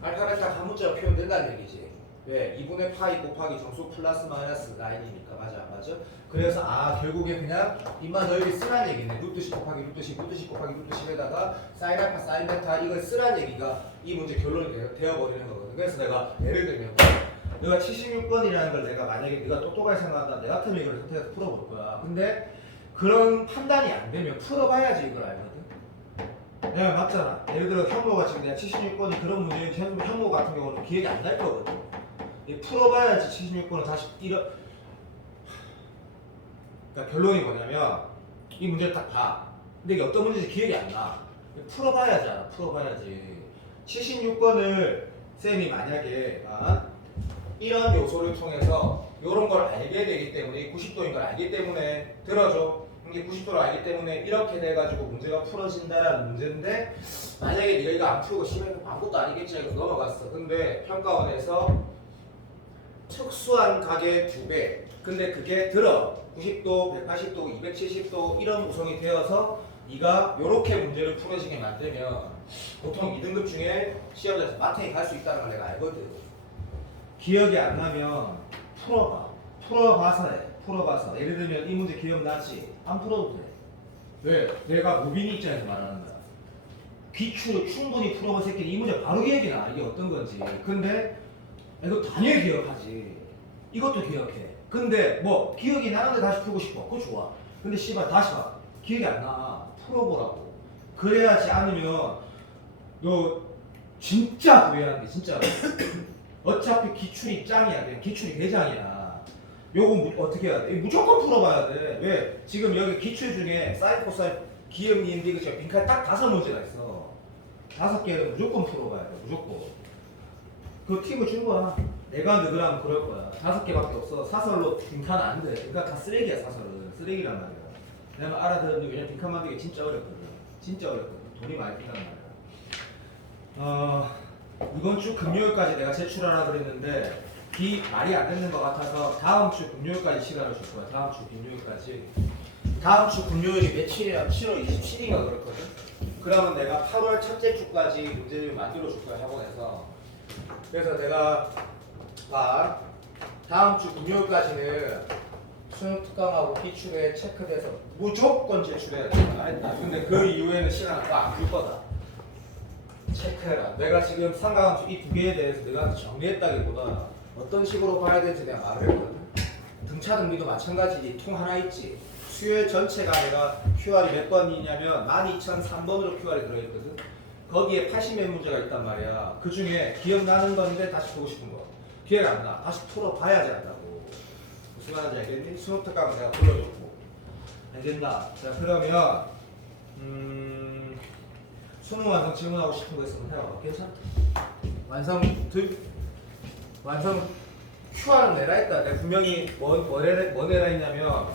알파 베타 한 문자로 표현된다는 얘기지. 왜? 2분의 파이 곱하기 정수 플러스 마이너스 9이니까 맞아 안 맞아? 그래서 결국에 그냥 이만 넓이 쓰란 얘기네. 루트 10 곱하기 루트 10 루트 10 곱하기 루트 10에다가 사인 알파 사인 베타 이걸 쓰란 얘기가 이 문제 결론이 되어버리는 거거든. 그래서 내가 예를 들면 내가 76번이라는 걸 내가 만약에 네가 똑똑하게 생각한다 내 같으면 이걸 선택해서 풀어볼 거야. 근데 그런 판단이 안 되면 풀어봐야지 이걸 알거든. 내가 맞잖아. 예를 들어 현모가 지금 내가 76번이 그런 문제인 현모 같은 경우는 기억이 안 날 거거든. 풀어봐야지 76번을 다시 그러니까 결론이 뭐냐면 이 문제를 딱 봐. 근데 이게 어떤 문제인지 기억이 안 나. 풀어봐야지 알아. 풀어봐야지. 76번을 쌤이 만약에 이런 요소를 통해서 이런 걸 알게 되기 때문에 90도인 걸 알기 때문에 들어줘. 이게 90도를 알기 때문에 이렇게 돼가지고 문제가 풀어진다라는 문제인데 만약에 네가 이거 안 풀고 시험에는 아무것도 아니겠지 해서 넘어갔어. 근데 평가원에서 특수한 각의 2배. 근데 그게 90도, 180도, 270도 이런 구성이 되어서 네가 이렇게 문제를 풀어지게 만들면 보통 2등급 중에 시험장에서 마탱이 갈 수 있다는 걸 내가 알거든. 기억이 안 나면 풀어봐. 풀어봐서 해. 풀어봐서. 예를 들면 이 문제 기억나지? 안 풀어도 돼. 왜? 내가 무빙 입장에서 말하는 거야. 기출을 충분히 풀어본 새끼는 이 문제 바로 기억이 나. 이게 어떤 건지. 근데 이거 당연히 기억하지. 이것도 기억해. 근데 뭐 기억이 나는데 다시 풀고 싶어. 그거 좋아. 근데 씨발 다시 봐. 기억이 안 나. 풀어보라고. 그래야지 않으면 너 진짜 후회하는 게 진짜 어차피 기출이 짱이야. 그냥 기출이 대장이야. 요거 어떻게 해야 돼? 이거 무조건 풀어봐야 돼. 왜? 지금 여기 기출 중에 사인, 코사인, 기억, 리인디그 지금 빈칸 딱 5문제가 있어. 5개는 무조건 풀어봐야 돼. 무조건. 그 팁을 준 거야. 내가 너그라면 그럴 거야. 5개밖에 없어. 사설로 빈칸 안 돼. 그러니까 다 쓰레기야, 사설은. 쓰레기란 말이야. 내가 알아들었는데 왜냐면 빈칸 만들기 진짜 어렵거든. 진짜 어렵거든. 돈이 많이 든단 말이야. 이번 주 금요일까지 내가 제출하라 그랬는데 말이 안 되는 것 같아서 다음 주 금요일까지 시간을 줄 거야. 다음 주 금요일까지. 다음 주 금요일이 며칠이야? 7월 27일인가 그렇거든. 그러면 내가 8월 첫째 주까지 문제를 만들어 줄 거야, 학원에서. 그래서 내가 다음 주 금요일까지는 수능 특강하고 기출에 체크돼서 무조건 제출해야 돼. 근데 그 이후에는 시간을 안 줄 거다. 체크해라. 내가 지금 삼각함수 이 두 개에 대해서 내가 정리했다기보다 어떤 식으로 봐야 될지 내가 말을 했거든. 등차 등비도 마찬가지지. 통 하나 있지. 수요일 전체가 내가 QR이 몇 번이냐면 12,003번으로 QR이 들어있거든. 거기에 80몇 문제가 있단 말이야. 그 중에 기억나는 건데 다시 보고 싶은 거. 기억 안 나. 다시 풀어봐야지 안다고. 무슨 말인지 알겠니? 수능 특강은 내가 불러줬고. 알겠나? 자, 그러면 수능 완성 질문하고 싶은 거 있으면 해봐. 괜찮다. 완성 QR은 내라 했다. 내가 분명히 뭐 내라 했냐면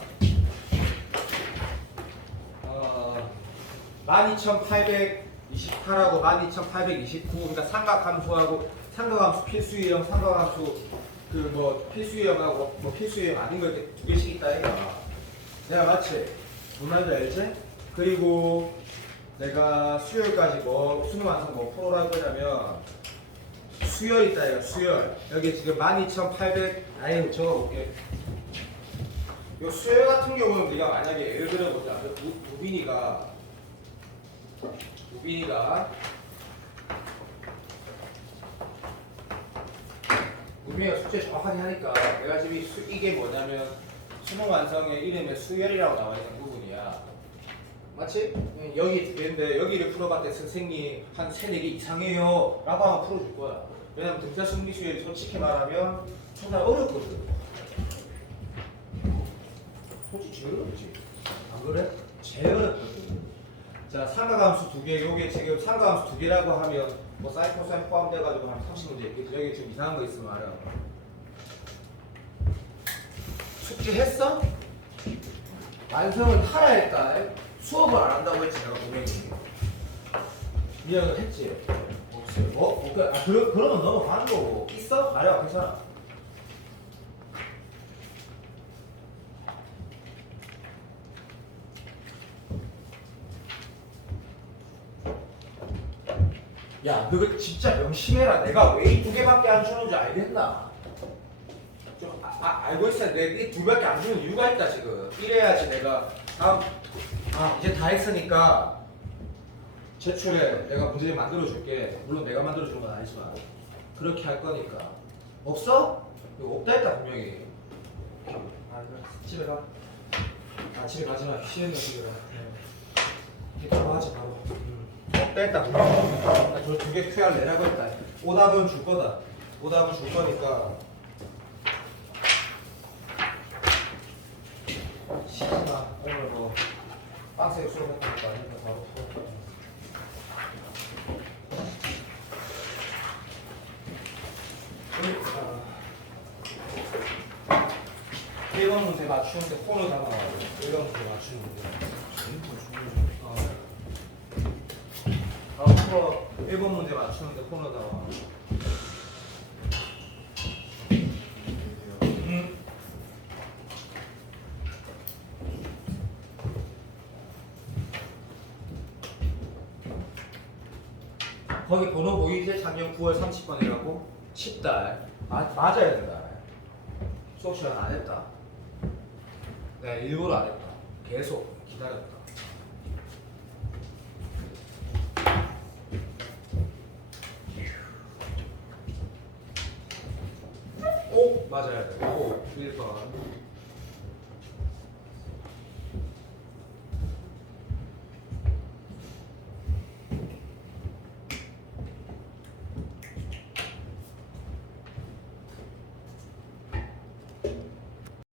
12,828하고 12,829 그러니까 삼각함수하고 삼각함수 필수 유형, 삼각함수 그 뭐 필수 유형하고 뭐 필수 유형 아닌 거 이렇게 두 개씩 있다 해가. 내가 맞지? 뭔 말인지 알지? 그리고 내가 수요일까지 뭐 수능 완성 뭐 풀어라 할 거냐면 수열 있다 이거 수열. 여기 지금 12,800 아예 적어볼게. 요 수열 같은 경우는 우리가 만약에 예를 들어 보자. 우빈이가 숙제 정확하게 하니까 내가 지금 이게 뭐냐면 수능 완성의 이름에 수열이라고 나와 있는 부분이야. 맞지? 여기 두 개인데 여기를 풀어봤는데 선생님 한 3, 4개 이상해요 라고 하면 풀어줄 거야. 왜냐면 등차 승비수열이 솔직히 말하면 정말 어렵거든. 솔직히 제일 어렵지. 안 그래? 제일 어렵거든. 자, 삼각함수 두 개, 요게 지금 삼각함수 두 개라고 하면 뭐 사인, 코사인 포함돼가지고 한 30문제 있겠지. 여기 좀 이상한 거 있으면 알아. 숙제 했어? 완성을 하라 했다. 수업을 안 한다고 했지, 내가 분명히. 미안을 했지? 없어요. 그러면 넘어가는 거고. 있어? 말해봐, 괜찮아. 야, 너 진짜 명심해라. 내가 왜 이 두 개밖에 안 주는지 알겠나? 좀 알고 있어야 돼. 이 두 개밖에 안 주는 이유가 있다, 지금. 이래야지 내가 다음, 이제 다 했으니까 제출해. 내가 문제 만들어 줄게. 물론 내가 만들어 주는 건 아니지만. 그렇게 할 거니까. 없어? 이거 없다 했다, 분명히. 그래. 집에 가. 집에 가지 마. 쉬는 거 집에 가. 바로 하지, 바로. 뺐다. 저 두 개 QR 내라고 했다. 오답은 줄 거다. 오답은 줄 거니까. 시키마. 오늘 뭐 빡세게 수업했던 것도 아니니까 바로 풀어. 일번 문제 맞추는데 코너 다 나와요. 1번 문제 맞추는데. 앞으로 1번 문제 맞추는데 코너 나와. 거기 번호 보이지? 작년 9월 30번이라고? 10달. 맞아야 된다. 수업 시간 안 했다. 내가 일부러 안 했다. 계속 기다렸다. 꼭 맞아야 돼. 꼭 1번.